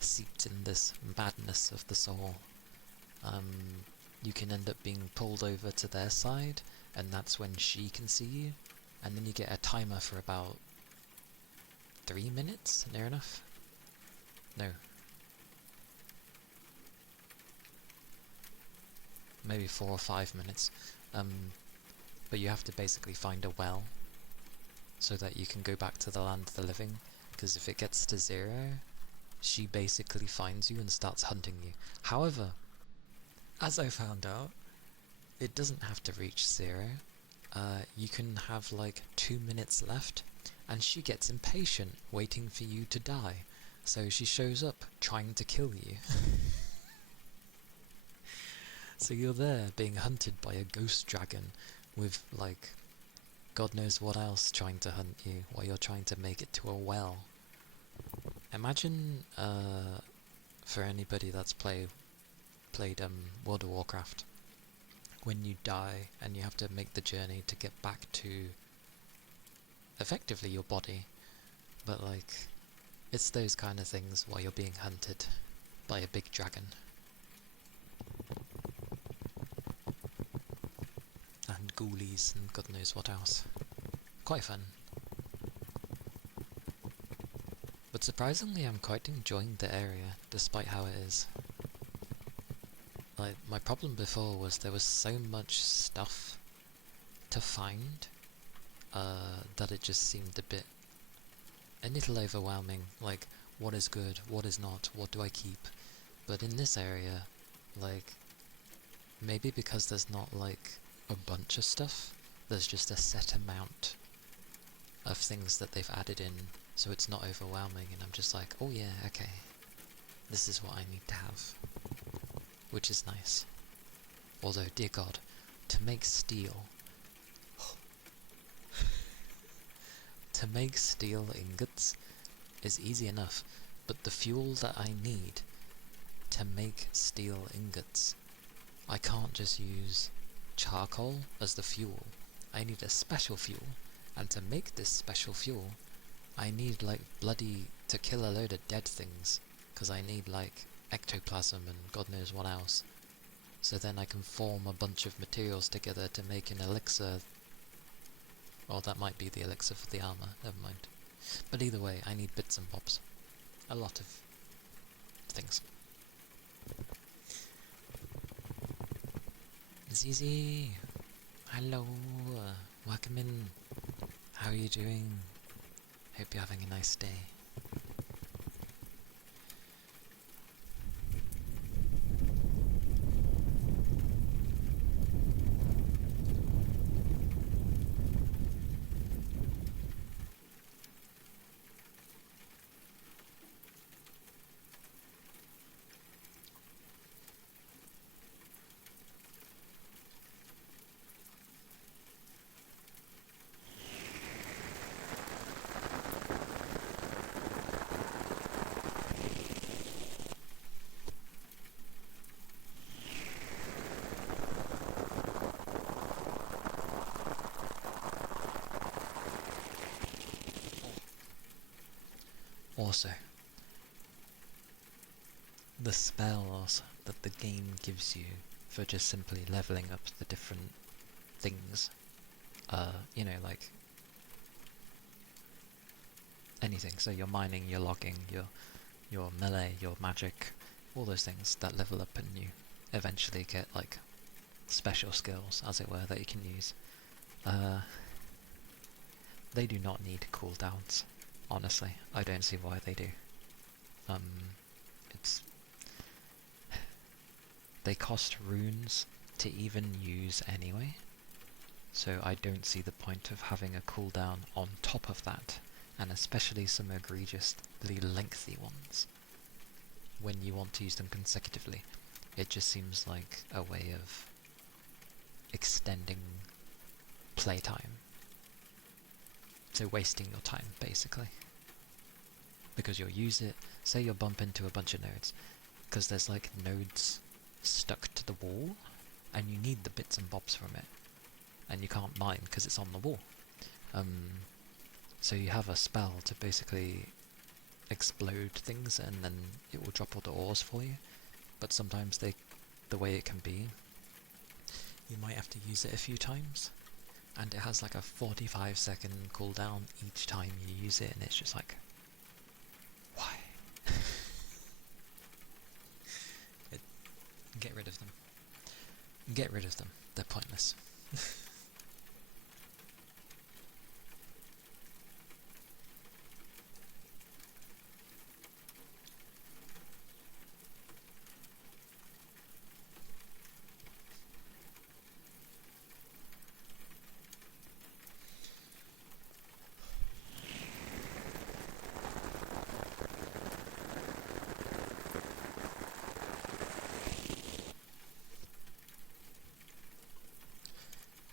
seeped in this madness of the soul, you can end up being pulled over to their side, and that's when she can see you, and then you get a timer for about 3 minutes, near enough? No. Maybe 4 or 5 minutes. But you have to basically find a well so that you can go back to the land of the living, because if it gets to 0, she basically finds you and starts hunting you. However, as I found out, it doesn't have to reach 0. You can have like 2 minutes left, and she gets impatient waiting for you to die. So she shows up trying to kill you. So you're there being hunted by a ghost dragon with like God knows what else trying to hunt you while you're trying to make it to a well. Imagine, for anybody that's played World of Warcraft, when you die and you have to make the journey to get back to effectively your body, but like, it's those kind of things while you're being hunted by a big dragon. And ghoulies and God knows what else. Quite fun. But surprisingly I'm quite enjoying the area, despite how it is. Like, my problem before was there was so much stuff to find, that it just seemed a little overwhelming. Like, what is good, what is not, what do I keep? But in this area, like, maybe because there's not like a bunch of stuff, there's just a set amount of things that they've added in, so it's not overwhelming, and I'm just like, oh yeah, okay, this is what I need to have, which is nice. Although, dear God, to make steel, to make steel ingots is easy enough, but the fuel that I need to make steel ingots, I can't just use charcoal as the fuel. I need a special fuel, and to make this special fuel, I need like bloody to kill a load of dead things, because I need like ectoplasm and God knows what else. So then I can form a bunch of materials together to make an elixir. Or that might be the elixir for the armor, never mind. But either way, I need bits and bobs. A lot of things. Zizi! Hello! Welcome in. How are you doing? Hope you're having a nice day. Also, the spells that the game gives you for just simply leveling up the different things, you know, like anything. So you're mining, you're logging, your melee, your magic, all those things that level up, and you eventually get like special skills, as it were, that you can use. They do not need cooldowns. Honestly, I don't see why they do. It's they cost runes to even use anyway, so I don't see the point of having a cooldown on top of that, and especially some egregiously lengthy ones when you want to use them consecutively. It just seems like a way of extending playtime. So wasting your time, basically. Because you'll use it, say you'll bump into a bunch of nodes, because there's like nodes stuck to the wall, and you need the bits and bobs from it, and you can't mine because it's on the wall. So you have a spell to basically explode things, and then it will drop all the ores for you, but sometimes the way it can be, you might have to use it a few times, and it has like a 45-second cooldown each time you use it, and it's just like, why? Get rid of them. Get rid of them. They're pointless.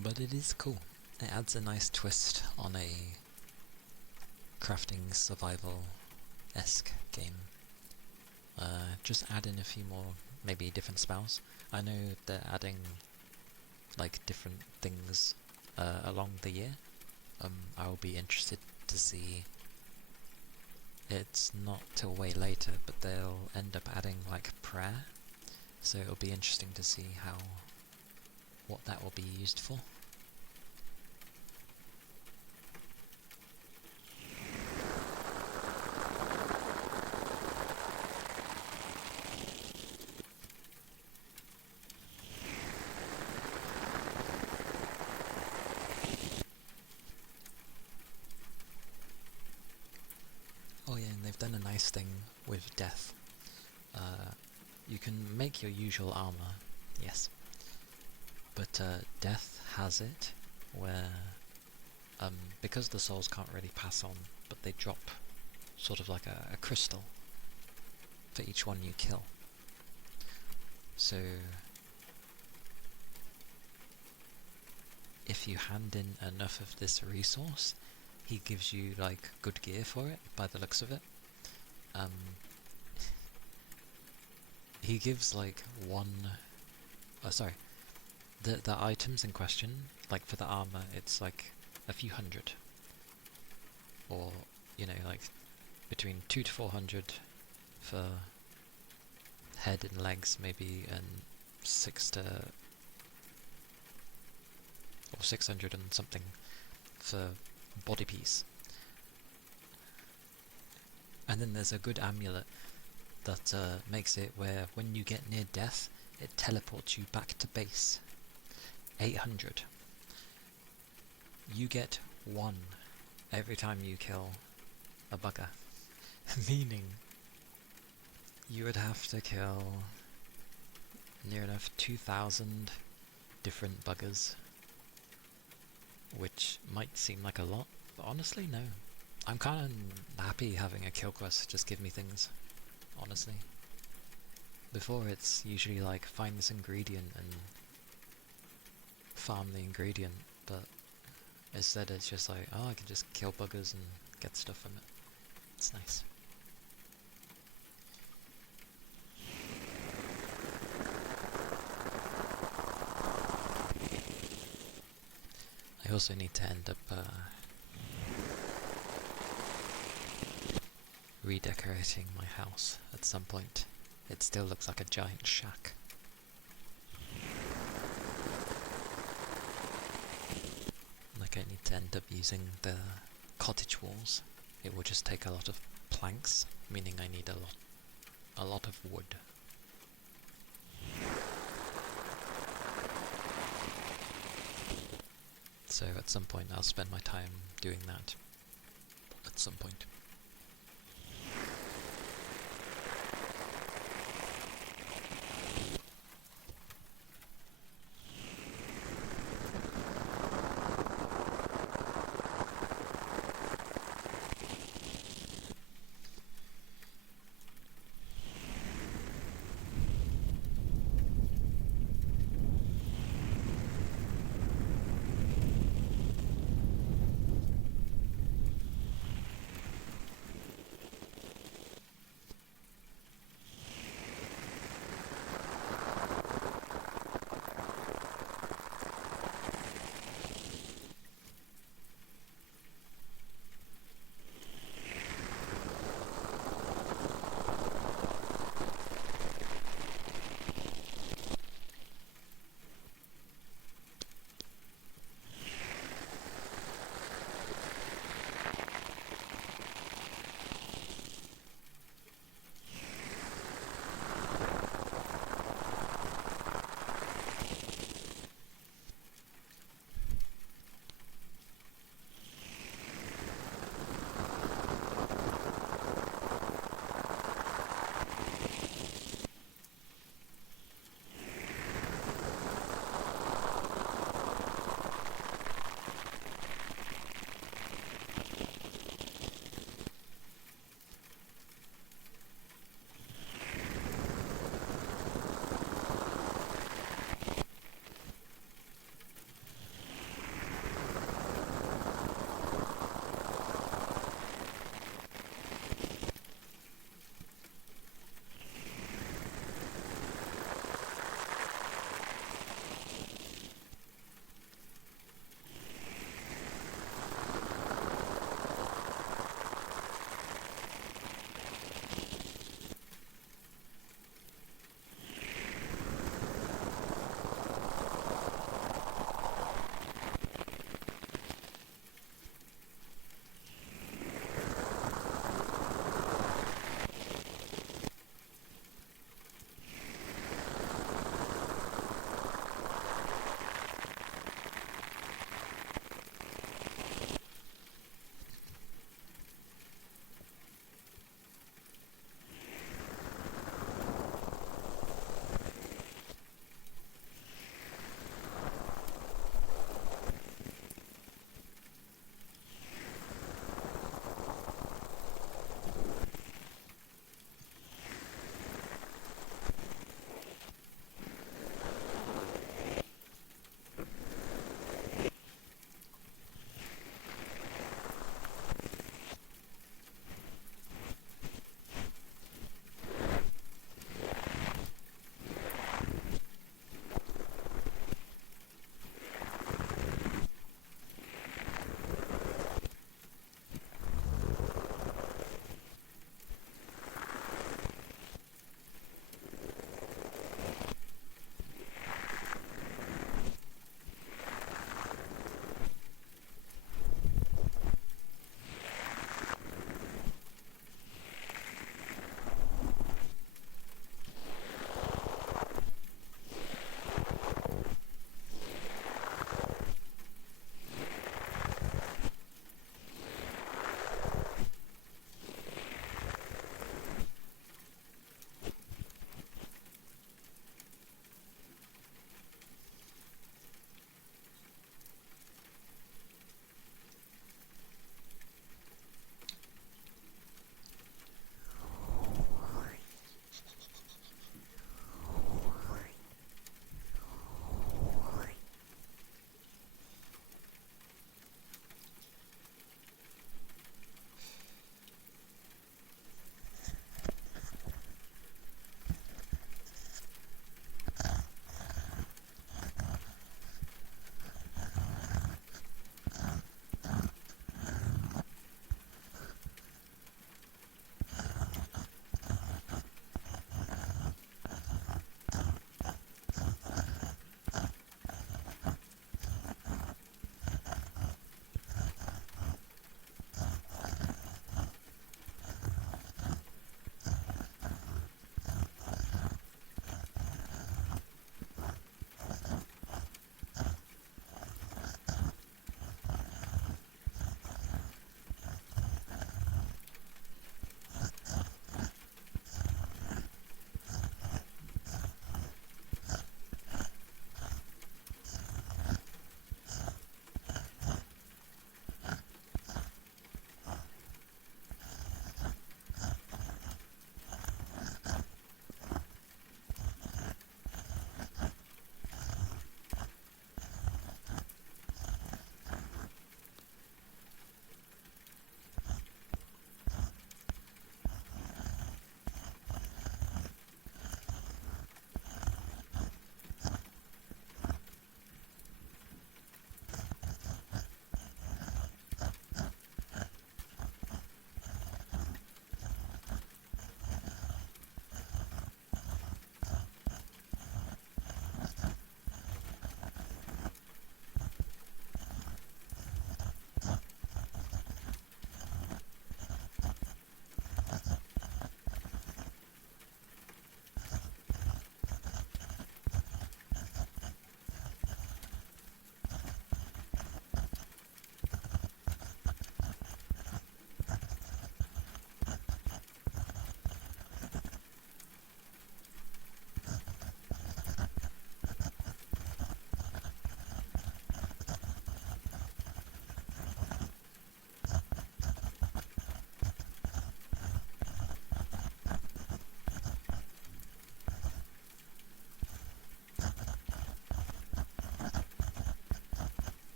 But it is cool. It adds a nice twist on a crafting survival-esque game. Just add in a few more, maybe different spells. I know they're adding like different things along the year. I'll be interested to see. It's not till way later, but they'll end up adding like prayer. So it'll be interesting to see what that will be used for. Oh yeah, and they've done a nice thing with death. You can make your usual armor, yes, but death has it where because the souls can't really pass on, but they drop sort of like a crystal for each one you kill. So if you hand in enough of this resource, he gives you like good gear for it, by the looks of it. He gives like the items in question, like for the armor, it's like a few hundred, or like between 200 to 400 for head and legs, maybe, and 600 and something for body piece. And then there's a good amulet that makes it where when you get near death, it teleports you back to base. 800. You get 1 every time you kill a bugger. Meaning you would have to kill near enough 2,000 different buggers, which might seem like a lot, but honestly no. I'm kind of happy having a kill quest just give me things, honestly. Before it's usually like find this ingredient and farm the ingredient, but instead it's just like, oh, I can just kill buggers and get stuff from it. It's nice. I also need to end up redecorating my house at some point. It still looks like a giant shack. Like I need to end up using the cottage walls. It will just take a lot of planks, meaning I need a lot of wood. So at some point I'll spend my time doing that. At some point.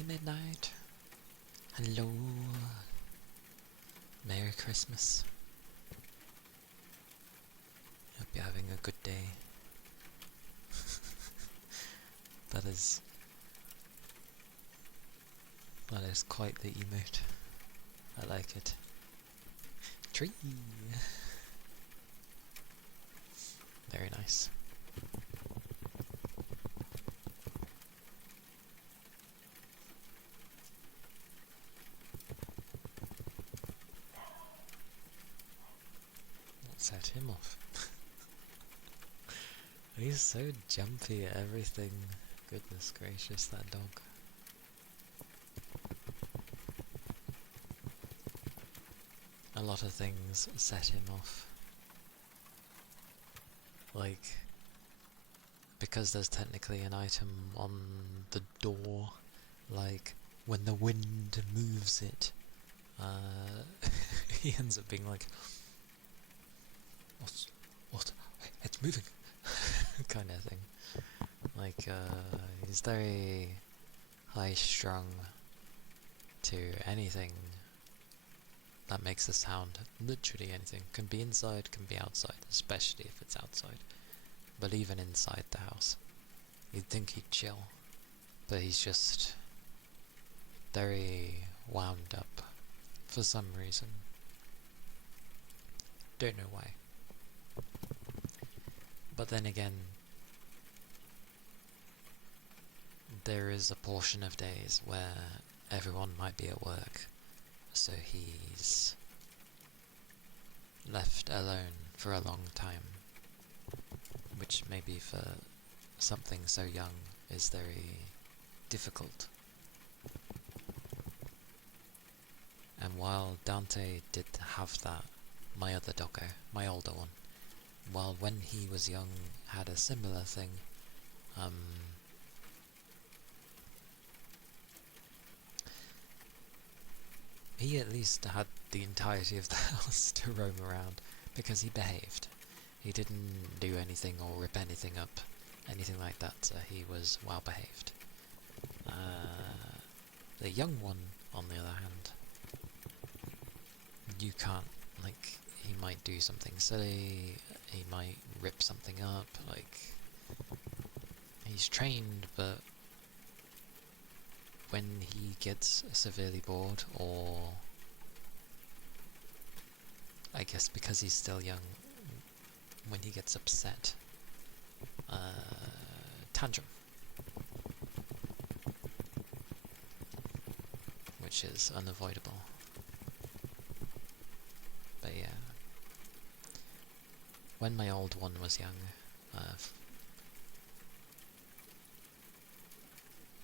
Hey Midnight. Hello. Merry Christmas. Hope you're having a good day. That is quite the emote. I like it. Tree. Very nice. What set him off? He's so jumpy at everything. Goodness gracious, that dog. A lot of things set him off. Like, because there's technically an item on the door, like, when the wind moves it, he ends up being like, what? It's moving! kind of thing. Like, he's very high-strung to anything that makes a sound. Literally anything. Can be inside, can be outside, especially if it's outside. But even inside the house, you'd think he'd chill. But he's just very wound up for some reason. Don't know why. But then again, there is a portion of days where everyone might be at work, so he's left alone for a long time, which maybe for something so young is very difficult. And while Dante did have that, my other doggo, my older one, while when he was young had a similar thing, he at least had the entirety of the house to roam around, because he behaved. He didn't do anything or rip anything up, anything like that, so he was well behaved. The young one, on the other hand, you can't, like, he might do something silly, he might rip something up, like, he's trained, but when he gets severely bored, or I guess because he's still young, when he gets upset, tantrum, which is unavoidable. But yeah, when my old one was young,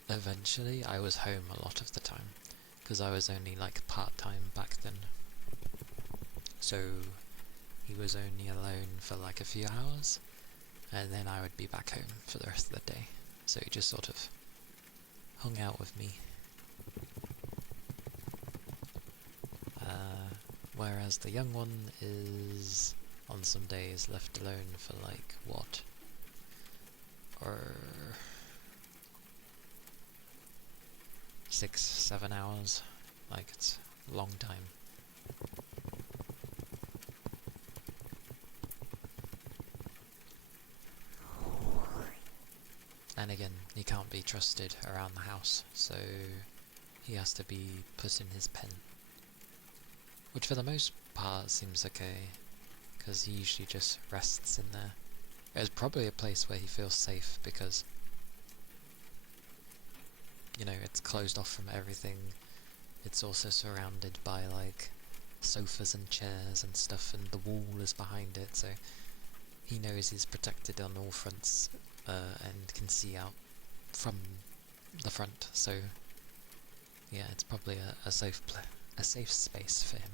eventually I was home a lot of the time, because I was only like part-time back then, so he was only alone for like a few hours, and then I would be back home for the rest of the day, so he just sort of hung out with me. Whereas the young one is on some days left alone for like, what? Or 6-7 hours, like it's a long time. And again, he can't be trusted around the house, so he has to be put in his pen. Which for the most part seems okay, because he usually just rests in there. It's probably a place where he feels safe, because, you know, it's closed off from everything. It's also surrounded by, like, sofas and chairs and stuff, and the wall is behind it, so he knows he's protected on all fronts, and can see out from the front, so yeah, it's probably a safe space for him.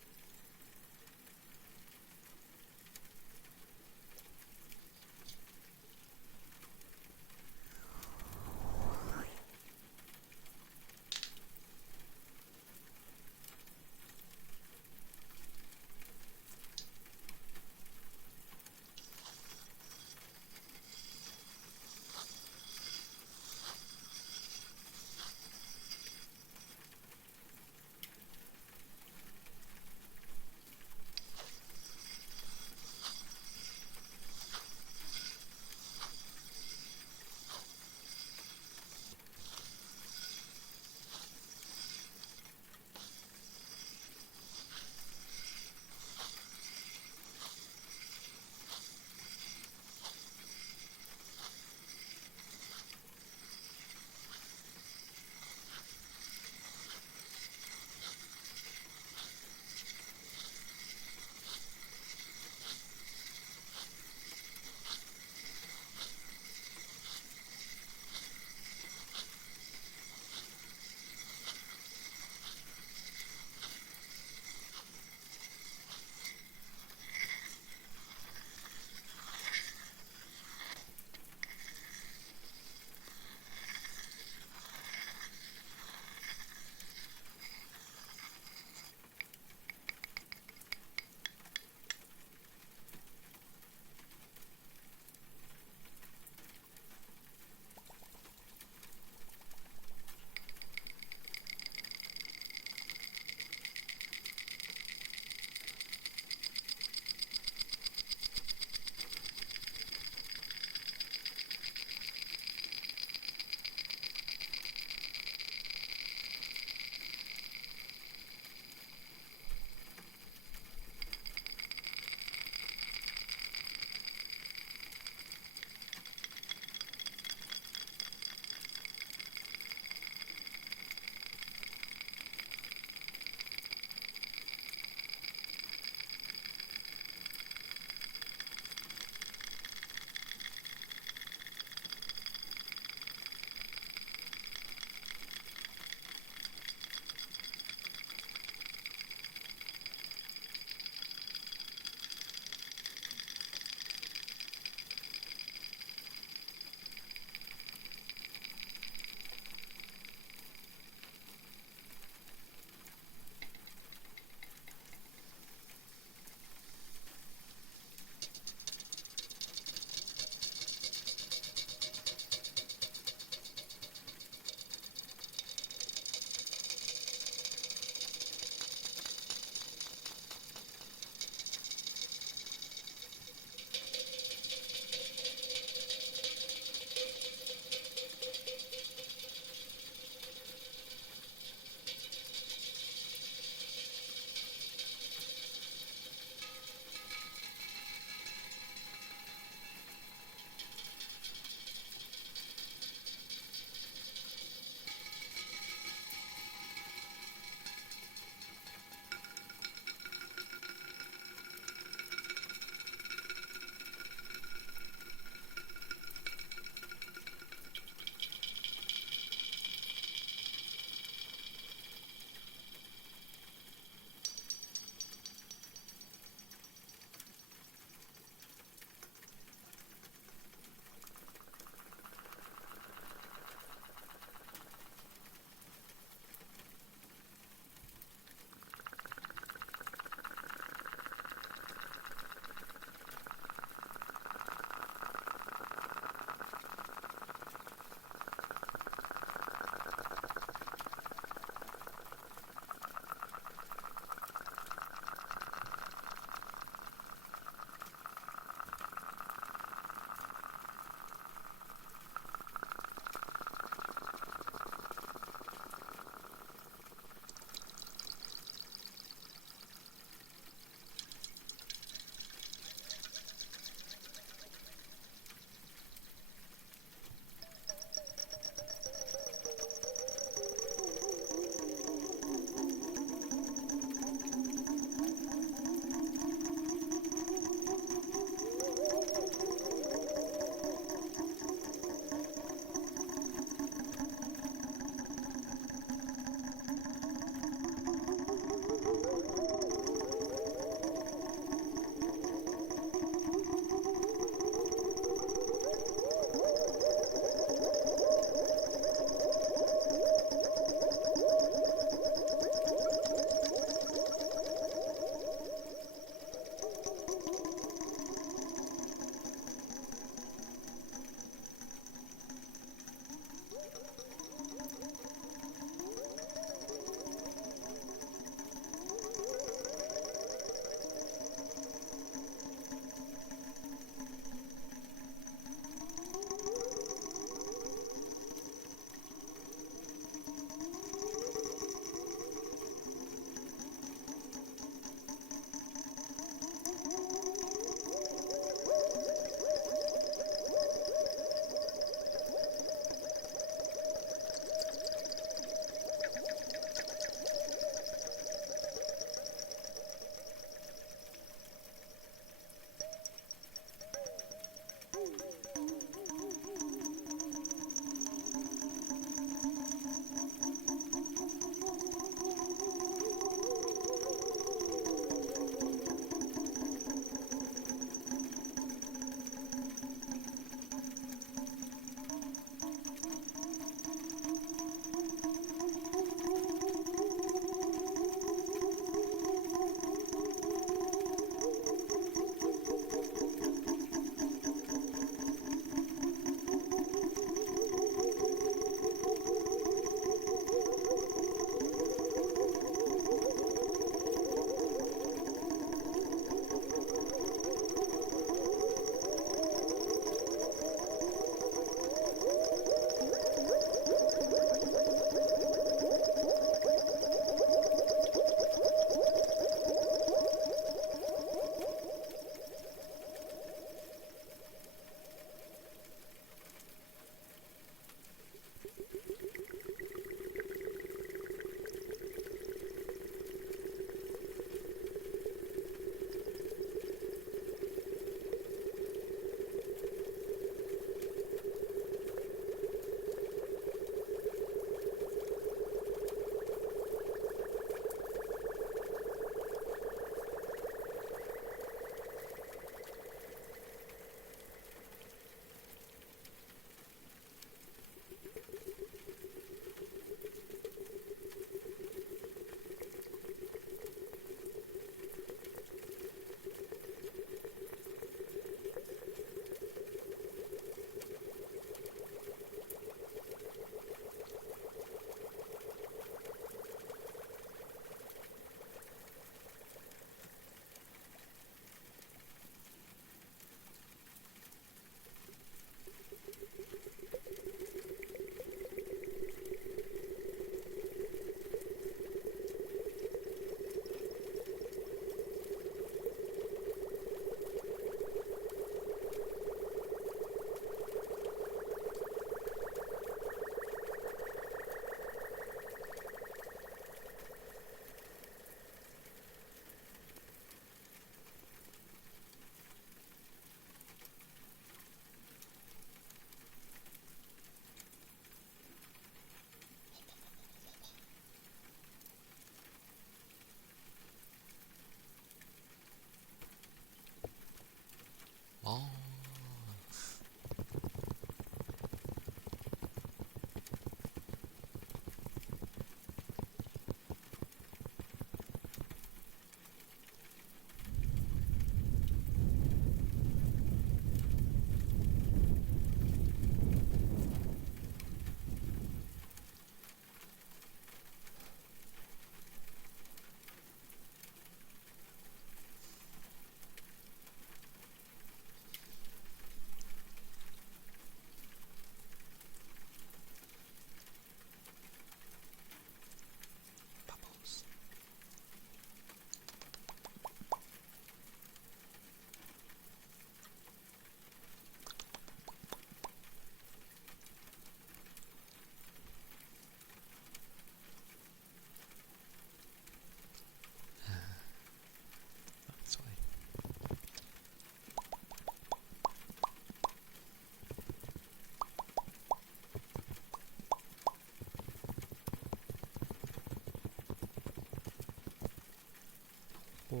Oh.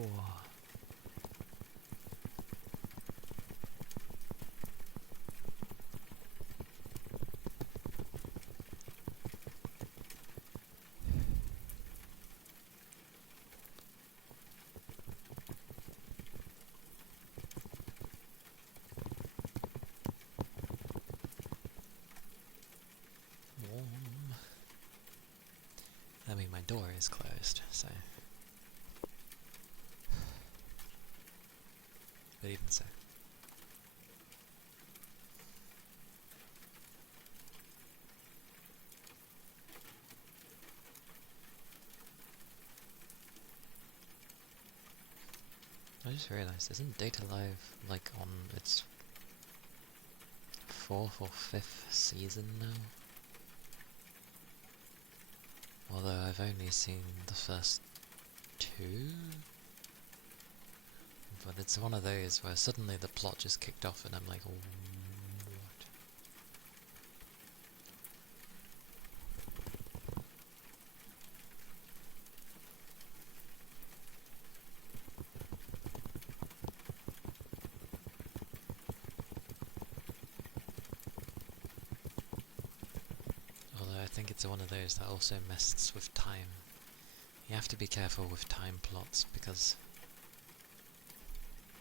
Warm. I mean, my door is closed, so. But even so. I just realised, isn't Data Live like on its 4th or 5th season now? Although I've only seen the first 2? But it's one of those where suddenly the plot just kicked off and I'm like, what? Although I think it's one of those that also messes with time. You have to be careful with time plots because,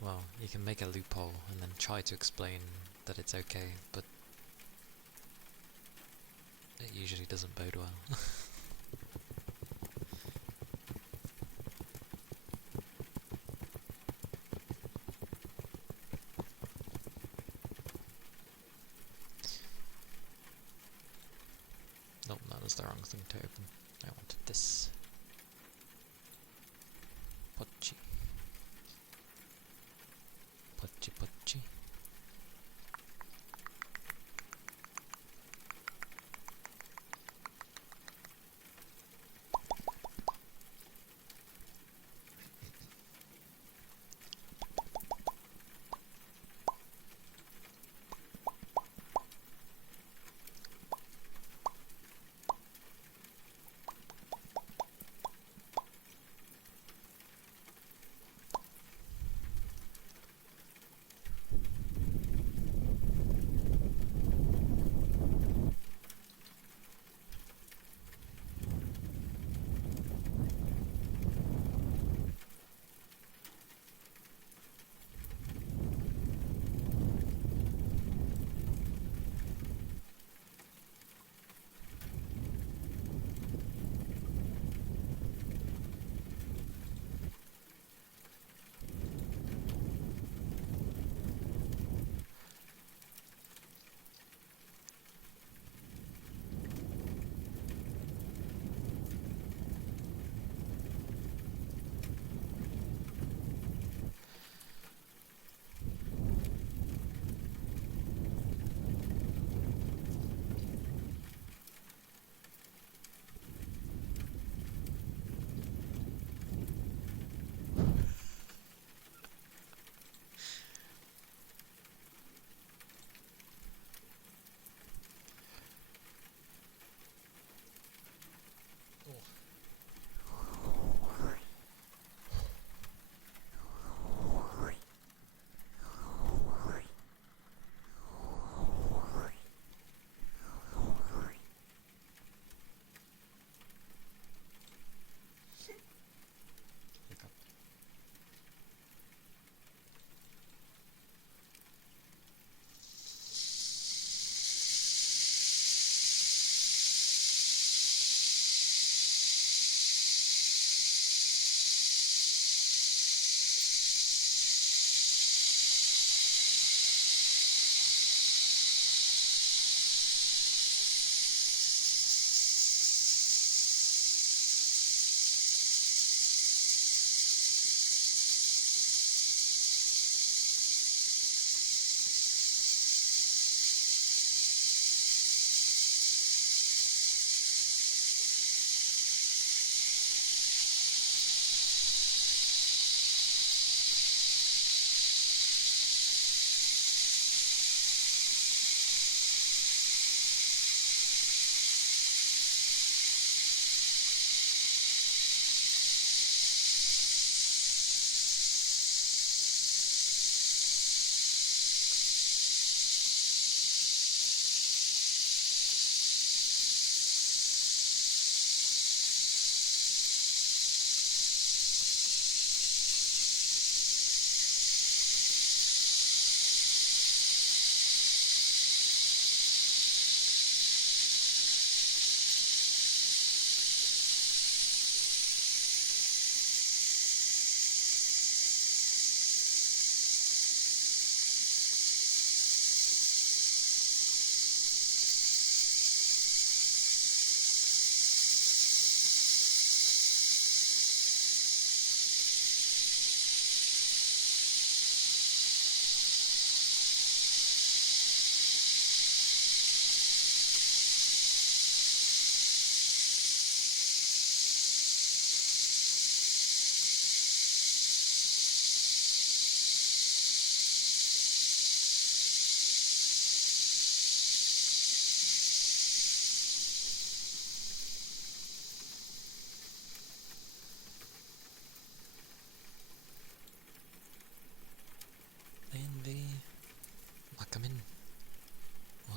well, you can make a loophole and then try to explain that it's okay, but it usually doesn't bode well. Nope, that was the wrong thing to open. I wanted this. Pochi. Pochi pochi.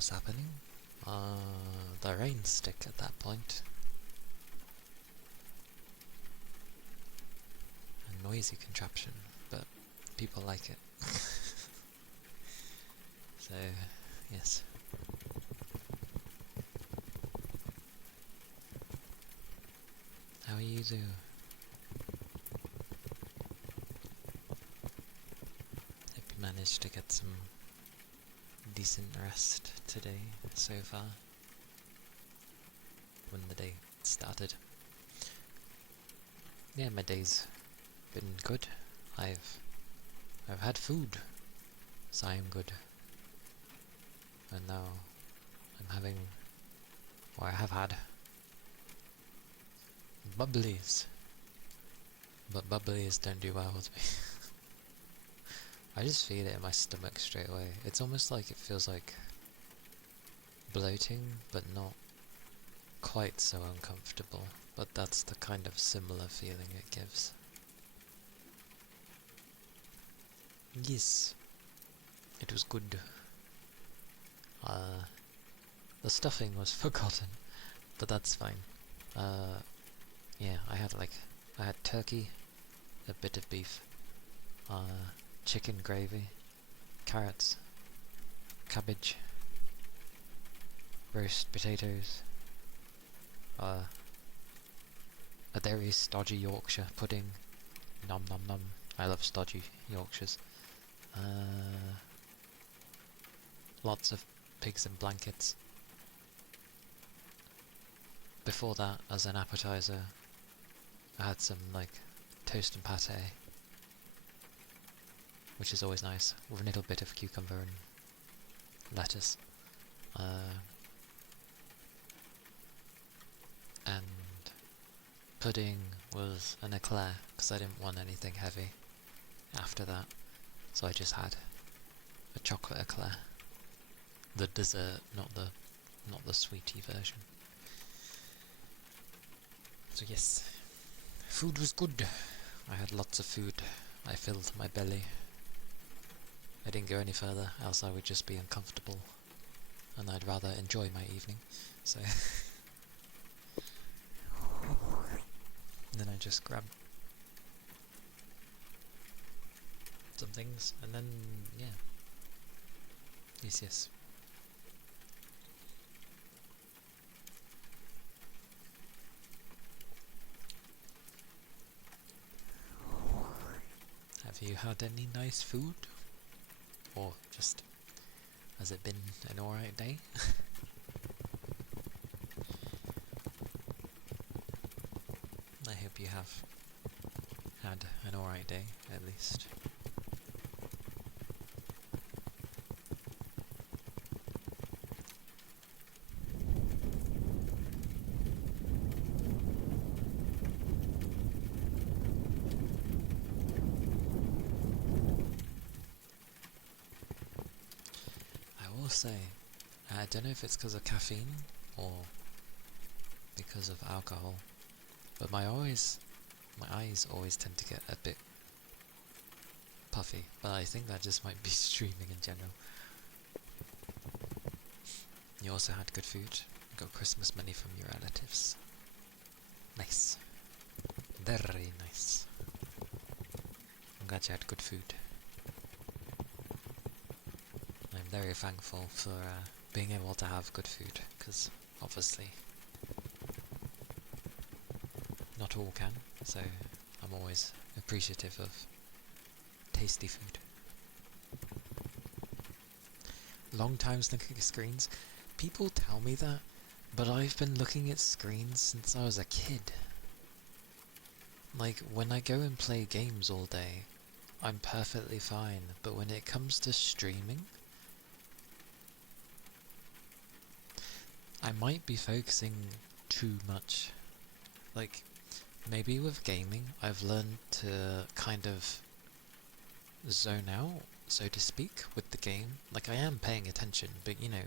was happening. The rain stick at that point. A noisy contraption, but people like it. So, yes. How are you doing? Hope you managed to get some decent rest today so far. When the day started. Yeah, my day's been good. I've had food, so I'm good. And now I'm having, or I have had, bubblies. But bubblies don't do well with me. I just feel it in my stomach straight away. It's almost like it feels like bloating, but not quite so uncomfortable. But that's the kind of similar feeling it gives. Yes, it was good. The stuffing was forgotten, but that's fine. Yeah, I had turkey, a bit of beef, chicken gravy, carrots, cabbage, roast potatoes, a very stodgy Yorkshire pudding. Nom nom nom. I love stodgy Yorkshires. Lots of pigs in blankets. Before that, as an appetizer, I had some toast and pate, which is always nice, with a little bit of cucumber and lettuce. And pudding was an eclair, because I didn't want anything heavy after that, so I just had a chocolate eclair. The dessert, not the sweetie version. So yes, food was good. I had lots of food. I filled my belly. I didn't go any further, else I would just be uncomfortable, and I'd rather enjoy my evening. So and then I just grabbed some things, and then yeah. Yes. Have you had any nice food? Or just, has it been an alright day? I hope you have had an alright day, at least. I will say, I don't know if it's because of caffeine or because of alcohol, but my eyes always tend to get a bit puffy, but I think that just might be streaming in general. You also had good food. You got Christmas money from your relatives. Nice. Very nice. I'm glad you had good food. I'm very thankful for being able to have good food, because obviously not all can, so I'm always appreciative of tasty food. Long times looking at screens. People tell me that, but I've been looking at screens since I was a kid. Like, when I go and play games all day, I'm perfectly fine, but when it comes to streaming, I might be focusing too much. Like, maybe with gaming, I've learned to kind of zone out, so to speak, with the game. Like, I am paying attention, but you know,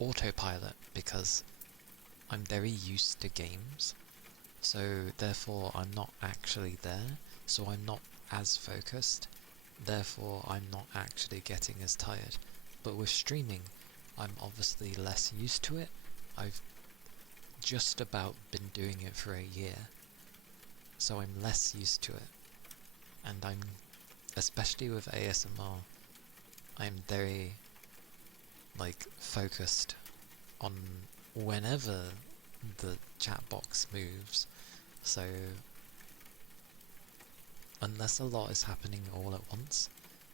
autopilot, because I'm very used to games, so therefore I'm not actually there, so I'm not as focused, therefore I'm not actually getting as tired. But with streaming, I'm obviously less used to it. I've just about been doing it for a year, so I'm less used to it. And I'm, especially with ASMR, I'm very, like, focused on whenever the chat box moves, so unless a lot is happening all at once,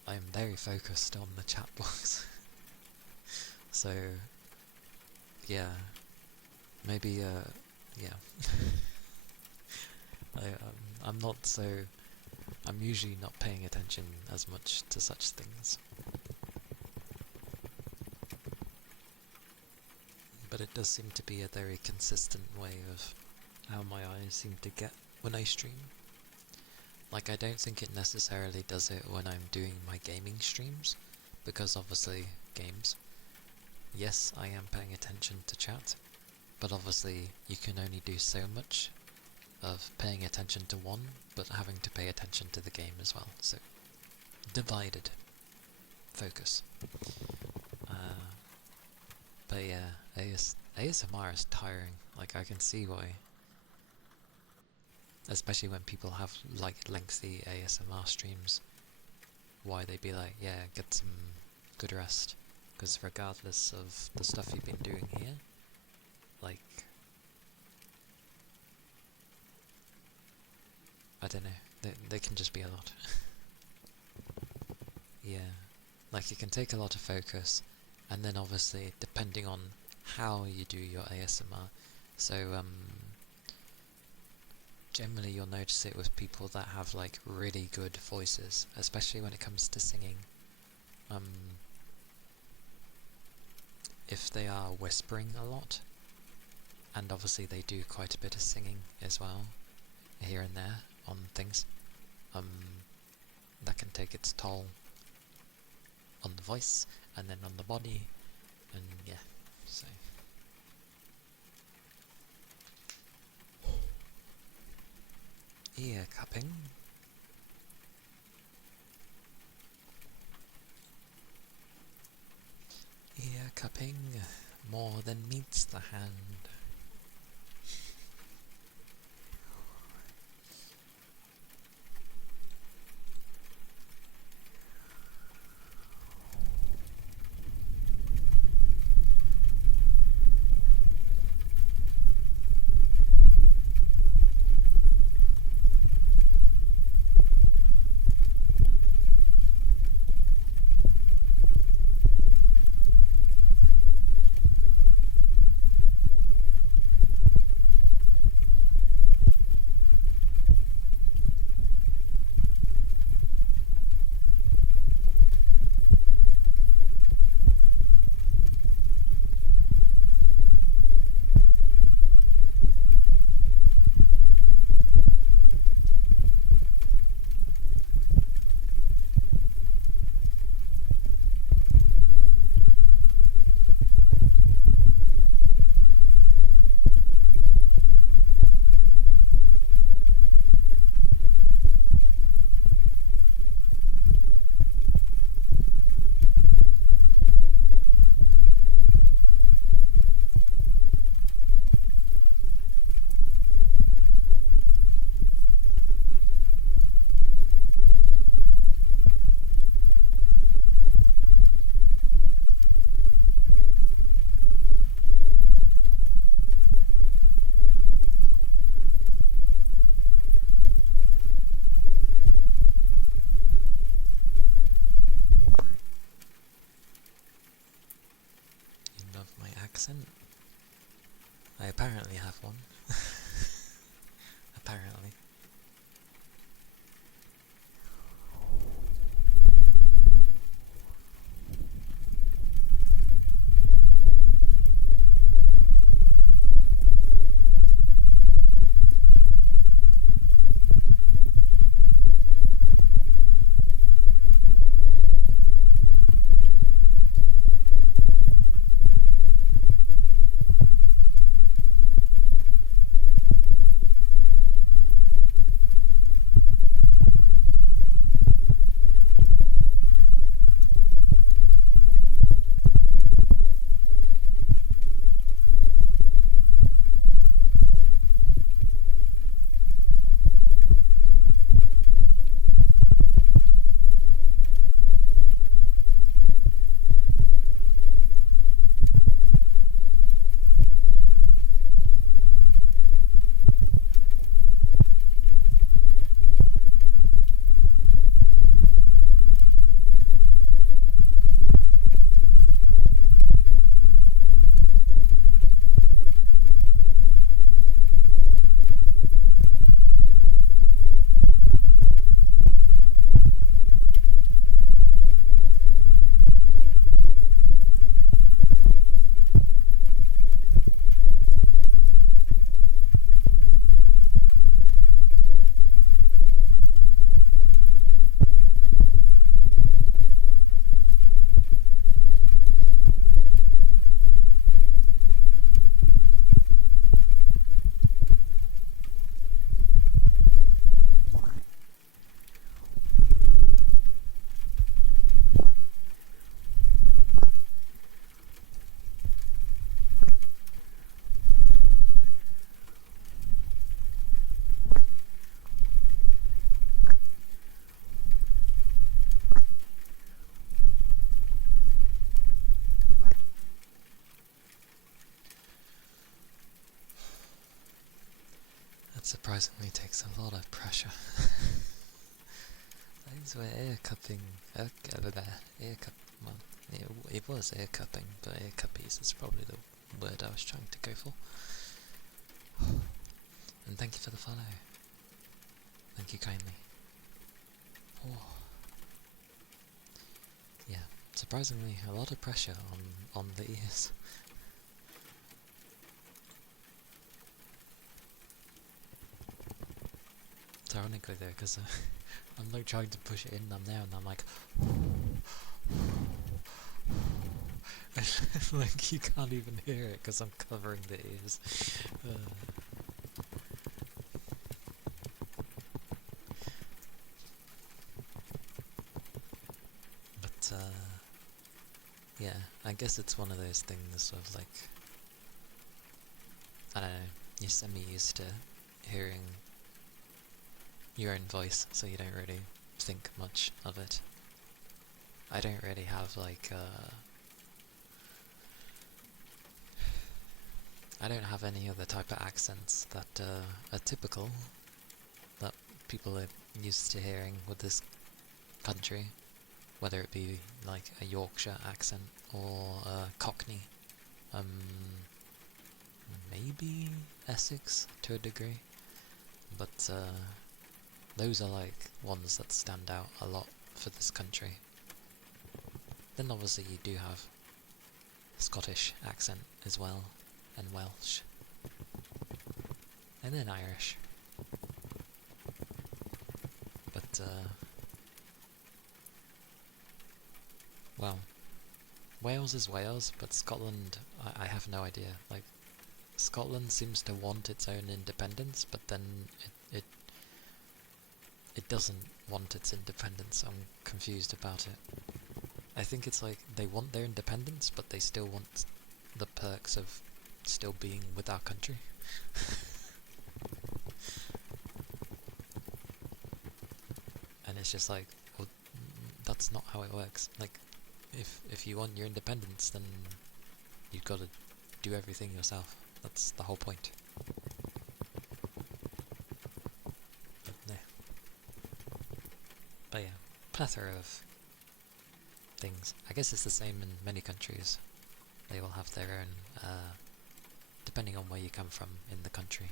I'm very focused on the chat box. So, yeah, maybe, yeah. I'm not so, I'm usually not paying attention as much to such things. But it does seem to be a very consistent way of how my eyes seem to get when I stream. Like, I don't think it necessarily does it when I'm doing my gaming streams, because obviously, games, yes, I am paying attention to chat, but obviously you can only do so much of paying attention to one, but having to pay attention to the game as well, so divided focus. But yeah, ASMR is tiring, like I can see why. Especially when people have like lengthy ASMR streams, why they'd be like, yeah, get some good rest, because regardless of the stuff you've been doing here, like, I don't know, they can just be a lot. Yeah, like it can take a lot of focus, and then obviously depending on how you do your ASMR, so generally you'll notice it with people that have like really good voices, especially when it comes to singing. If they are whispering a lot, and obviously they do quite a bit of singing as well, here and there on things, that can take its toll on the voice, and then on the body, and yeah, so. Ear cupping. Ear cupping more than meets the hand. You love my accent? I apparently have one. Apparently. surprisingly takes a lot of pressure. These were ear cupping, well, it was ear cupping, but ear cuppies is probably the word I was trying to go for. And thank you for the follow. Thank you kindly. Oh. Yeah, surprisingly a lot of pressure on the ears. It's ironic though, because I'm like trying to push it in them now, and I'm like, like you can't even hear it because I'm covering the ears. But yeah, I guess it's one of those things of like, I don't know, you're semi-used to hearing your own voice, so you don't really think much of it. I don't really have like I don't have any other type of accents that are typical, that people are used to hearing with this country, whether it be like a Yorkshire accent or a Cockney, maybe Essex to a degree, but those are like ones that stand out a lot for this country. Then obviously you do have Scottish accent as well, and Welsh, and then Irish. But well, Wales is Wales, but Scotland, I have no idea. Like, Scotland seems to want its own independence, but then it doesn't want its independence. I'm confused about it. I think it's like they want their independence, but they still want the perks of still being with our country. And it's just like, well, that's not how it works. Like, if you want your independence, then you've got to do everything yourself. That's the whole point. But yeah, plethora of things. I guess it's the same in many countries. They will have their own, depending on where you come from in the country,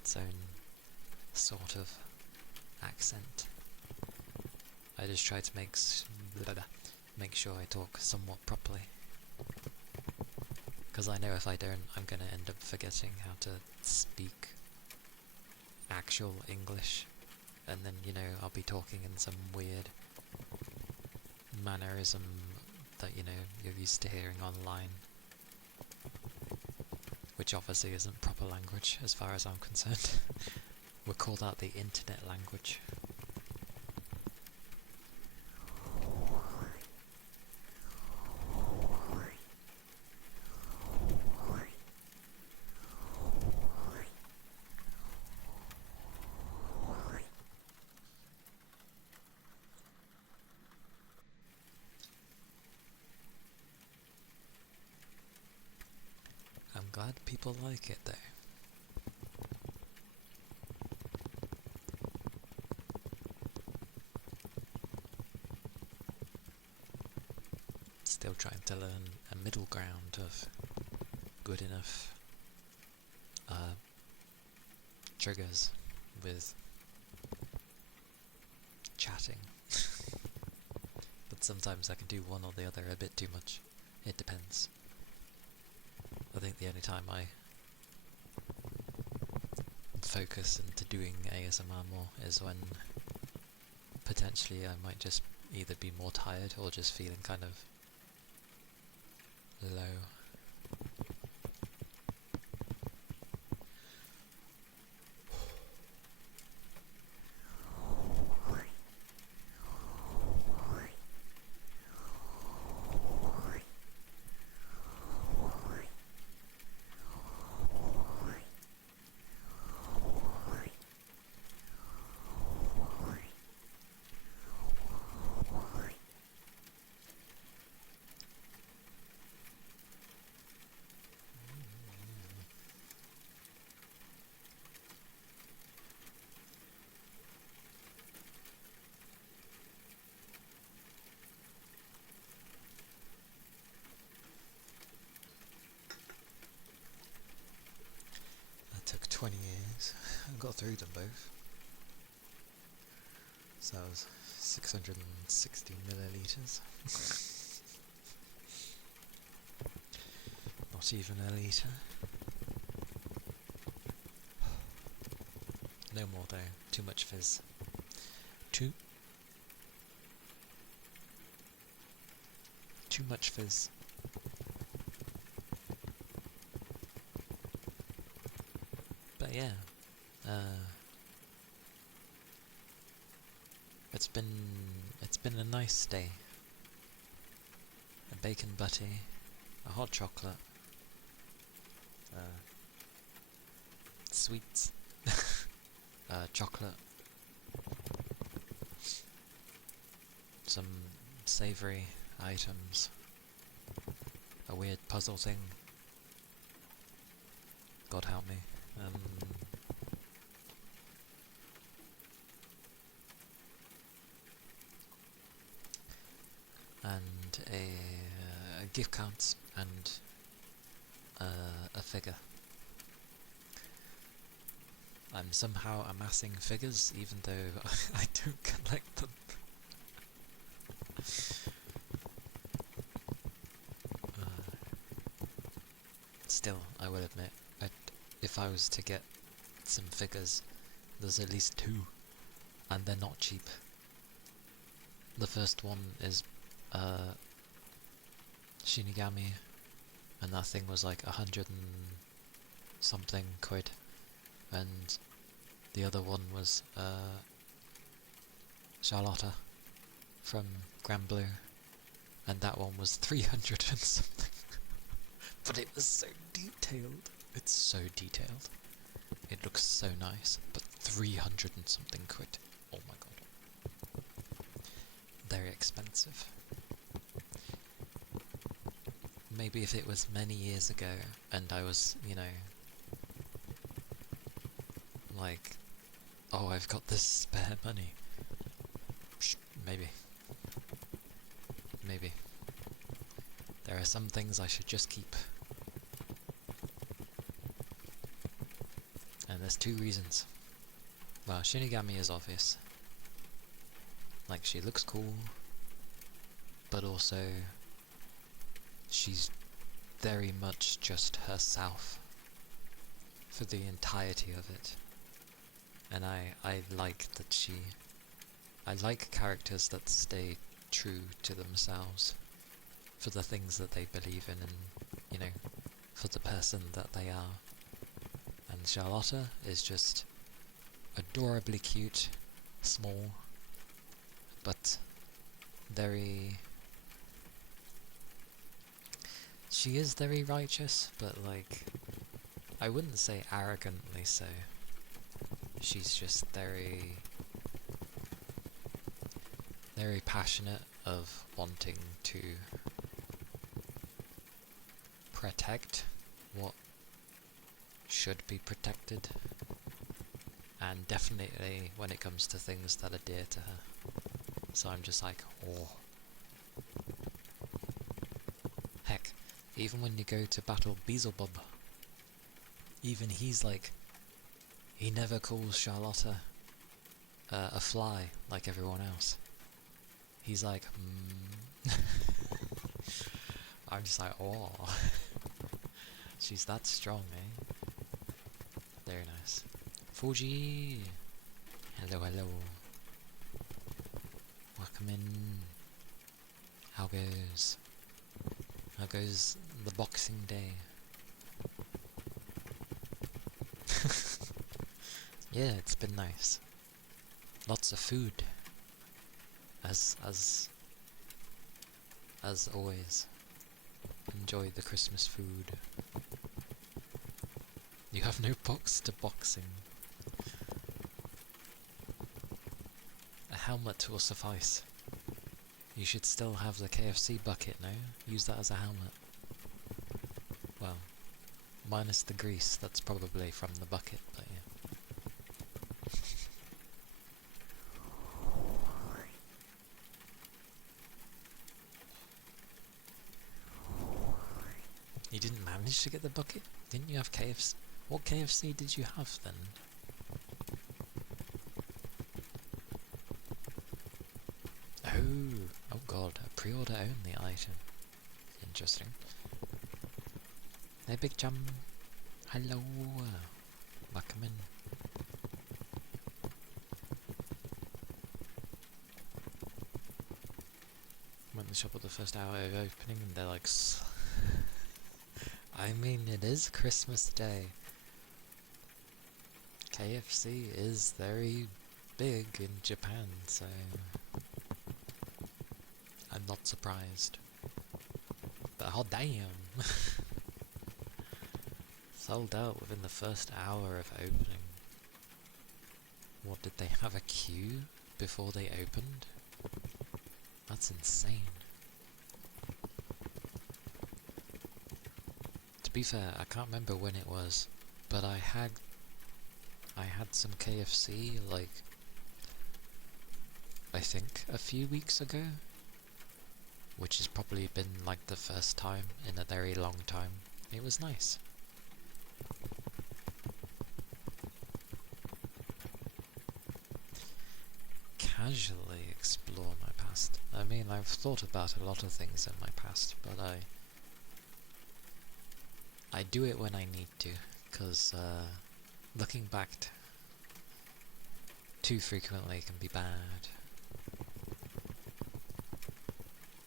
its own sort of accent. I just try to make sure I talk somewhat properly, because I know if I don't, I'm going to end up forgetting how to speak actual English, and then, you know, I'll be talking in some weird mannerism that, you know, you're used to hearing online, which obviously isn't proper language as far as I'm concerned. We're called out the internet language. I'm glad people like it though. Still trying to learn a middle ground of good enough triggers with chatting. But sometimes I can do one or the other a bit too much. It depends. I think the only time I focus into doing ASMR more is when potentially I might just either be more tired or just feeling kind of low. 20 years. I got through them both. So that was 660 millilitres. Not even a litre. No more though, too much fizz. Too much fizz. But yeah, it's been a nice day. A bacon butty, a hot chocolate, sweets, chocolate, some savoury items, a weird puzzle thing. God help me. And a gift card and a figure. I'm somehow amassing figures, even though I don't collect them. Still, I will admit, if I was to get some figures, there's at least 2, and they're not cheap. The first one is Shinigami, and that thing was like 100 and something quid, and the other one was Charlotta from Granblue, and that one was 300 and something. But it was so detailed. It's so detailed. It looks so nice, but 300 and something quid. Oh my god. Very expensive. Maybe if it was many years ago and I was, you know, like, oh, I've got this spare money. Maybe. Maybe. There are some things I should just keep. And there's 2 reasons. Well, Shinigami is obvious. Like, she looks cool, but also she's very much just herself for the entirety of it. And I like that I like characters that stay true to themselves for the things that they believe in and, you know, for the person that they are. And Charlotta is just adorably cute, small, but very... She is very righteous, but like, I wouldn't say arrogantly so. She's just very passionate of wanting to protect what should be protected, and definitely when it comes to things that are dear to her. So I'm just like, oh. Heck, even when you go to battle Beelzebub, even he's like, he never calls Charlotta a fly like everyone else. He's like, I'm just like, oh. She's that strong, eh? Very nice. Fuji! Hello, hello. Welcome in. How goes? How goes the Boxing Day? Yeah, it's been nice. Lots of food. As always. Enjoy the Christmas food. You have no box to boxing. A helmet will suffice. You should still have the KFC bucket, no? Use that as a helmet. Well, minus the grease, that's probably from the bucket, but yeah. You didn't manage to get the bucket? Didn't you have KFC? What KFC did you have then? Oh god, a pre-order only item. Interesting. Hey Big Chum. Hello. Welcome in. Went to the shop at the first hour of opening and they're like... I mean, it is Christmas Day. KFC is very big in Japan, so... I'm not surprised. But oh damn! Sold out within the first hour of opening. What, did they have a queue before they opened? That's insane. To be fair, I can't remember when it was, but I had some KFC, like, I think a few weeks ago, which has probably been like the first time in a very long time. It was nice. Casually explore my past. I mean, I've thought about a lot of things in my past, but I do it when I need to, because looking back too frequently can be bad.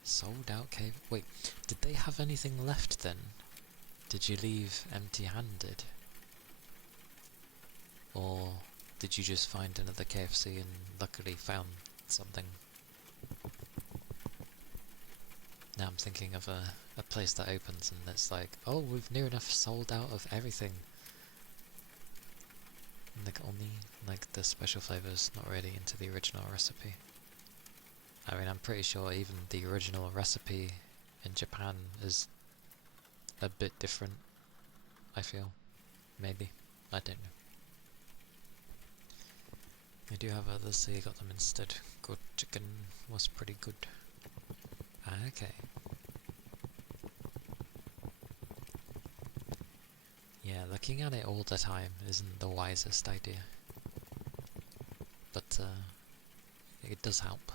Sold out cave. Wait, did they have anything left then? Did you leave empty-handed? Or did you just find another KFC and luckily found something? Now I'm thinking of a place that opens and it's like, oh, we've near enough sold out of everything. Like only like the special flavours, not really into the original recipe. I mean, I'm pretty sure even the original recipe in Japan is a bit different, I feel. Maybe. I don't know. I do have others, so you got them instead. Good chicken was pretty good. Okay. Yeah, looking at it all the time isn't the wisest idea. But it does help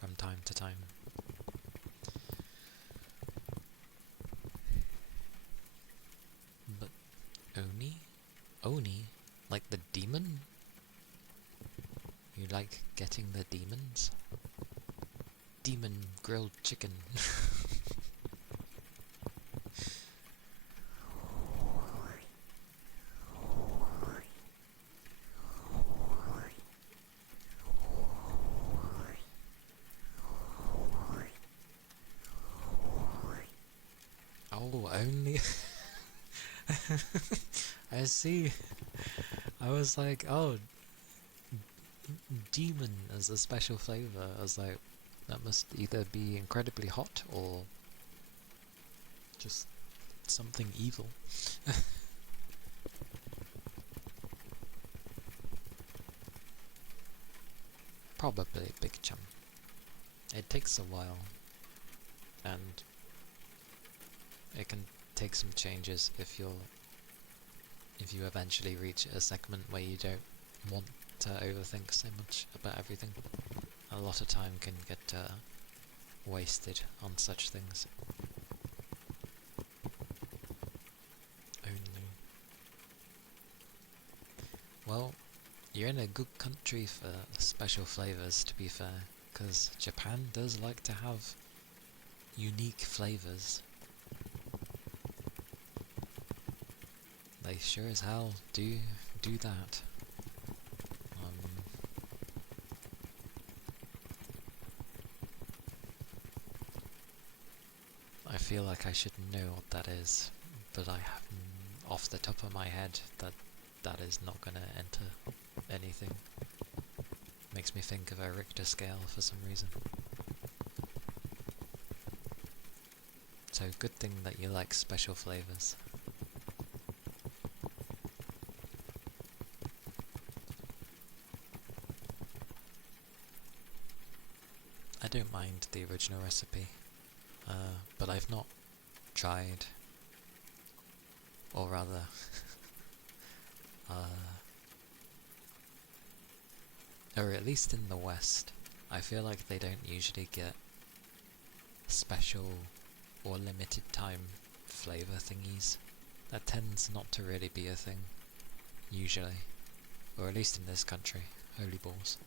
from time to time. But Oni? Oni? Like the demon? You like getting the demons? Demon grilled chicken. Oh, only... I see. I was like, oh, demon as a special flavour. I was like, that must either be incredibly hot or just something evil. Probably Big Chum. It takes a while, and it can take some changes if you eventually reach a segment where you don't want to overthink so much about everything. A lot of time can get wasted on such things. Only. Well, you're in a good country for special flavours, to be fair, because Japan does like to have unique flavours. They sure as hell do that. I feel like I should know what that is, but I have off the top of my head that is not gonna enter anything. Makes me think of a Richter scale for some reason. So good thing that you like special flavours. I don't mind the original recipe, but I've not tried, or rather, Or at least in the West, I feel like they don't usually get special or limited time flavour thingies. That tends not to really be a thing, usually. Or at least in this country. Holy balls.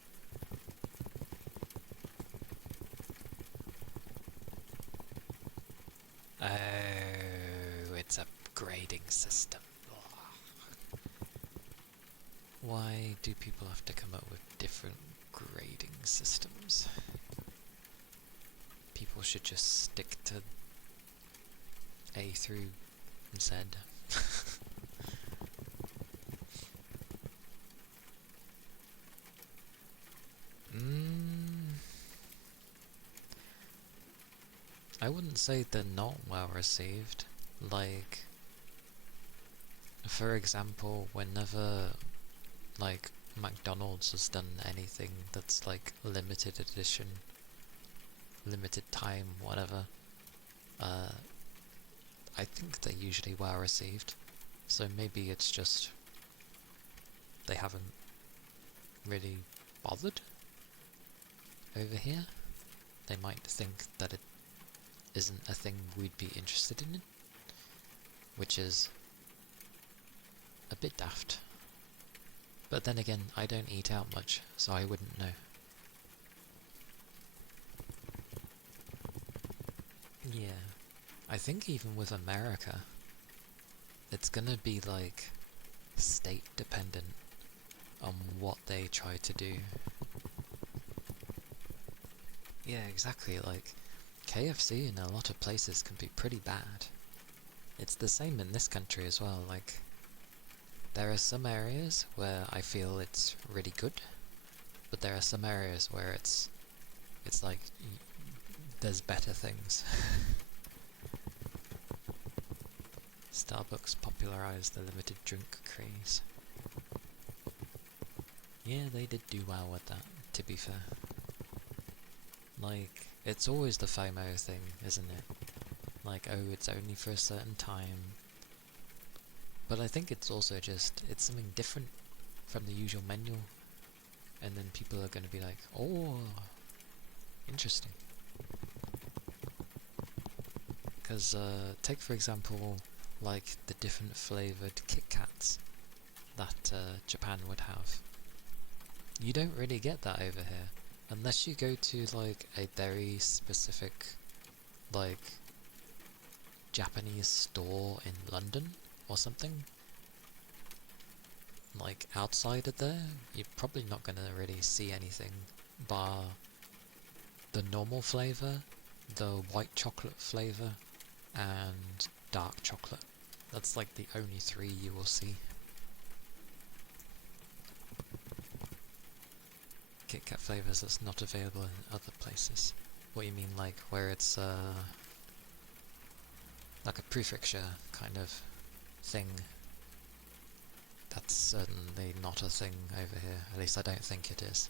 Oh, it's a grading system. Why do people have to come up with different grading systems? People should just stick to A through Z. I wouldn't say they're not well received. Like, for example, whenever like McDonald's has done anything that's like limited edition, limited time, whatever, I think they're usually well received. So maybe it's just they haven't really bothered over here. They might think that it isn't a thing we'd be interested in, which is a bit daft. But then again, I don't eat out much, so I wouldn't know. Yeah, I think even with America, it's gonna be like state dependent on what they try to do. Yeah, exactly, like KFC in a lot of places can be pretty bad. It's the same in this country as well, like there are some areas where I feel it's really good, but there are some areas where it's like there's better things. Starbucks popularised the limited drink craze. Yeah, they did do well with that, to be fair. Like, it's always the FOMO thing, isn't it? Like, oh, it's only for a certain time. But I think it's also just, it's something different from the usual menu. And then people are going to be like, oh, interesting. Because, take for example, like the different flavoured Kit Kats that Japan would have. You don't really get that over here. Unless you go to like a very specific, like, Japanese store in London or something. Like, outside of there, you're probably not going to really see anything bar the normal flavour, the white chocolate flavour, and dark chocolate. That's like the only three you will see. Kit Kat flavours that's not available in other places. What you mean, like where it's like a prefecture kind of thing? That's certainly not a thing over here. At least I don't think it is.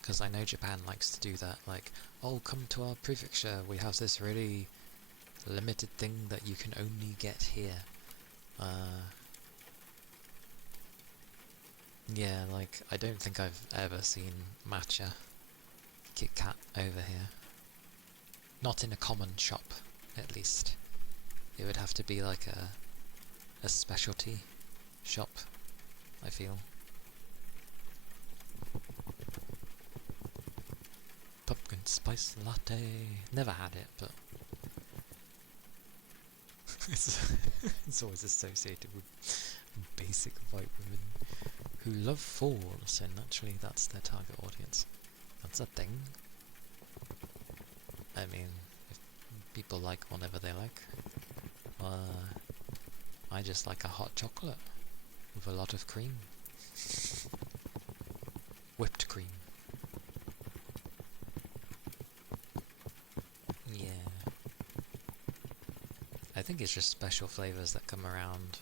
Because I know Japan likes to do that, like, oh, come to our prefecture, we have this really limited thing that you can only get here. Yeah, like, I don't think I've ever seen matcha Kit Kat over here. Not in a common shop, at least. It would have to be like a specialty shop, I feel. Pumpkin spice latte. Never had it, but it's always associated with basic white women who love fall, so naturally that's their target audience. That's a thing. I mean, if people like whatever they like. I just like a hot chocolate with a lot of cream. Whipped cream. Yeah. I think it's just special flavours that come around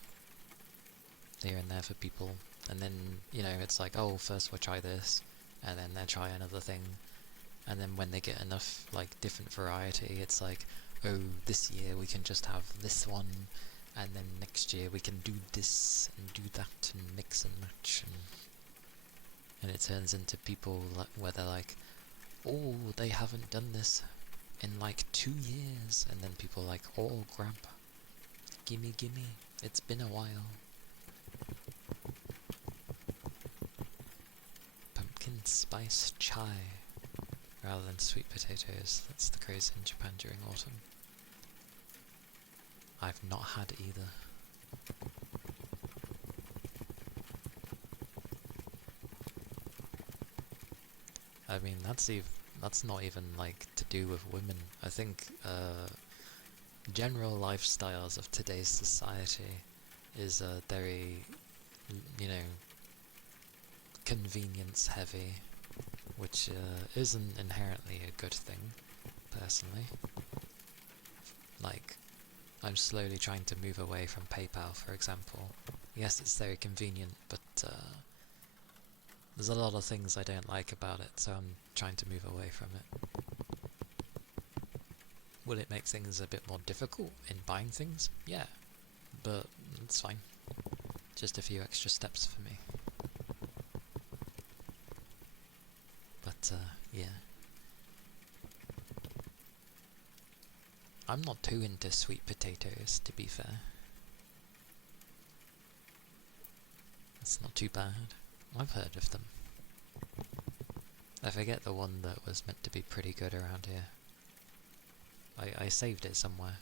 here and there for people. And then, you know, it's like, oh, first we'll try this, and then they'll try another thing. And then when they get enough, like, different variety, it's like, oh, this year we can just have this one, and then next year we can do this and do that and mix and match, and it turns into people where they're like, oh, they haven't done this in like 2 years, and then people are like, oh, grab, gimme, it's been a while. Pumpkin spice chai rather than sweet potatoes. That's the craze in Japan during autumn. I've not had either. I mean, that's not even like to do with women. I think general lifestyles of today's society is very, you know, convenience heavy, which isn't inherently a good thing, personally. Like, I'm slowly trying to move away from PayPal, for example. Yes, it's very convenient, but there's a lot of things I don't like about it, so I'm trying to move away from it. Will it make things a bit more difficult in buying things? Yeah, but it's fine. Just a few extra steps for me. But, yeah. I'm not too into sweet potatoes, to be fair. It's not too bad. I've heard of them. I forget the one that was meant to be pretty good around here. I saved it somewhere.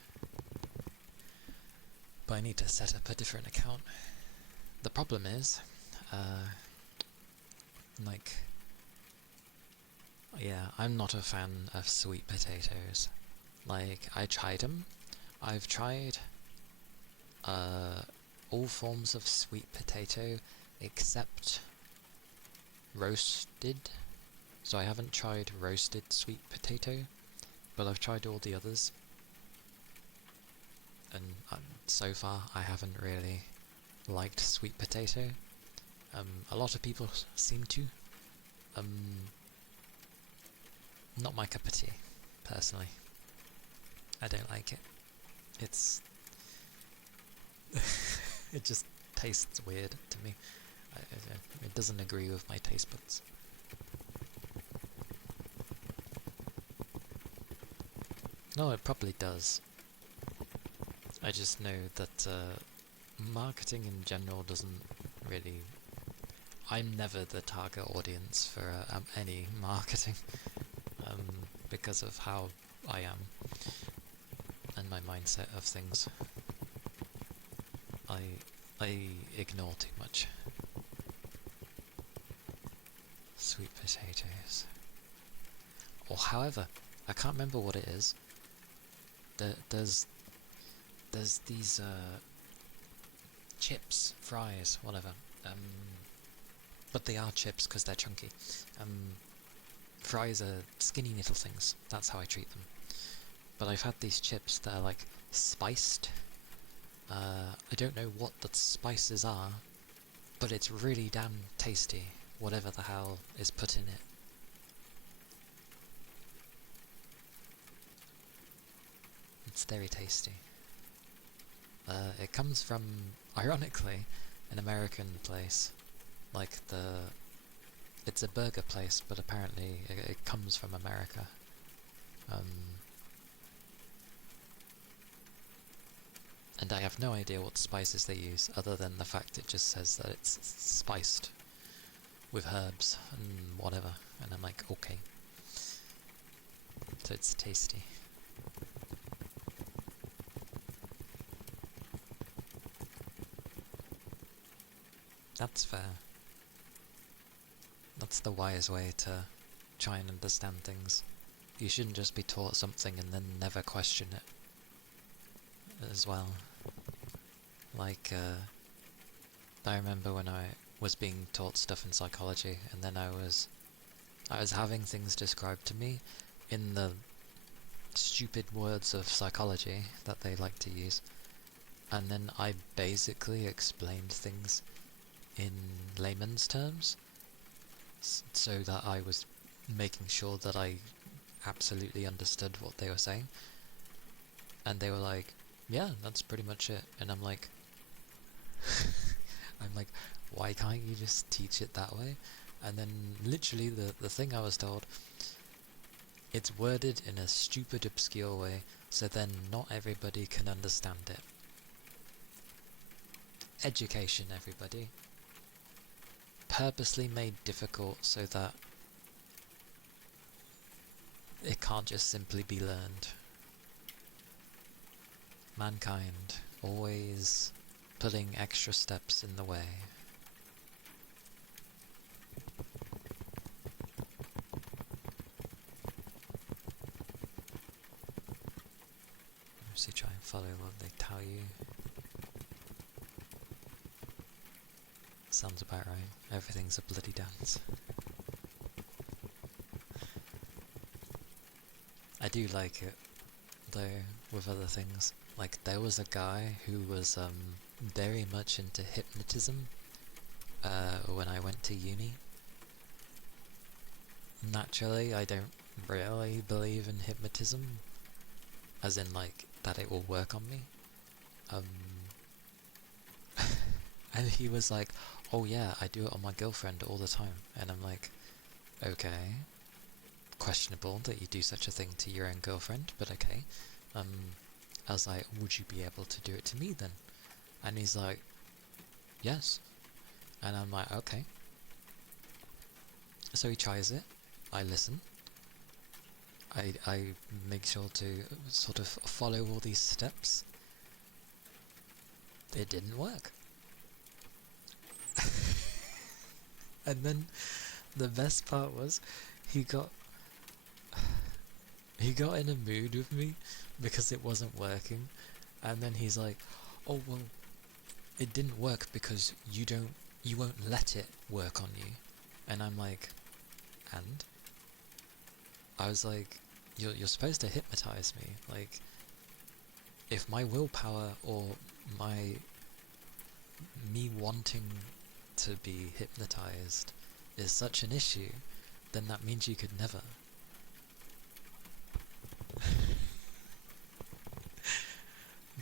But I need to set up a different account. The problem is, yeah, I'm not a fan of sweet potatoes. Like, I tried them. I've tried all forms of sweet potato except roasted. So I haven't tried roasted sweet potato, but I've tried all the others. And so far I haven't really liked sweet potato. A lot of people seem to. Not my cup of tea, personally. I don't like it. It's... it just tastes weird to me. It doesn't agree with my taste buds. No, it probably does. I just know that marketing in general doesn't really... I'm never the target audience for any marketing, because of how I am and my mindset of things. I ignore too much. Sweet potatoes. Or however, I can't remember what it is. There's these chips, fries, whatever. But they are chips because they're chunky. Fries are skinny little things. That's how I treat them. But I've had these chips that are like spiced. I don't know what the spices are, but it's really damn tasty, whatever the hell is put in it. It's very tasty. It comes from, ironically, an American place. Like it's a burger place, but apparently it comes from America. And I have no idea what spices they use, other than the fact it just says that it's spiced with herbs and whatever, and I'm like, okay. So it's tasty. That's fair. That's the wise way to try and understand things. You shouldn't just be taught something and then never question it as well. Like, I remember when I was being taught stuff in psychology, and then I was having things described to me in the stupid words of psychology that they like to use, and then I basically explained things in layman's terms, so that I was making sure that I absolutely understood what they were saying. And they were like, yeah, that's pretty much it. And I'm like, why can't you just teach it that way? And then literally the thing I was told, it's worded in a stupid, obscure way, so then not everybody can understand it. Education, everybody. Purposely made difficult so that it can't just simply be learned. Mankind, always putting extra steps in the way. Mostly try and follow what they tell you. Sounds about right. Everything's a bloody dance. I do like it, though, with other things. Like, there was a guy who was very much into hypnotism when I went to uni. Naturally, I don't really believe in hypnotism, as in, like, that it will work on me. And he was like, oh yeah, I do it on my girlfriend all the time. And I'm like, okay, questionable that you do such a thing to your own girlfriend, but okay. I was like, would you be able to do it to me then? And he's like, yes. And I'm like, okay. So he tries it, I listen, I make sure to sort of follow all these steps. It didn't work. And then the best part was he got in a mood with me because it wasn't working, and then he's like, oh well, it didn't work because you won't let it work on you. And I'm like, and I was like, you're supposed to hypnotize me. Like, if my willpower or me wanting to be hypnotized is such an issue, then that means you could never.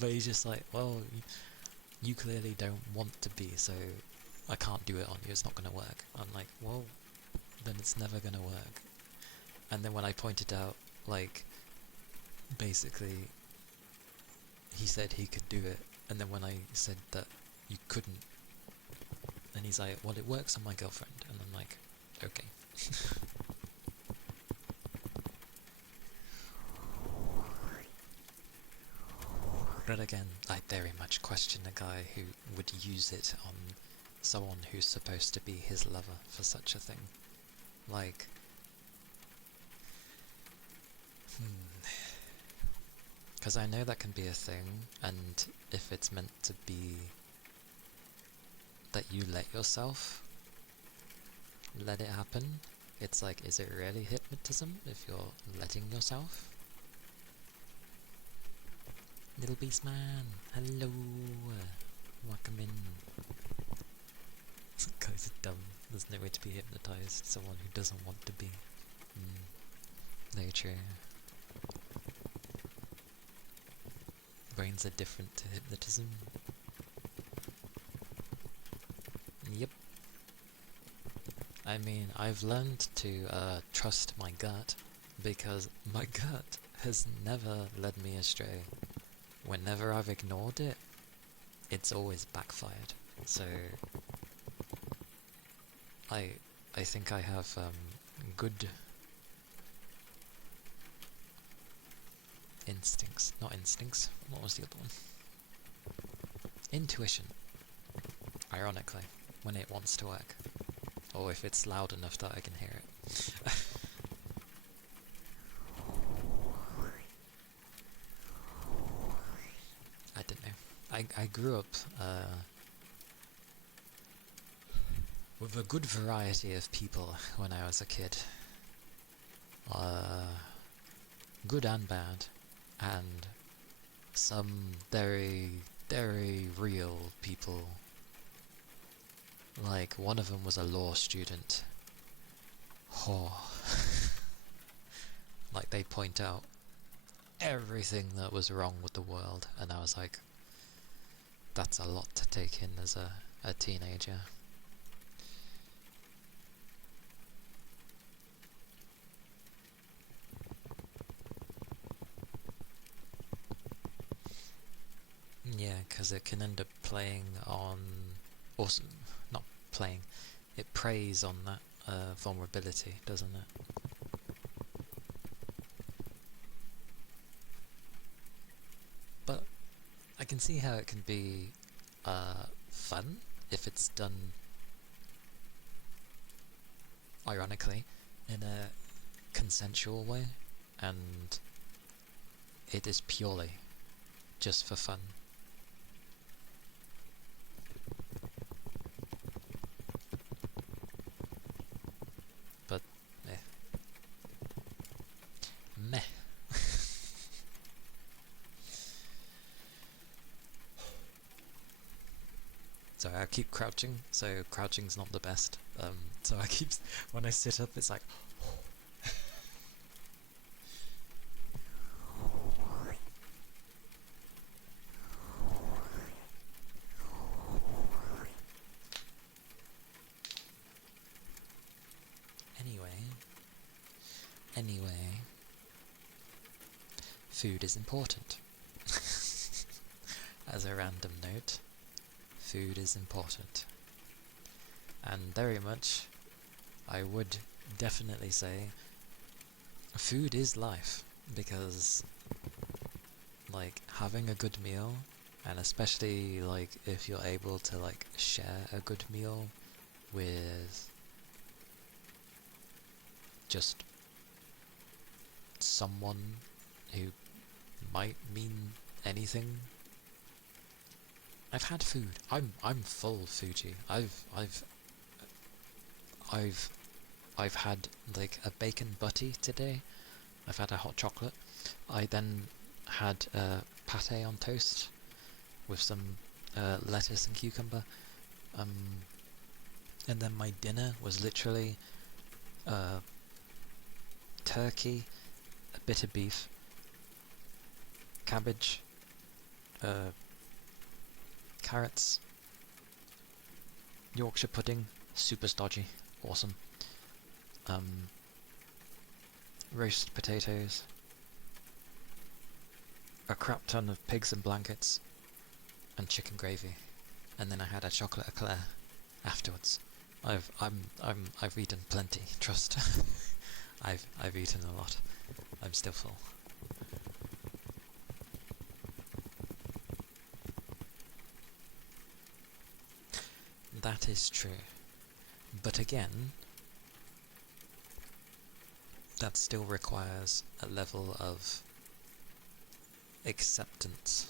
But he's just like, well, you clearly don't want to be, so I can't do it on you, it's not going to work. I'm like, well, then it's never going to work. And then when I pointed out, like, basically, he said he could do it, and then when I said that you couldn't, then he's like, well, it works on my girlfriend. And I'm like, okay. But again, I very much question a guy who would use it on someone who's supposed to be his lover for such a thing. Like, because I know that can be a thing, and if it's meant to be that you let yourself let it happen, it's like, is it really hypnotism if you're letting yourself? Little Beast Man, hello, welcome in. Guys are dumb, there's no way to be hypnotized, someone who doesn't want to be. Very true. Brains are different to hypnotism. Yep. I mean, I've learned to trust my gut, because my gut has never led me astray. Whenever I've ignored it, it's always backfired. So I think I have good instincts. Not instincts. What was the other one? Intuition. Ironically, when it wants to work. Or if it's loud enough that I can hear it. I don't know. I grew up with a good variety of people when I was a kid. Good and bad. And some very, very real people. Like, one of them was a law student. Oh. Like, they point out everything that was wrong with the world, and I was like, that's a lot to take in as a teenager. Yeah, because it can end up playing on, or not playing, it preys on that vulnerability, doesn't it? But I can see how it can be fun if it's done ironically in a consensual way, and it is purely just for fun. But meh. So I keep crouching, so crouching's not the best. So I keep, when I sit up, it's like. Anyway, food is important. As a random note, food is important. And very much, I would definitely say, food is life, because, like, having a good meal, and especially, like, if you're able to, like, share a good meal with just someone who might mean anything. I've had food. I'm full, Fuji. I've had like a bacon butty today. I've had a hot chocolate. I then had pate on toast with some lettuce and cucumber. And then my dinner was literally turkey, a bit of beef, cabbage, carrots, Yorkshire pudding, super stodgy, awesome. Roast potatoes, a crap ton of pigs in blankets, and chicken gravy, and then I had a chocolate eclair afterwards. I've eaten plenty. Trust. I've eaten a lot. I'm still full. That is true, but again, that still requires a level of acceptance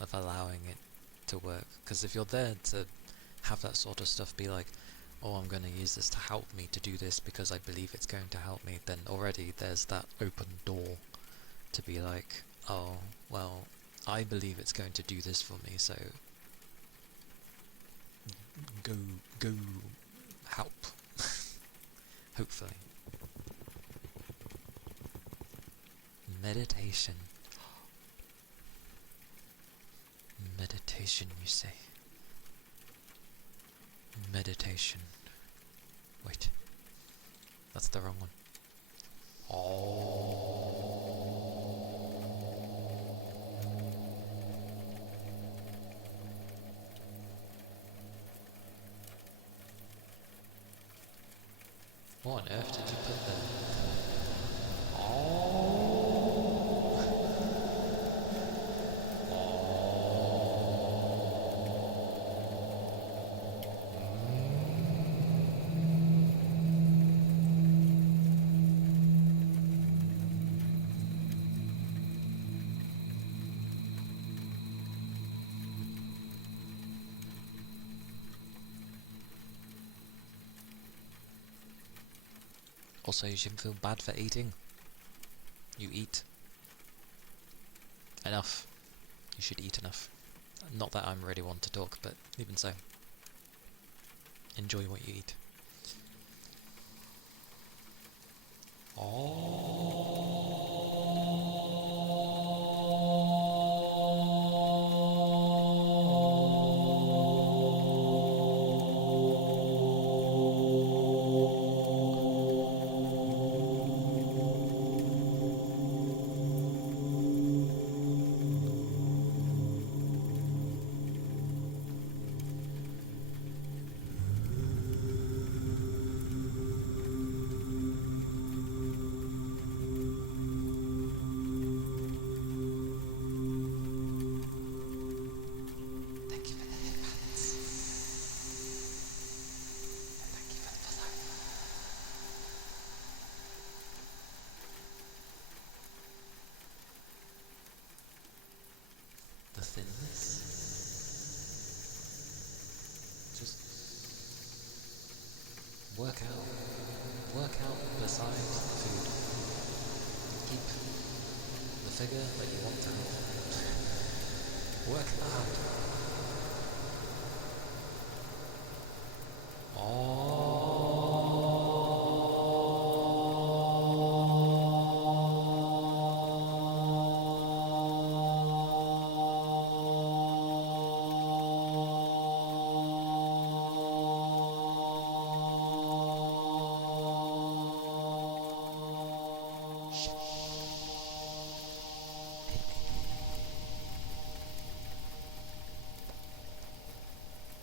of allowing it to work. Because if you're there to have that sort of stuff be like, oh, I'm going to use this to help me to do this because I believe it's going to help me, then already there's that open door to be like, oh, well, I believe it's going to do this for me, so go help. Hopefully. Meditation. Meditation, you say? Meditation. Wait. That's the wrong one. What on earth did you put there? Also, you shouldn't feel bad for eating. You eat enough. You should eat enough. Not that I'm really one to talk, but even so. Enjoy what you eat. Oh. Work out. Work out besides the food. Keep the figure that you want to have. Work hard.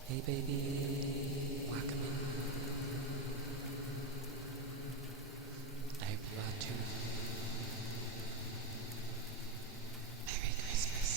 Hey baby, welcome in. I hope you are too. Merry Christmas.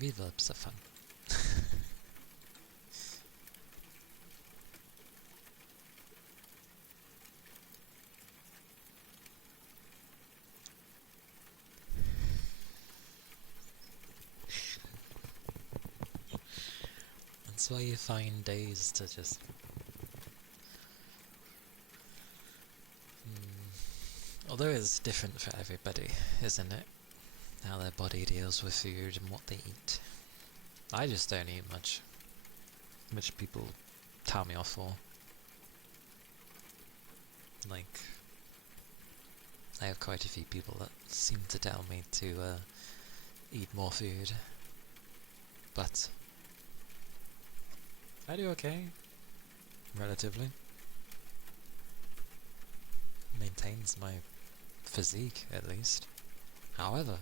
Reverbs are fun. That's why you find days to just... Although it's different for everybody, isn't it? How their body deals with food and what they eat. I just don't eat much, which people tell me off for. Like, I have quite a few people that seem to tell me to eat more food, but I do okay, relatively. Maintains my physique, at least. However,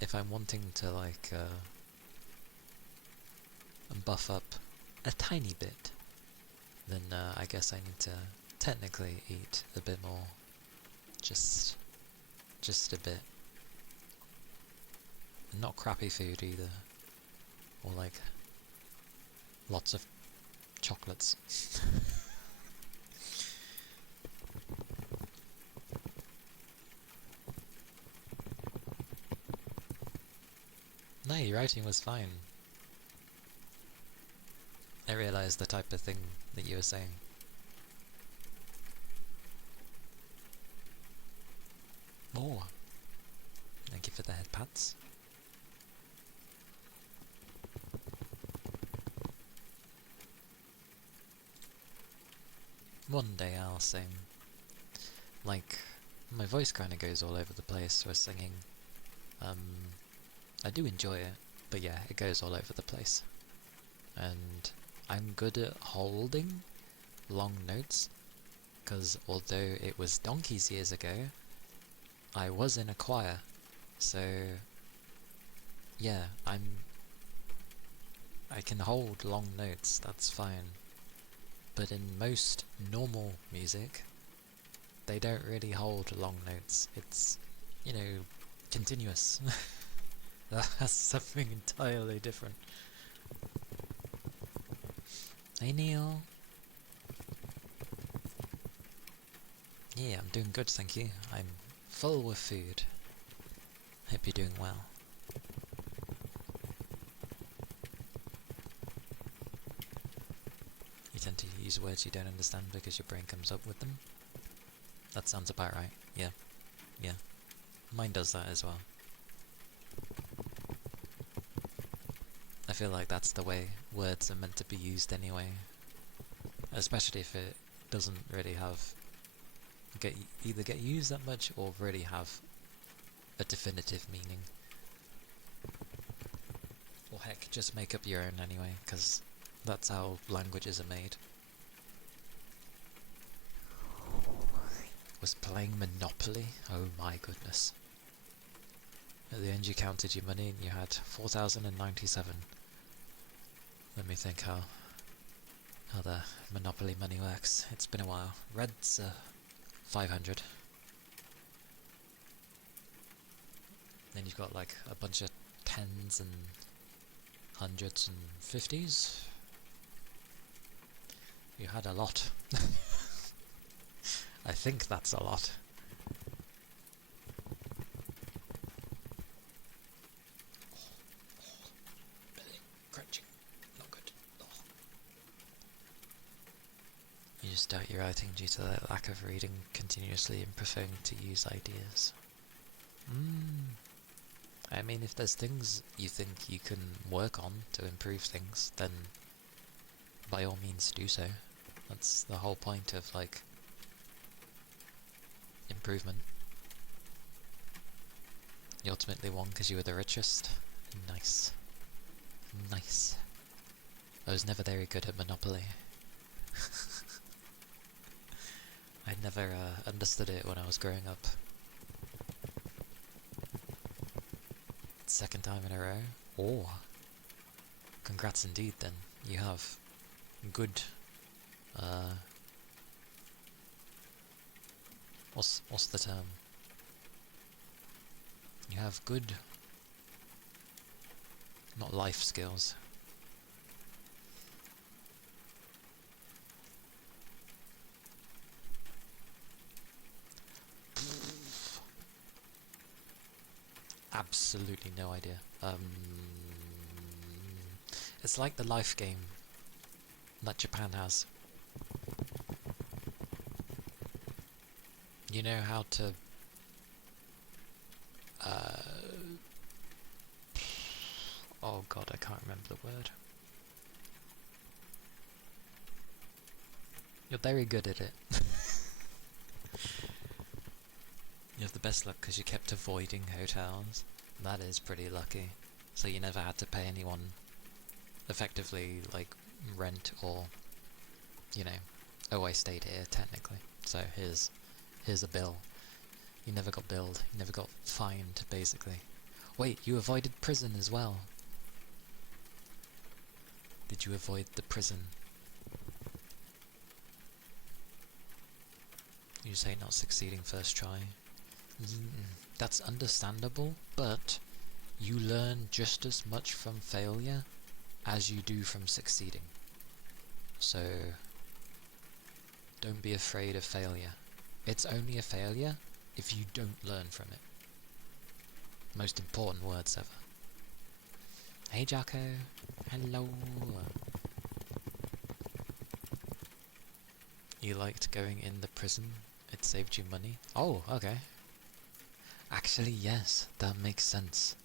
if I'm wanting to, like, buff up a tiny bit, then I guess I need to technically eat a bit more. Just a bit. And not crappy food either. Or like, lots of chocolates. No, your writing was fine. I realised the type of thing that you were saying. Oh, thank you for the head pats. One day I'll sing. Like, my voice kind of goes all over the place with singing. I do enjoy it, but yeah, it goes all over the place. And I'm good at holding long notes, because although it was donkeys years ago, I was in a choir, so yeah, I can hold long notes, that's fine. But in most normal music, they don't really hold long notes. It's, you know, continuous. That's something entirely different. Hey Neil. Yeah, I'm doing good, thank you. I'm full with food. Hope you're doing well. You tend to use words you don't understand because your brain comes up with them? That sounds about right. Yeah. Yeah. Mine does that as well. I feel like that's the way words are meant to be used anyway. Especially if it doesn't really have... either get used that much or really have a definitive meaning. Or heck, just make up your own anyway, because that's how languages are made. Was playing Monopoly? Oh my goodness. At the end you counted your money and you had 4,097. Let me think how the Monopoly money works. It's been a while. Red's 500. Then you've got like a bunch of 10s and 100s and 50s. You had a lot. I think that's a lot. Belly crunching. Not good. Oh. You just doubt your writing due to the lack of reading continuously and preferring to use ideas. I mean, if there's things you think you can work on to improve things, then by all means do so. That's the whole point of, like, improvement. You ultimately won because you were the richest. Nice. Nice. I was never very good at Monopoly. I never understood it when I was growing up. Second time in a row? Oh. Congrats indeed then. You have good... what's the term? You have good... not life skills. Absolutely no idea. It's like the life game that Japan has. You know how to Oh god, I can't remember the word. You're very good at it. You have the best luck because you kept avoiding hotels. That is pretty lucky. So you never had to pay anyone effectively, like, rent or, you know, oh, I stayed here, technically. So here's a bill. You never got billed. You never got fined, basically. Wait, you avoided prison as well. Did you avoid the prison? You say not succeeding first try. That's understandable, but you learn just as much from failure as you do from succeeding. So, don't be afraid of failure. It's only a failure if you don't learn from it. Most important words ever. Hey Jocko, hello. You liked going in the prison? It saved you money? Oh, okay. Actually, yes, that makes sense.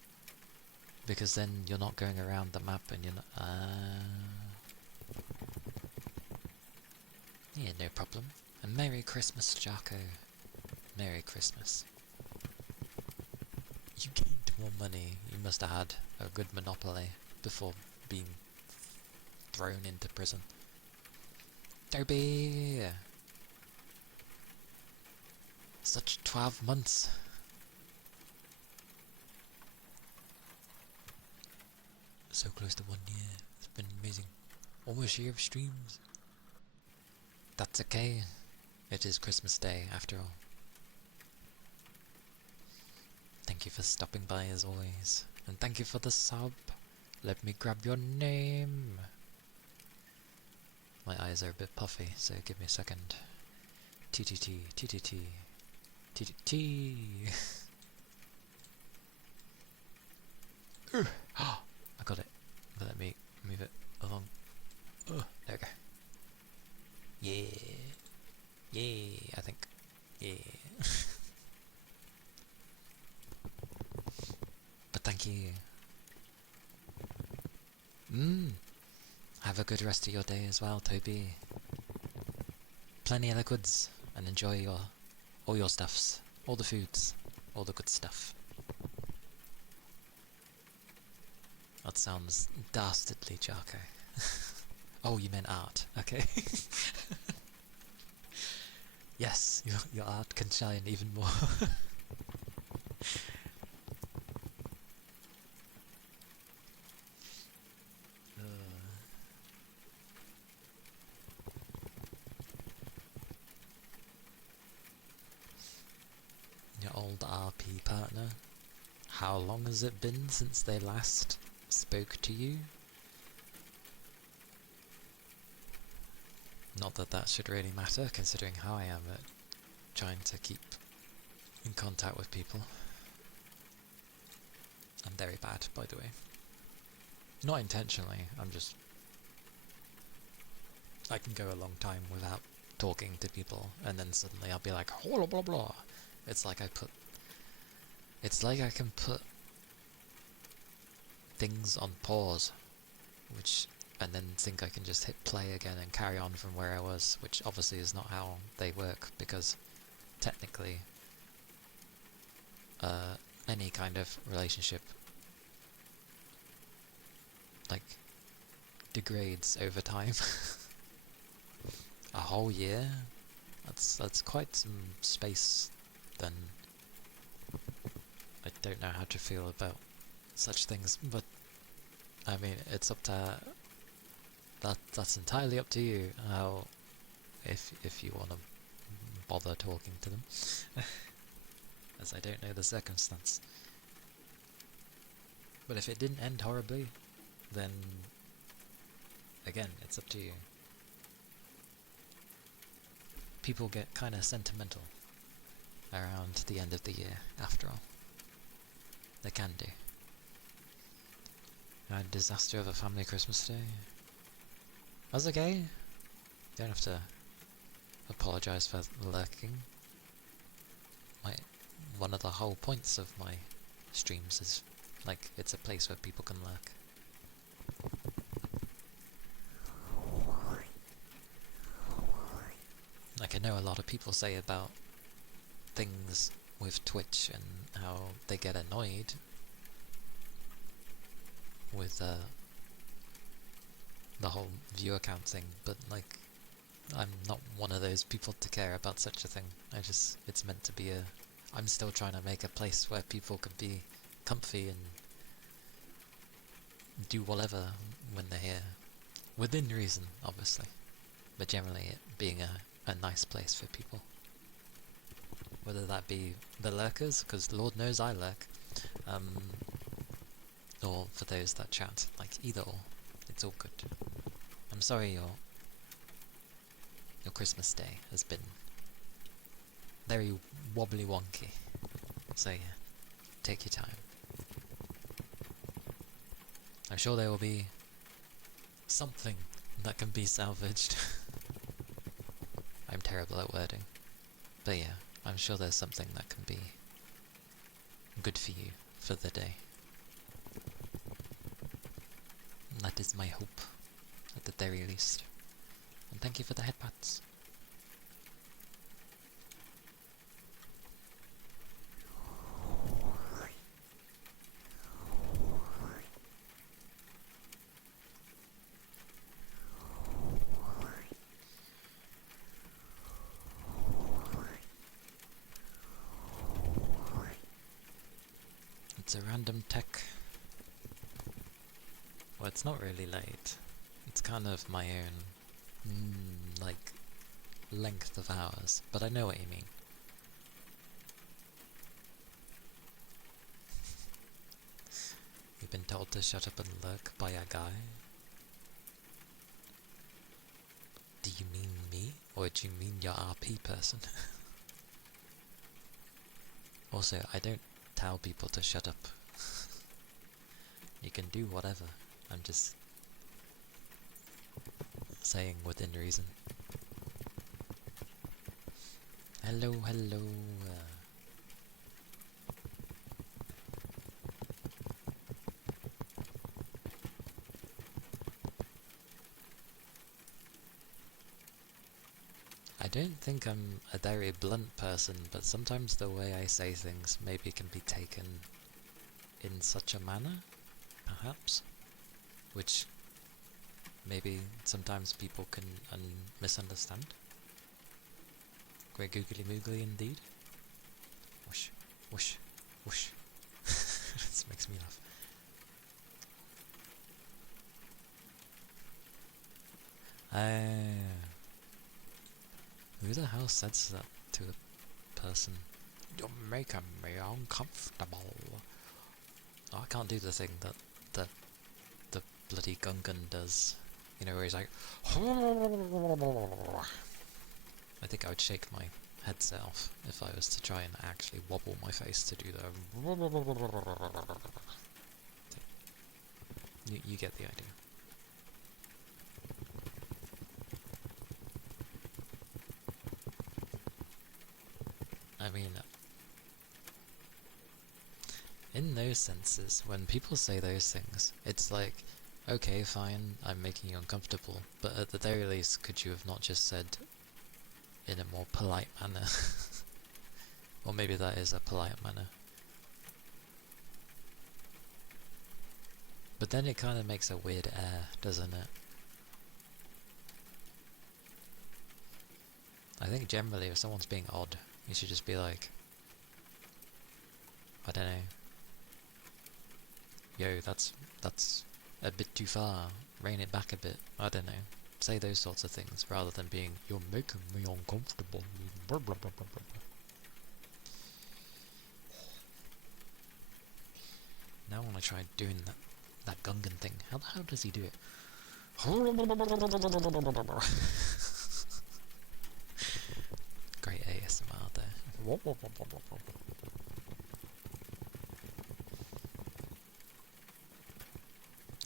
Because then you're not going around the map and you're not... Yeah, no problem. And Merry Christmas, Jocko. Merry Christmas. You gained more money. You must have had a good monopoly before being thrown into prison. Toby! Such 12 months. So close to 1 year. It's been amazing. Almost a year of streams. That's okay. It is Christmas Day, after all. Thank you for stopping by as always. And thank you for the sub. Let me grab your name. My eyes are a bit puffy, so give me a second. TTT, TTT, TTT. I got it. But let me move it along. Oh, there we go. Yeah. Yay, I think. Yeah. But thank you. Have a good rest of your day as well, Toby. Plenty of liquids, and enjoy all your stuffs. All the foods. All the good stuff. That sounds dastardly, Jarko. Oh, you meant art. Okay. Yes, your art can shine even more. Your old RP partner. How long has it been since they last spoke to you? Not that that should really matter, considering how I am at trying to keep in contact with people. I'm very bad, by the way. Not intentionally, I can go a long time without talking to people, and then suddenly I'll be like, blah blah blah. It's like I can put things on pause, and then think I can just hit play again and carry on from where I was, which obviously is not how they work, because technically any kind of relationship like degrades over time. A whole year? That's quite some space then. I don't know how to feel about such things, but I mean, it's up to that's entirely up to you. How if you want to bother talking to them, as I don't know the circumstance. But if it didn't end horribly, then again, it's up to you. People get kind of sentimental around the end of the year, after all. They can do. I had a disaster of a family Christmas day. That's okay. You don't have to apologise for lurking. One of the whole points of my streams is, like, it's a place where people can lurk. know a lot of people say about things with Twitch and how they get annoyed with the whole viewer count thing, but like, I'm not one of those people to care about such a thing. It's meant to be I'm still trying to make a place where people can be comfy and do whatever when they're here. Within reason, obviously. But generally it being a nice place for people. Whether that be the lurkers, because Lord knows I lurk, or for those that chat, like either or. It's all good. I'm sorry your Christmas day has been very wobbly wonky. So yeah, take your time. I'm sure there will be something that can be salvaged. I'm terrible at wording. But yeah, I'm sure there's something that can be good for you for the day. And that is my hope, at the very least. And thank you for the headpats. It's a random tech. Well, it's not really late. It's kind of my own, like, length of hours, but I know what you mean. You've been told to shut up and lurk by a guy? Do you mean me, or do you mean your RP person? Also, I don't tell people to shut up. You can do whatever. I'm just saying within reason. Hello, hello. I don't think I'm a very blunt person, but sometimes the way I say things maybe can be taken in such a manner, perhaps, which maybe sometimes people can misunderstand. Great googly moogly indeed. Whoosh, whoosh, whoosh. This makes me laugh. Who the hell says that to a person? You're making me uncomfortable. Oh, I can't do the thing that the bloody Gungan does. You know, where he's like... I think I would shake my headset off if I was to try and actually wobble my face to do the... You get the idea. I mean, in those senses, when people say those things, it's like, okay, fine, I'm making you uncomfortable, but at the very least, could you have not just said in a more polite manner? Or maybe that is a polite manner. But then it kind of makes a weird air, doesn't it? I think generally if someone's being odd, you should just be like, I don't know, yo, that's a bit too far, rein it back a bit, I don't know. Say those sorts of things, rather than being, you're making me uncomfortable, blah, blah, blah, blah, blah. Now I want to try doing that Gungan thing. How the hell does he do it? Great ASMR there.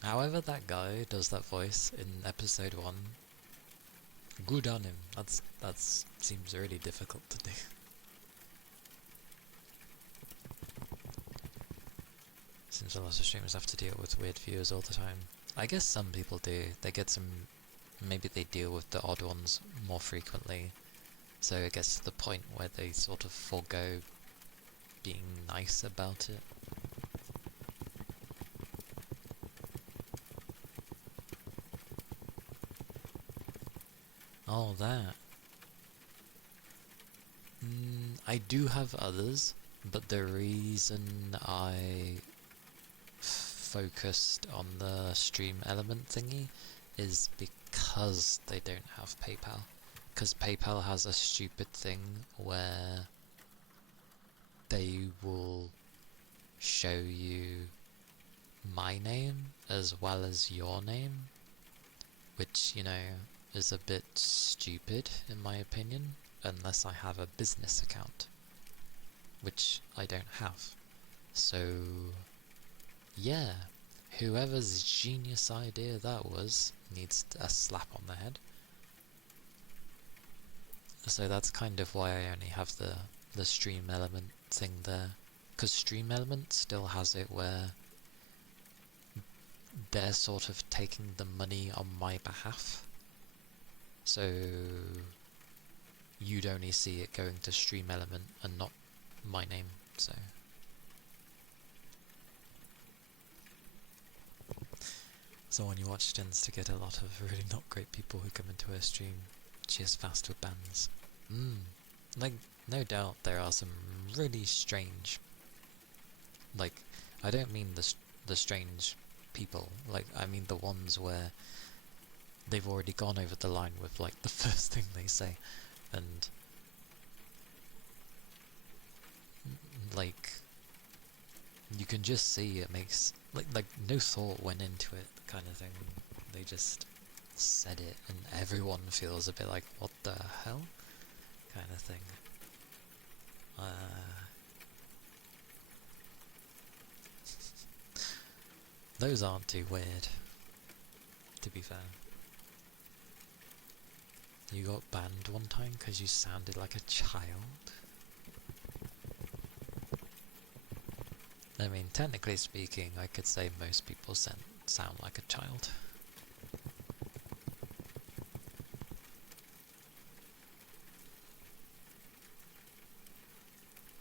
However that guy does that voice in episode 1, good on him. That seems really difficult to do. Seems a lot of streamers have to deal with weird viewers all the time. I guess some people do. They get some... Maybe they deal with the odd ones more frequently. So it gets to the point where they sort of forego being nice about it. Oh, that. I do have others, but the reason I focused on the stream element thingy is because they don't have PayPal. Because PayPal has a stupid thing where they will show you my name as well as your name, which, you know, is a bit stupid in my opinion, unless I have a business account, which I don't have. So, yeah, whoever's genius idea that was needs a slap on the head. So that's kind of why I only have the stream element thing there, because stream element still has it where they're sort of taking the money on my behalf, so you'd only see it going to stream element and not my name. So someone you watch tends to get a lot of really not great people who come into her stream. She is fast with bans. Like, no doubt there are some really strange, like, I don't mean the strange people, like, I mean the ones where they've already gone over the line with, like, the first thing they say, and, like, you can just see it makes, like no thought went into it, kind of thing. They just said it, and everyone feels a bit like, what the hell? Kind of thing. Those aren't too weird, to be fair. You got banned one time because you sounded like a child? I mean, technically speaking, I could say most people sound like a child.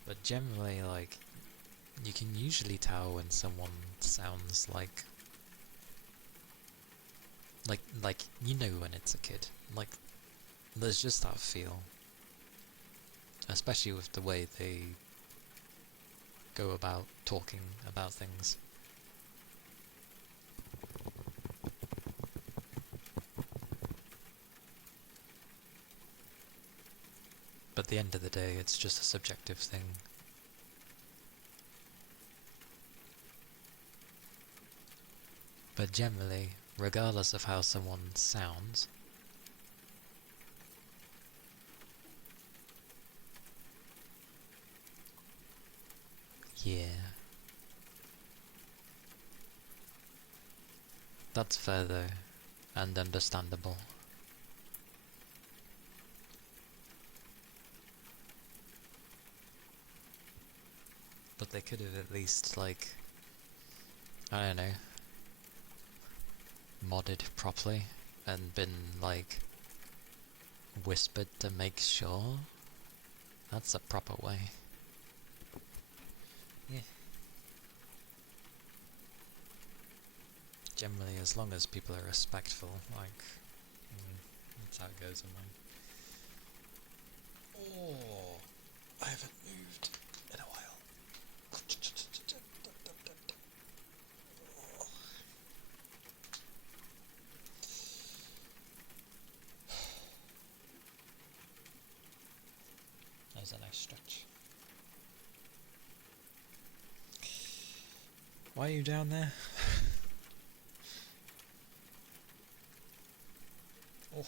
But generally, like, you can usually tell when someone sounds like you know when it's a kid. Like, there's just that feel. Especially with the way they go about talking about things. But at the end of the day, it's just a subjective thing. But generally, regardless of how someone sounds, yeah, that's fair though, and understandable. But they could have at least, like, I don't know, modded properly and been, like, whispered to make sure. That's a proper way. Yeah. Generally, as long as people are respectful, like, that's how it goes in mine. Oh, I haven't moved in a while. That was a nice stretch. Why are you down there? Oh.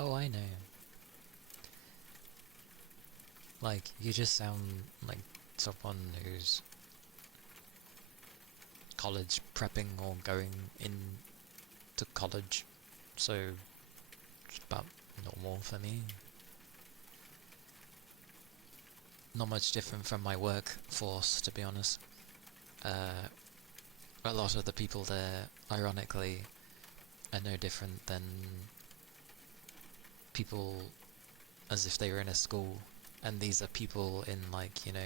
Oh, I know. Like, you just sound like someone who's college prepping or going into college, so it's about normal for me. Not much different from my workforce, to be honest. a lot of the people there, ironically, are no different than people as if they were in a school, and these are people in, like, you know,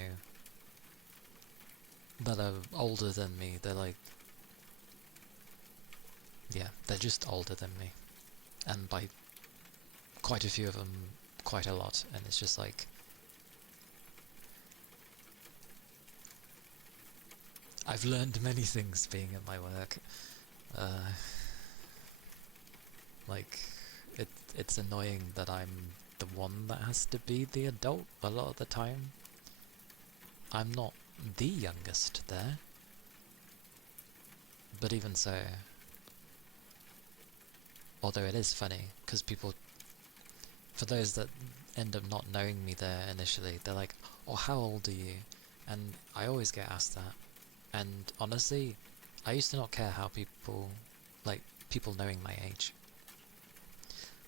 that are older than me. They're like, yeah, they're just older than me, and by quite a few of them, quite a lot, and it's just like, I've learned many things being at my work. Like, it's annoying that I'm the one that has to be the adult a lot of the time. I'm not the youngest there, but even so, although it is funny, because people, for those that end up not knowing me there initially, they're like, oh, how old are you? And I always get asked that, and honestly, I used to not care how people, like, people knowing my age.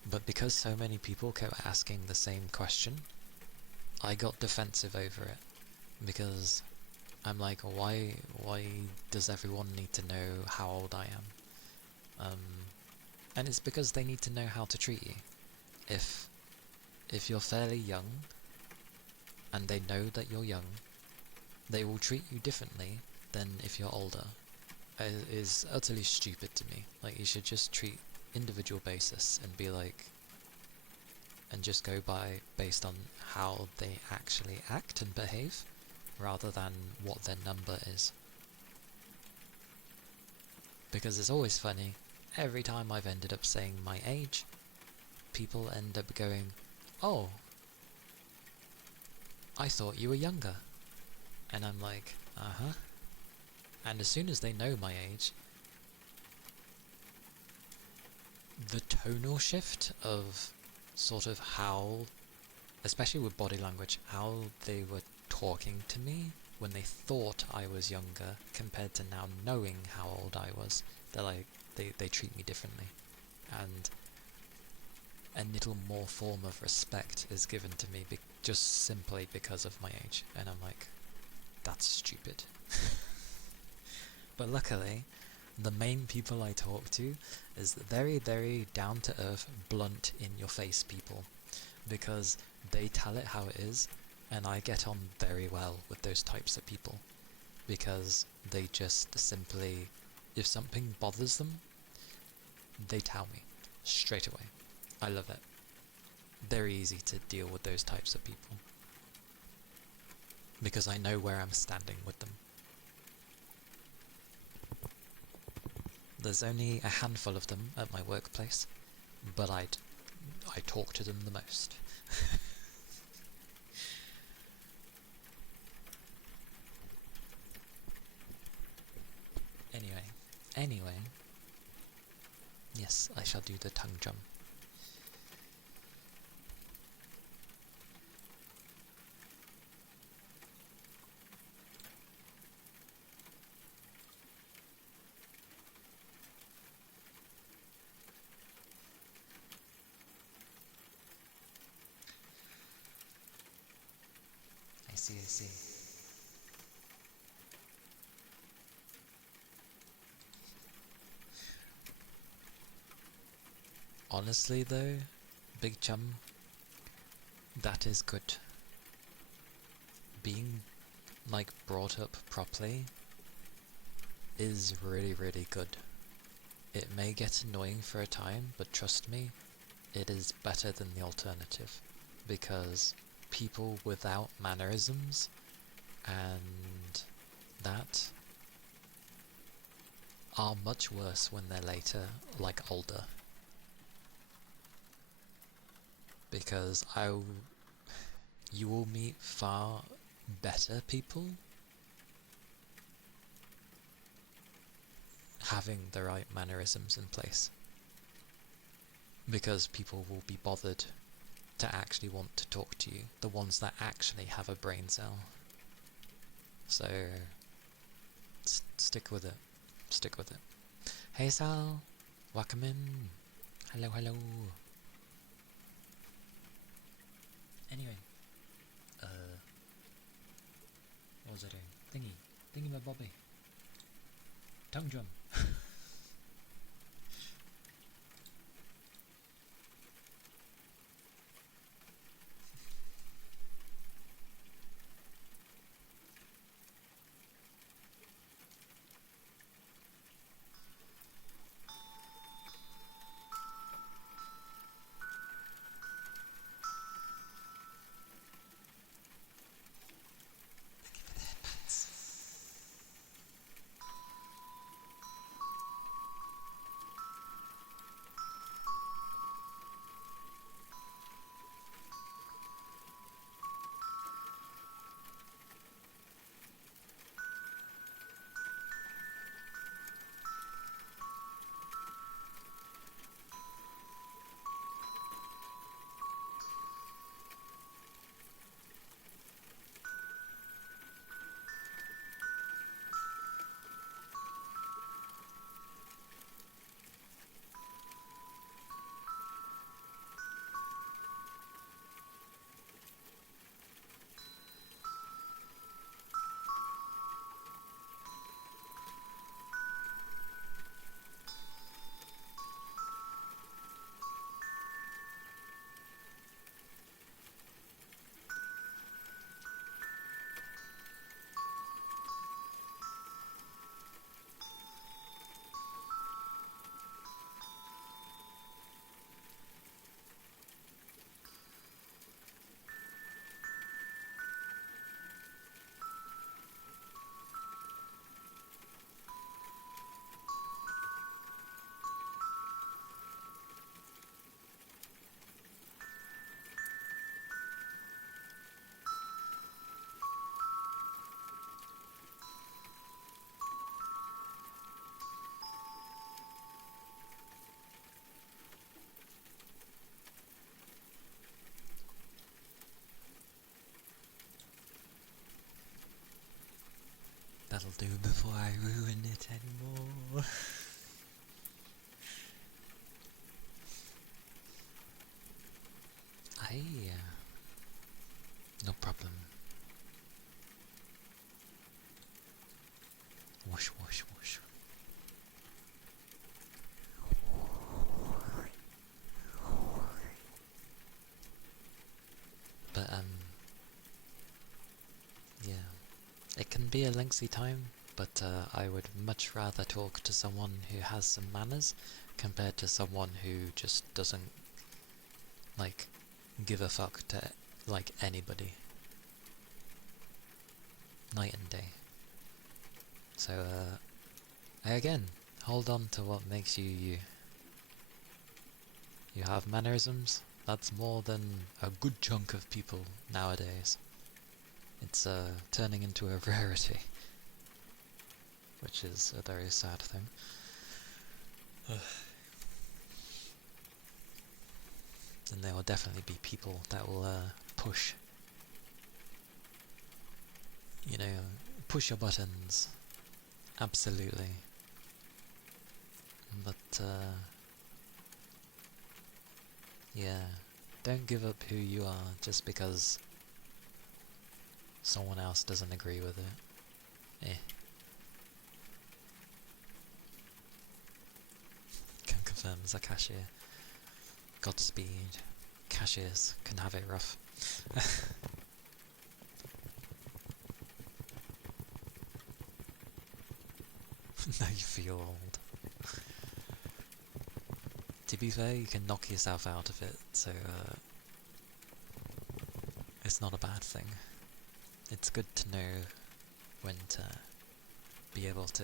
But because so many people kept asking the same question, I got defensive over it. Because I'm like, why does everyone need to know how old I am? And it's because they need to know how to treat you. If you're fairly young, and they know that you're young, they will treat you differently than if you're older. It is utterly stupid to me. Like, you should just treat individual basis and be like, and just go by based on how they actually act and behave, rather than what their number is. Because it's always funny, every time I've ended up saying my age, people end up going, oh, I thought you were younger. And I'm like, uh-huh. And as soon as they know my age, the tonal shift of sort of how, especially with body language, how they were talking to me when they thought I was younger compared to now knowing how old I was, they're like, they treat me differently. And a little more form of respect is given to me just simply because of my age. And I'm like, that's stupid. But luckily, the main people I talk to is very, very down-to-earth, blunt, in-your-face people, because they tell it how it is, and I get on very well with those types of people, because they just simply, if something bothers them, they tell me straight away. I love it. Very easy to deal with those types of people, because I know where I'm standing with them. There's only a handful of them at my workplace, but I talk to them the most. Anyway, yes, I shall do the tongue drum. I see. Honestly though, Big Chum, that is good. Being, like, brought up properly is really, really good. It may get annoying for a time, but trust me, it is better than the alternative. Because people without mannerisms and that are much worse when they're later, like, older. Because you will meet far better people having the right mannerisms in place. Because people will be bothered to actually want to talk to you, the ones that actually have a brain cell. So, stick with it. Stick with it. Hey Sal, welcome in. Hello. Anyway, what was I doing? Thingy my bobby. tongue drum. That'll do before I ruin it anymore. No problem. Whoosh, whoosh, whoosh. But, yeah. It can be a lengthy time, but I would much rather talk to someone who has some manners compared to someone who just doesn't, like, give a fuck to, like, anybody. Night and day. So, again, hold on to what makes you you. You have mannerisms, that's more than a good chunk of people nowadays. It's turning into a rarity, which is a very sad thing. And there will definitely be people that will push, you know, push your buttons, absolutely. But yeah, don't give up who you are just because someone else doesn't agree with it. Can confirm as a cashier. Godspeed. Cashiers can have it rough. Now you feel old. To be fair, you can knock yourself out of it, so it's not a bad thing. It's good to know when to be able to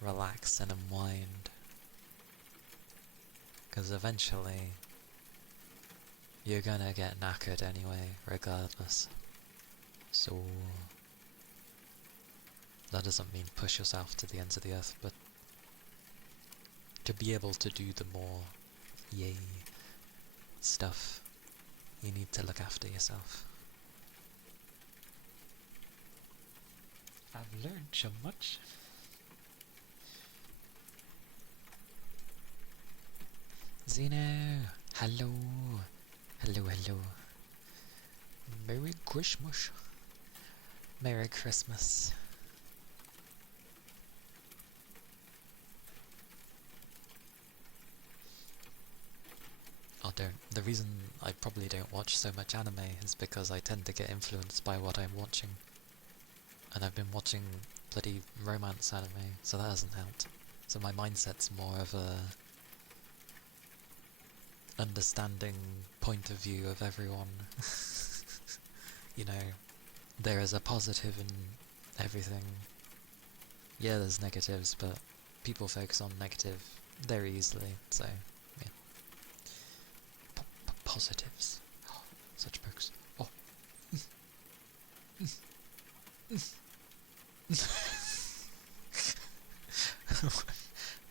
relax and unwind, because eventually you're gonna get knackered anyway, regardless. So that doesn't mean push yourself to the ends of the earth, but to be able to do the more yay stuff, you need to look after yourself. I've learned so much. Zeno! Hello! Hello, hello. Merry Christmas. Merry Christmas. The reason I probably don't watch so much anime is because I tend to get influenced by what I'm watching. And I've been watching bloody romance anime, so that hasn't helped. So my mindset's more of a understanding point of view of everyone. You know, there is a positive in everything. Yeah, there's negatives, but people focus on negative very easily, so yeah. Positives. Oh, such books. Oh.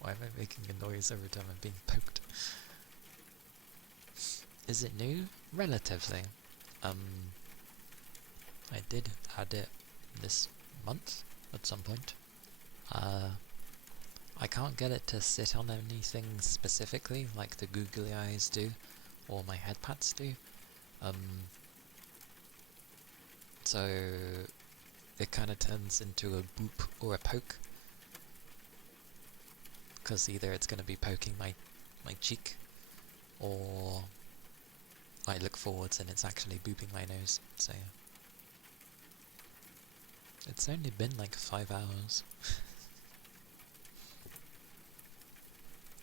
Why am I making a noise every time I'm being poked? Is it new? Relatively. I did add it this month at some point. I can't get it to sit on anything specifically like the googly eyes do or my headpads do. So it kind of turns into a boop or a poke, because either it's going to be poking my cheek, or I look forwards and it's actually booping my nose. So yeah. It's only been like 5 hours.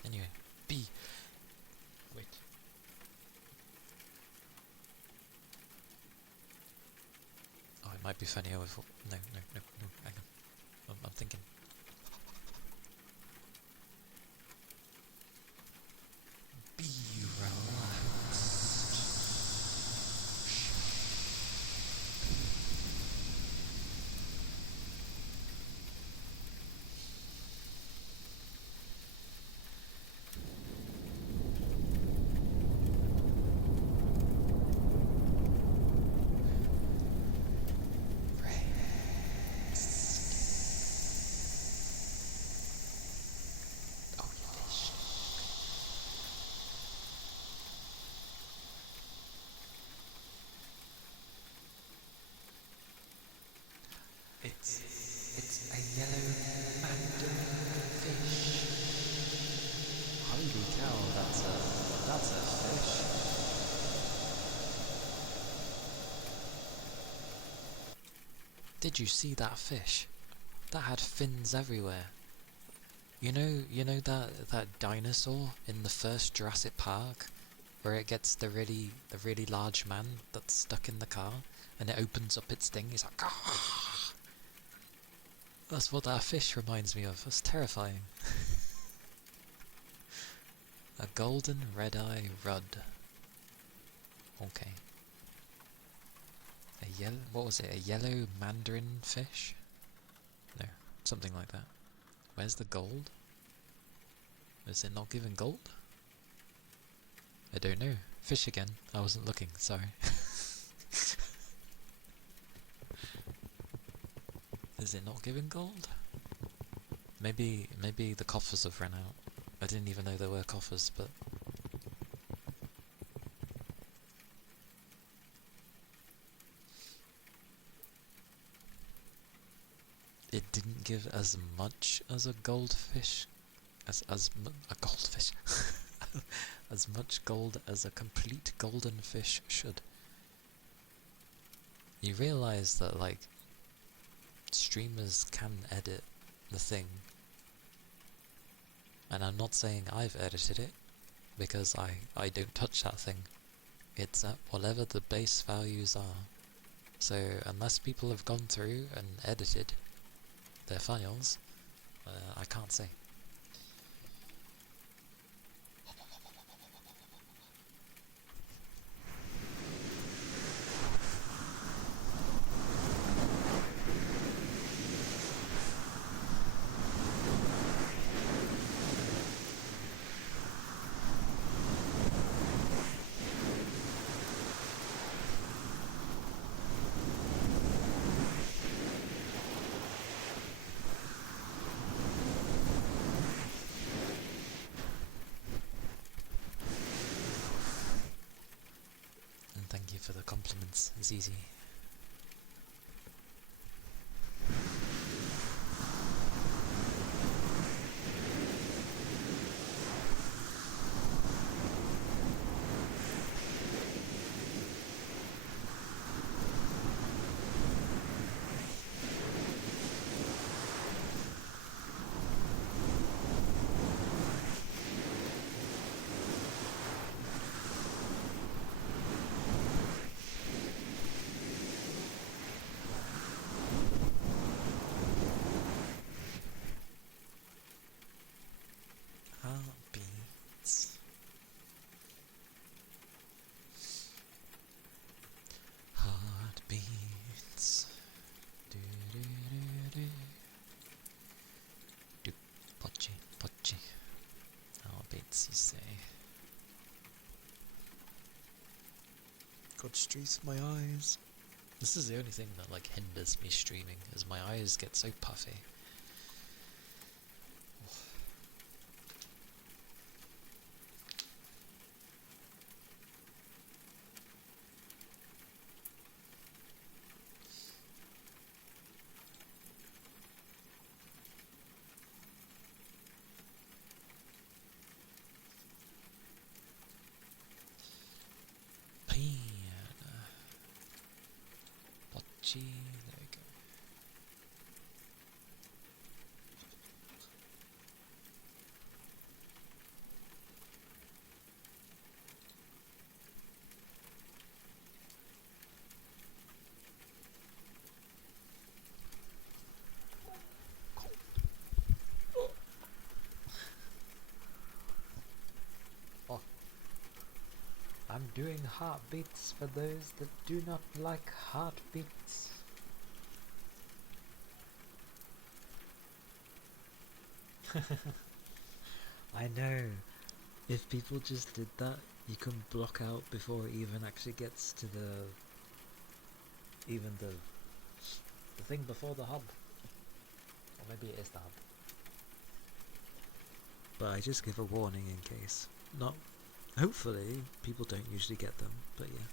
Anyway, B. Wait. Oh, it might be funnier with... No, hang on. I'm thinking. Be relaxed. It's a yellow mandarin fish. Holy cow, that's a fish. Did you see that fish? That had fins everywhere. You know that dinosaur in the first Jurassic Park, where it gets the really large man that's stuck in the car, and it opens up its thing. He's like, ah! That's what that fish reminds me of. That's terrifying. A golden red-eye rudd. Okay. What was it? A yellow mandarin fish? No, something like that. Where's the gold? Is it not giving gold? I don't know. Fish again. I wasn't looking, sorry. Is it not giving gold? Maybe the coffers have run out. I didn't even know there were coffers, but... It didn't give as much as a goldfish... As a goldfish... as much gold as a complete golden fish should. You realise that, like, streamers can edit the thing, and I'm not saying I've edited it, because I don't touch that thing. It's at whatever the base values are. So unless people have gone through and edited their files, I can't say. Thank you for the compliments, it's easy. beats, you say? God, streaks my eyes. This is the only thing that like hinders me streaming, as my eyes get so puffy. Piano. Bocce, there we go. Oh. I'm doing heartbeats for those that do not like heartbeats. I know. If people just did that, you can block out before it even actually gets to the thing before the hub. Or maybe it is the hub. But I just give a warning in case. Not hopefully people don't usually get them, but yeah.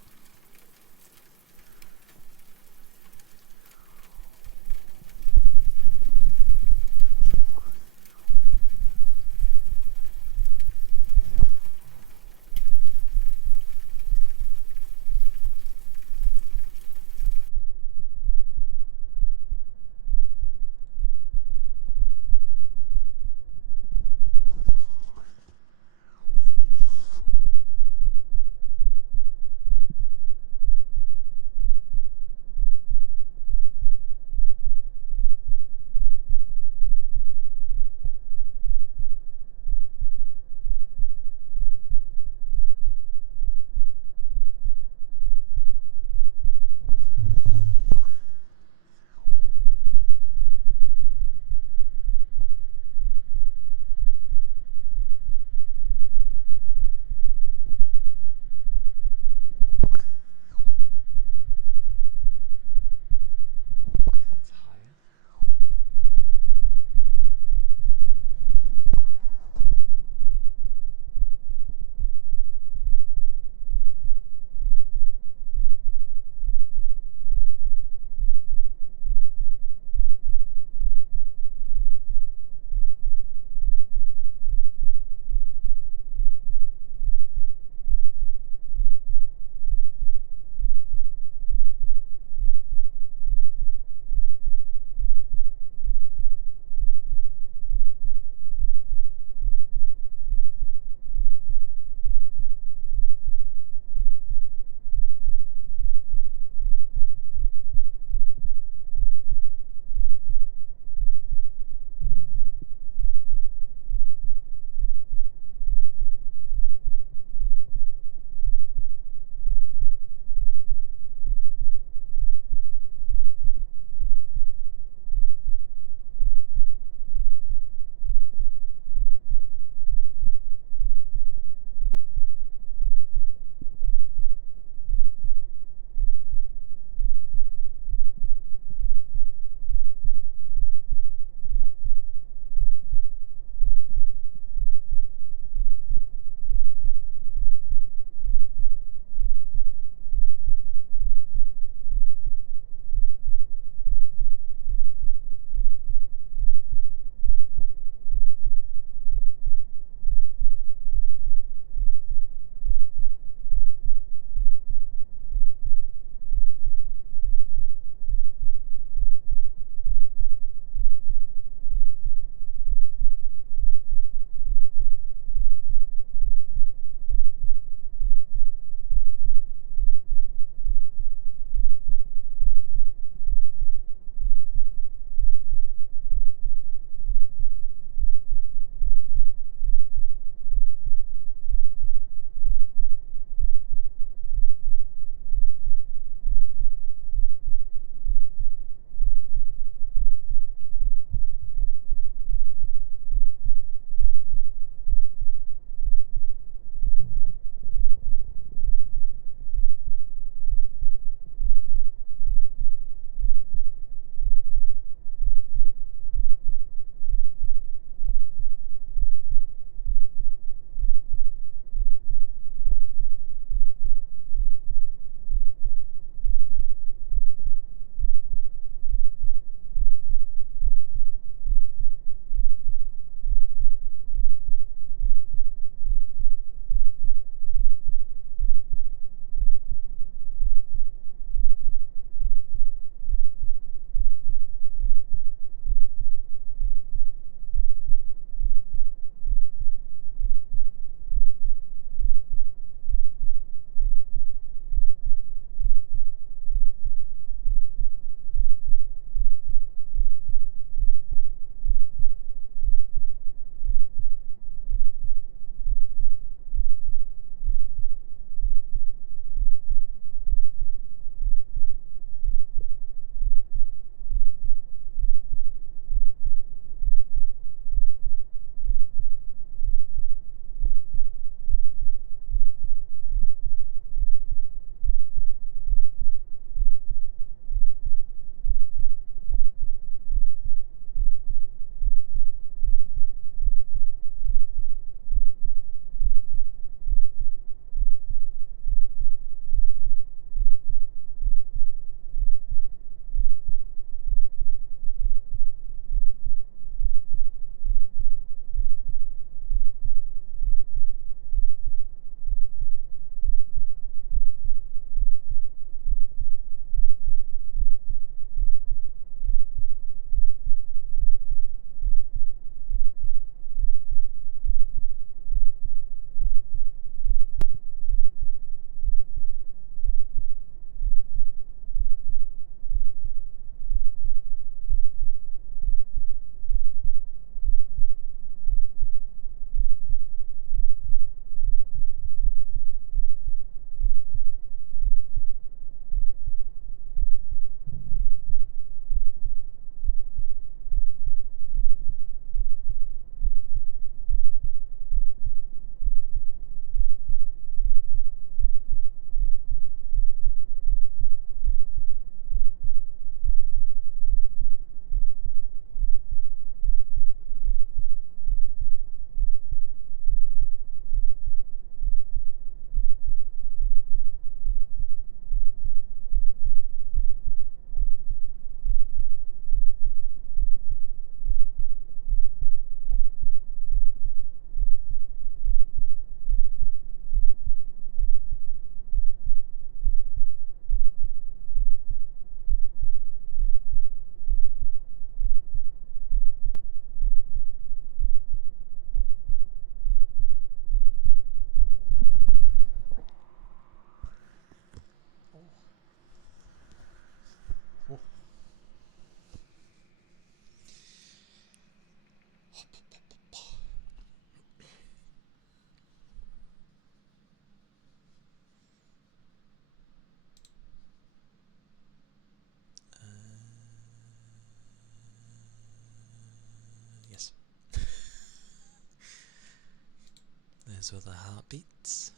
Here's where the heart beats.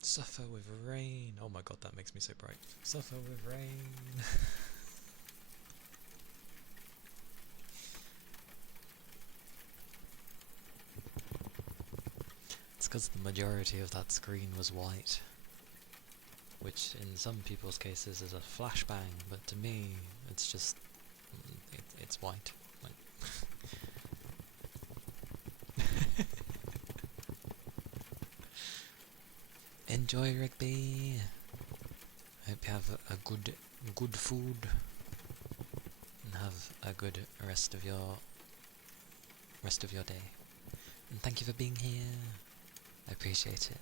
Suffer with rain. Oh my god, that makes me so bright. Suffer with rain. It's because the majority of that screen was white, which in some people's cases is a flashbang, but to me it's just it's white. Like enjoy Rigby. Hope you have a good food and have a good rest of your day. And thank you for being here. I appreciate it.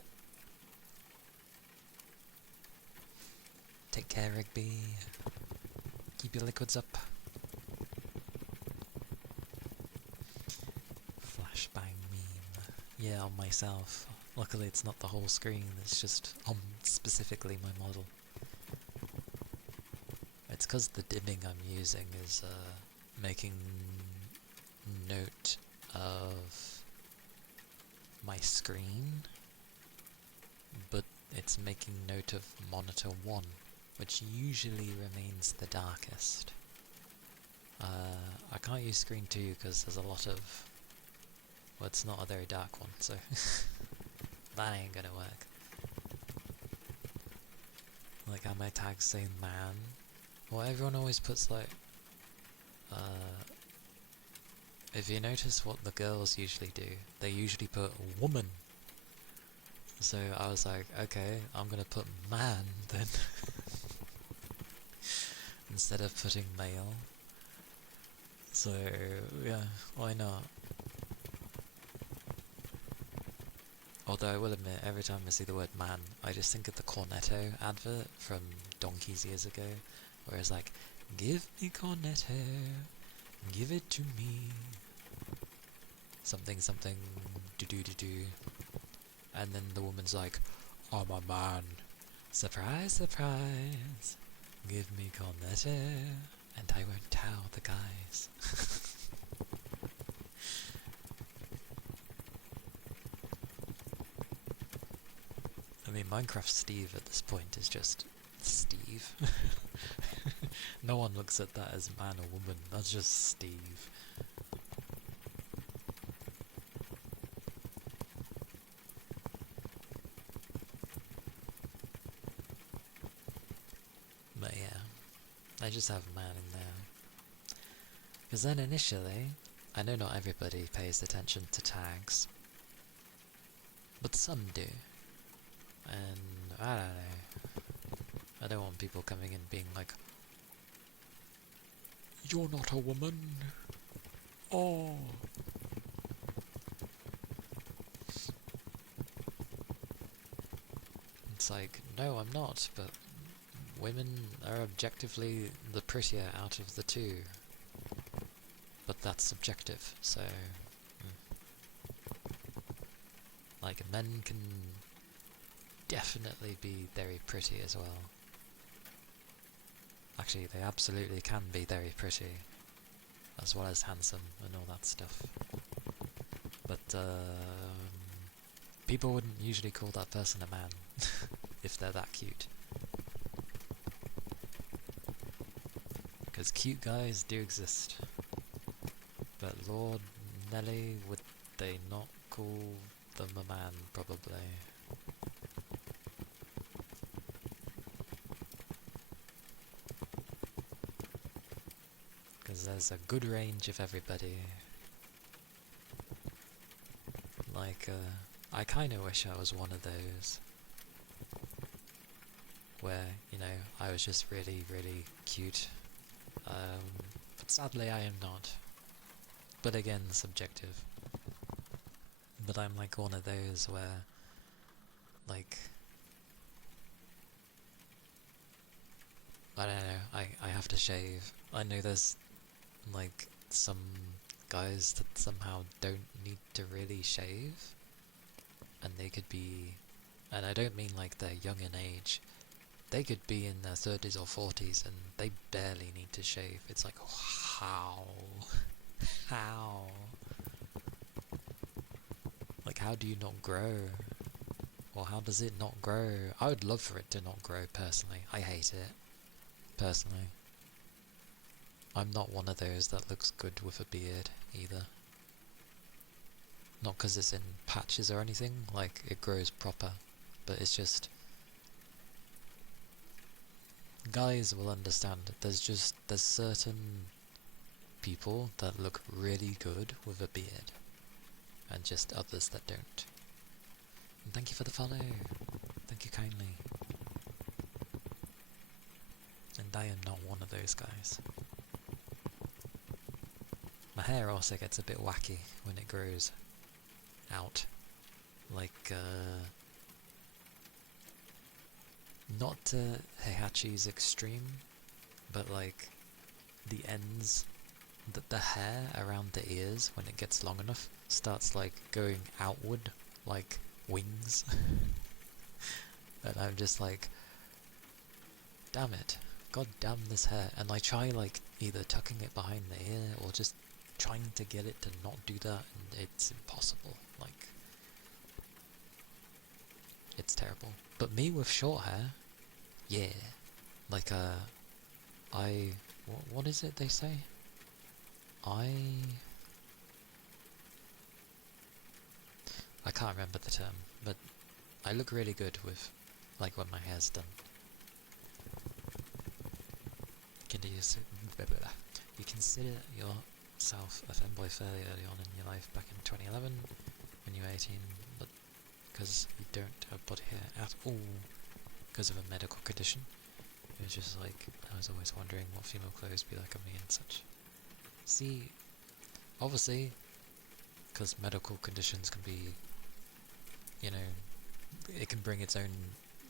Take care, Rigby. Keep your liquids up. Flashbang meme. Yeah, on myself. Luckily it's not the whole screen, it's just on specifically my model. It's because the dimming I'm using is making note of my screen, but it's making note of monitor 1, which usually remains the darkest. I can't use screen 2 because there's a lot of... well, it's not a very dark one, so that ain't gonna work. Like how my tags say man. Well, everyone always puts like... if you notice what the girls usually do, they usually put woman. So I was like, okay, I'm gonna put man then. Instead of putting male. So, yeah, why not? Although I will admit, every time I see the word man, I just think of the Cornetto advert from donkeys years ago, where it's like, give me Cornetto, give it to me. Something, something, do. And then the woman's like, I'm a man. Surprise, surprise. Give me Cornetto, and I won't tell the guys. I mean, Minecraft Steve at this point is just Steve. No one looks at that as man or woman, that's just Steve. But yeah, I just have man in there. Because then initially, I know not everybody pays attention to tags, but some do. And I don't know, I don't want people coming in being like, you're not a woman. Oh. It's like, no, I'm not, but women are objectively the prettier out of the two. But that's subjective, so... like, men can definitely be very pretty as well. Actually, they absolutely can be very pretty, as well as handsome and all that stuff. But, people wouldn't usually call that person a man, if they're that cute. Because cute guys do exist. But Lord Nelly, would they not call them a man, probably. Because there's a good range of everybody. Like, I kinda wish I was one of those. Where, you know, I was just really, really cute. But sadly I am not. But again, subjective. But I'm like one of those where, like... I don't know, I have to shave. I know there's, like, some guys that somehow don't need to really shave. And they could be... and I don't mean like they're young in age. They could be in their 30s or 40s and they barely need to shave. It's like, how? How? Like, how do you not grow? Or how does it not grow? I would love for it to not grow, personally. I hate it. Personally. I'm not one of those that looks good with a beard, either. Not because it's in patches or anything, like, it grows proper. But it's just... guys will understand. There's certain people that look really good with a beard. And just others that don't. And thank you for the follow. Thank you kindly. And I am not one of those guys. My hair also gets a bit wacky when it grows out. Like, not to Heihachi's extreme, but like, the ends, the hair around the ears, when it gets long enough, starts like going outward, like wings. And I'm just like, damn it, god damn this hair. And I try like either tucking it behind the ear or just trying to get it to not do that, and it's impossible. Like, it's terrible. But me with short hair, yeah. Like, what is it they say? I can't remember the term, but I look really good with, like, when my hair's done. You consider yourself a femboy fairly early on in your life, back in 2011, when you were 18, but because you don't have body hair at all, because of a medical condition. It was just like, I was always wondering what female clothes be like on me and such. See, obviously, because medical conditions can be, you know, it can bring its own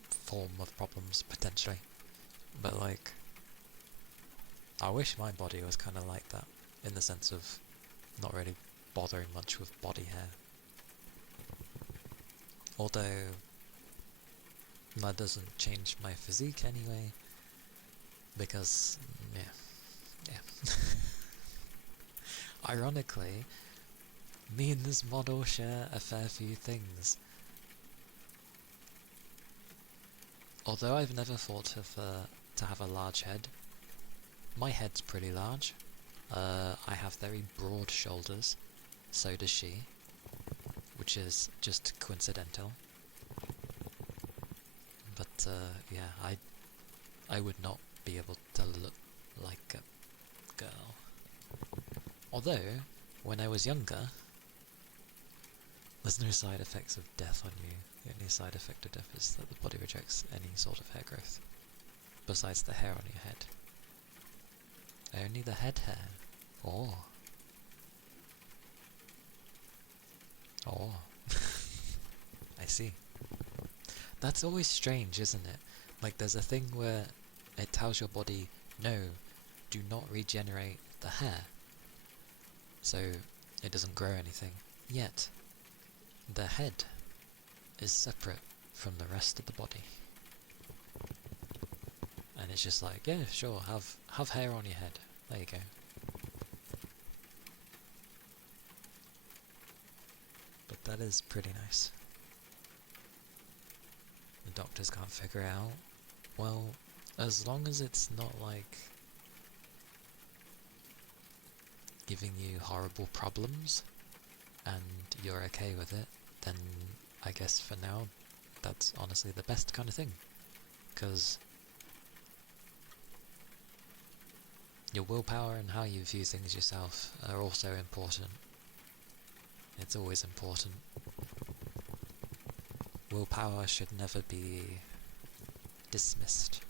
form of problems, potentially. But like, I wish my body was kind of like that, in the sense of not really bothering much with body hair. Although, that doesn't change my physique anyway, because, yeah. Ironically, me and this model share a fair few things. Although I've never thought to have a large head, my head's pretty large. I have very broad shoulders, so does she, which is just coincidental. But yeah, I would not be able to look like a girl. Although, when I was younger, there's no side effects of death on you. The only side effect of death is that the body rejects any sort of hair growth, besides the hair on your head. Only the head hair. Oh. I see. That's always strange, isn't it? Like, there's a thing where it tells your body, no, do not regenerate the hair, so it doesn't grow anything. Yet, the head is separate from the rest of the body. And it's just like, yeah, sure, have hair on your head. There you go. But that is pretty nice. The doctors can't figure it out. Well, as long as it's not like giving you horrible problems and you're okay with it, then I guess for now that's honestly the best kind of thing. Because your willpower and how you view things yourself are also important. It's always important. Willpower should never be dismissed.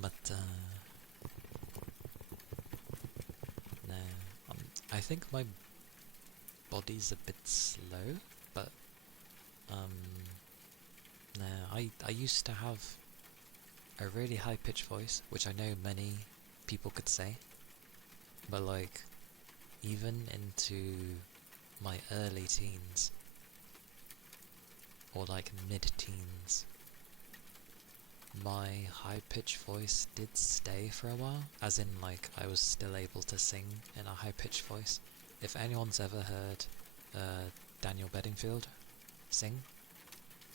But, no, I think my body's a bit slow, but, no, I used to have a really high-pitched voice, which I know many people could say, but like, even into my early teens, or like mid-teens, my high-pitched voice did stay for a while, as in like I was still able to sing in a high-pitched voice. If anyone's ever heard Daniel Bedingfield sing,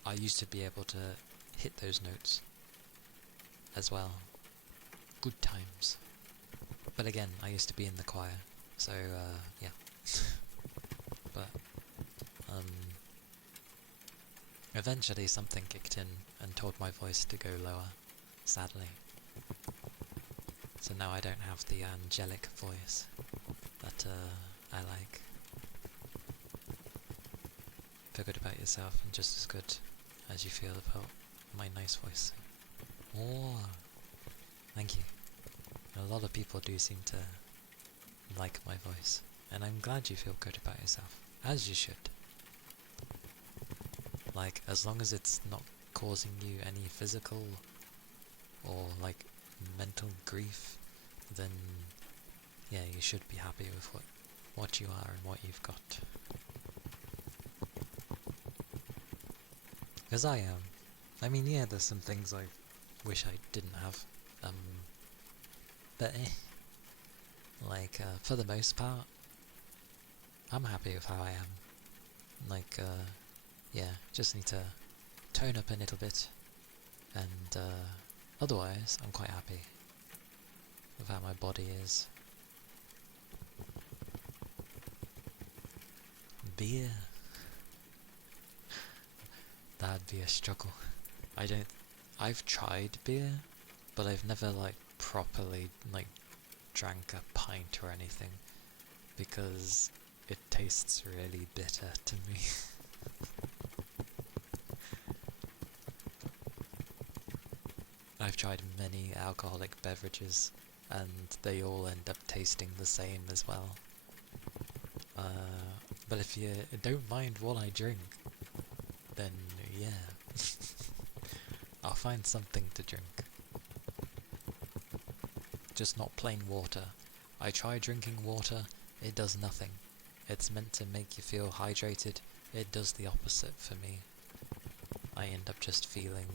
I used to be able to hit those notes as well. Good times. But again, I used to be in the choir, so yeah. But eventually something kicked in and told my voice to go lower, sadly. So now I don't have the angelic voice that I like. Feel good about yourself and just as good as you feel about my nice voice. Oh, thank you. A lot of people do seem to like my voice, and I'm glad you feel good about yourself, as you should. Like, as long as it's not causing you any physical or like mental grief, then yeah, you should be happy with what you are and what you've got. Because I am. I mean, yeah, there's some things I wish I didn't have. But like, for the most part, I'm happy with how I am. Like, yeah, just need to tone up a little bit, and otherwise, I'm quite happy with how my body is. Beer. That'd be a struggle. I've tried beer, but I've never like properly like drank a pint or anything, because it tastes really bitter to me. I've tried many alcoholic beverages, and they all end up tasting the same as well. But if you don't mind what I drink, then yeah, I'll find something to drink. Just not plain water. I try drinking water, it does nothing. It's meant to make you feel hydrated, it does the opposite for me. I end up just feeling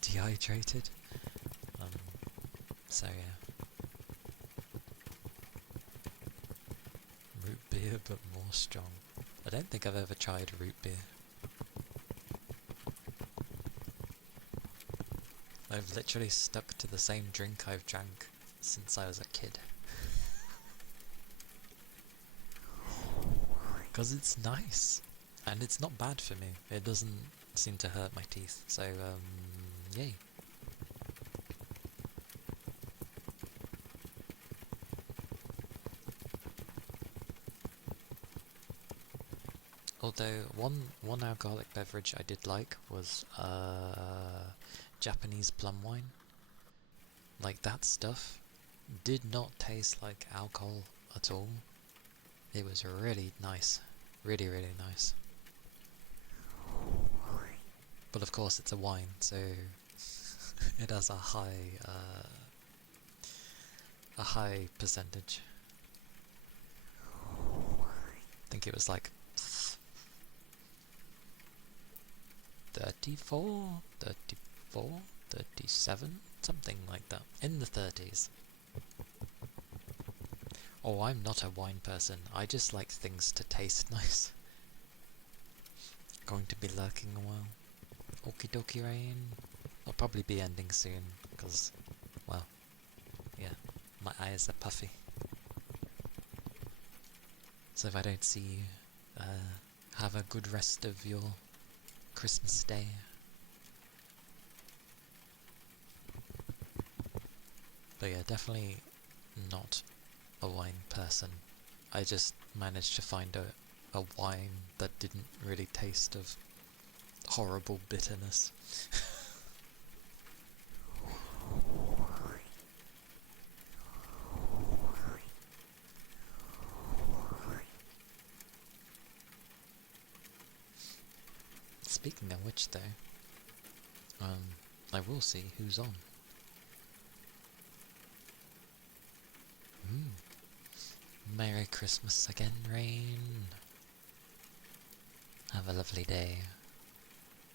dehydrated. So yeah. Root beer, but more strong. I don't think I've ever tried root beer. I've literally stuck to the same drink I've drank since I was a kid. Because it's nice. And it's not bad for me. It doesn't seem to hurt my teeth. So, yay. Although, one alcoholic beverage I did like was, Japanese plum wine. Like, that stuff did not taste like alcohol at all. It was really nice. Really, really nice. But of course it's a wine, so it has a high percentage. I think it was like 34, 34, 37, something like that. In the 30s. Oh, I'm not a wine person. I just like things to taste nice. Going to be lurking a while. Okie dokie rain. I'll probably be ending soon, because, well, yeah, my eyes are puffy. So if I don't see you, have a good rest of your Christmas day. But yeah, definitely not a wine person. I just managed to find a wine that didn't really taste of horrible bitterness. Speaking of which though, I will see who's on. Merry Christmas again, Rain. have a lovely day,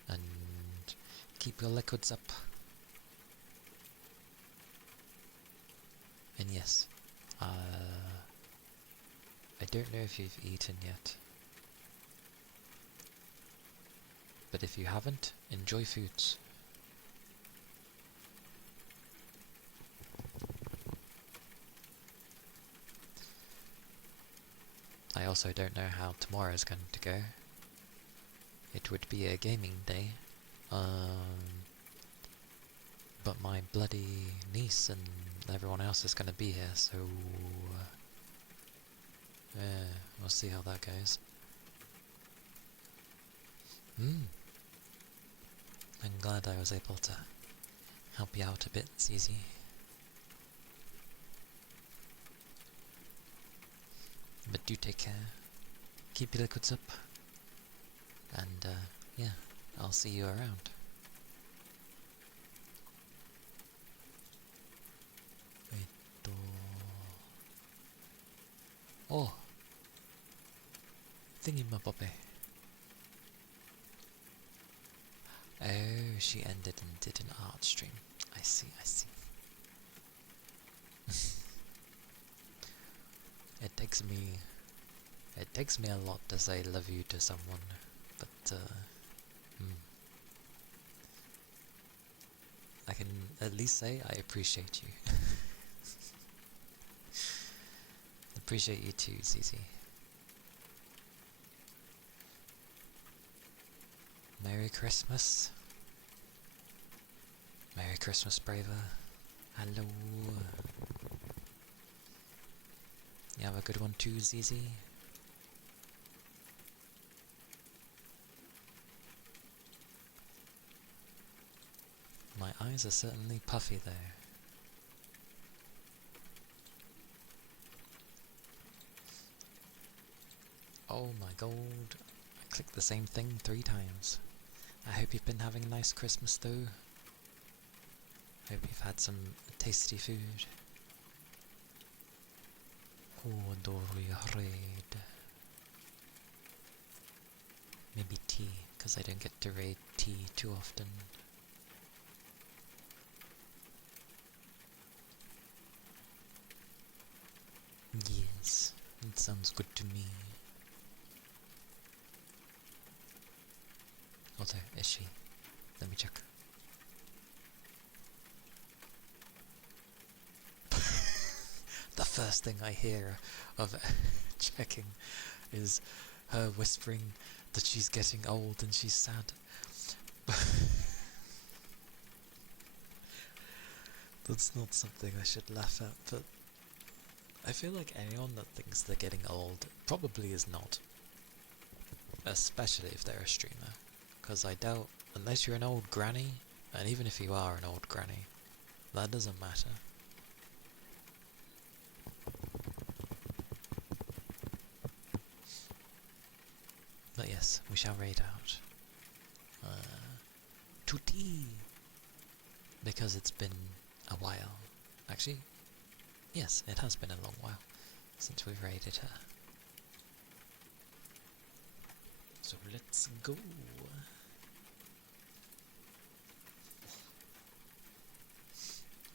and keep your liquids up. And yes, I don't know if you've eaten yet, but if you haven't, enjoy foods. I also don't know how tomorrow's going to go. It would be a gaming day, but my bloody niece and everyone else is going to be here, so we'll see how that goes. I'm glad I was able to help you out a bit, Zizi. But do take care, keep your liquids up, and yeah, I'll see you around. Oh, thingy-ma-bobbly. Oh, she ended and did an art stream. I see, I see. It takes me a lot to say love you to someone, but I can at least say I appreciate you. Appreciate you too, Zizi. Merry Christmas. Merry Christmas, Braver. Hello. You have a good one too, Zizi. My eyes are certainly puffy there. Oh my god, I clicked the same thing 3 times. I hope you've been having a nice Christmas though. Hope you've had some tasty food. Oh, Dory raid. Maybe tea, because I don't get to raid tea too often. Yes, it sounds good to me. Although, is she? Let me check. The first thing I hear of checking is her whispering that she's getting old and she's sad. That's not something I should laugh at, but I feel like anyone that thinks they're getting old probably is not. Especially if they're a streamer. Because I doubt, unless you're an old granny, and even if you are an old granny, that doesn't matter. But yes, we shall raid out. Tutti! Because it's been a while. Actually, yes, it has been a long while since we've raided her. So let's go!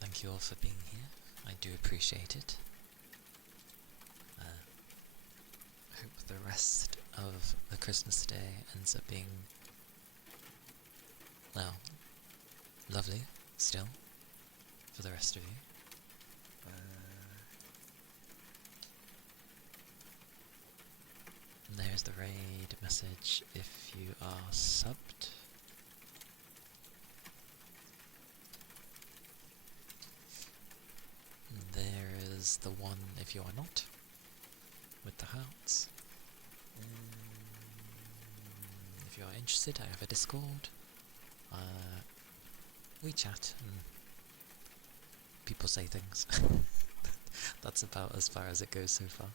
Thank you all for being here. I do appreciate it. I hope the rest of the Christmas day ends up being, well, lovely still for the rest of you. And there's the raid message if you are subbed. And there is the one if you are not, with the hearts. If you are interested, I have a Discord. We chat and people say things. That's about as far as it goes so far.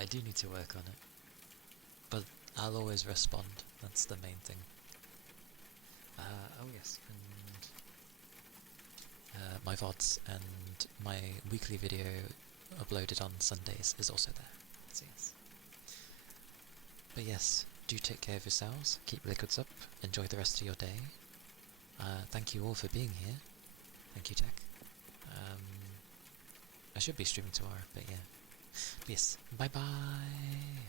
I do need to work on it, but I'll always respond. That's the main thing. Oh yes, and my VODs and my weekly video uploaded on Sundays is also there. So yes. But yes, do take care of yourselves, keep liquids up, enjoy the rest of your day. Thank you all for being here. Thank you, Jack. I should be streaming tomorrow, but yeah. But yes, bye bye!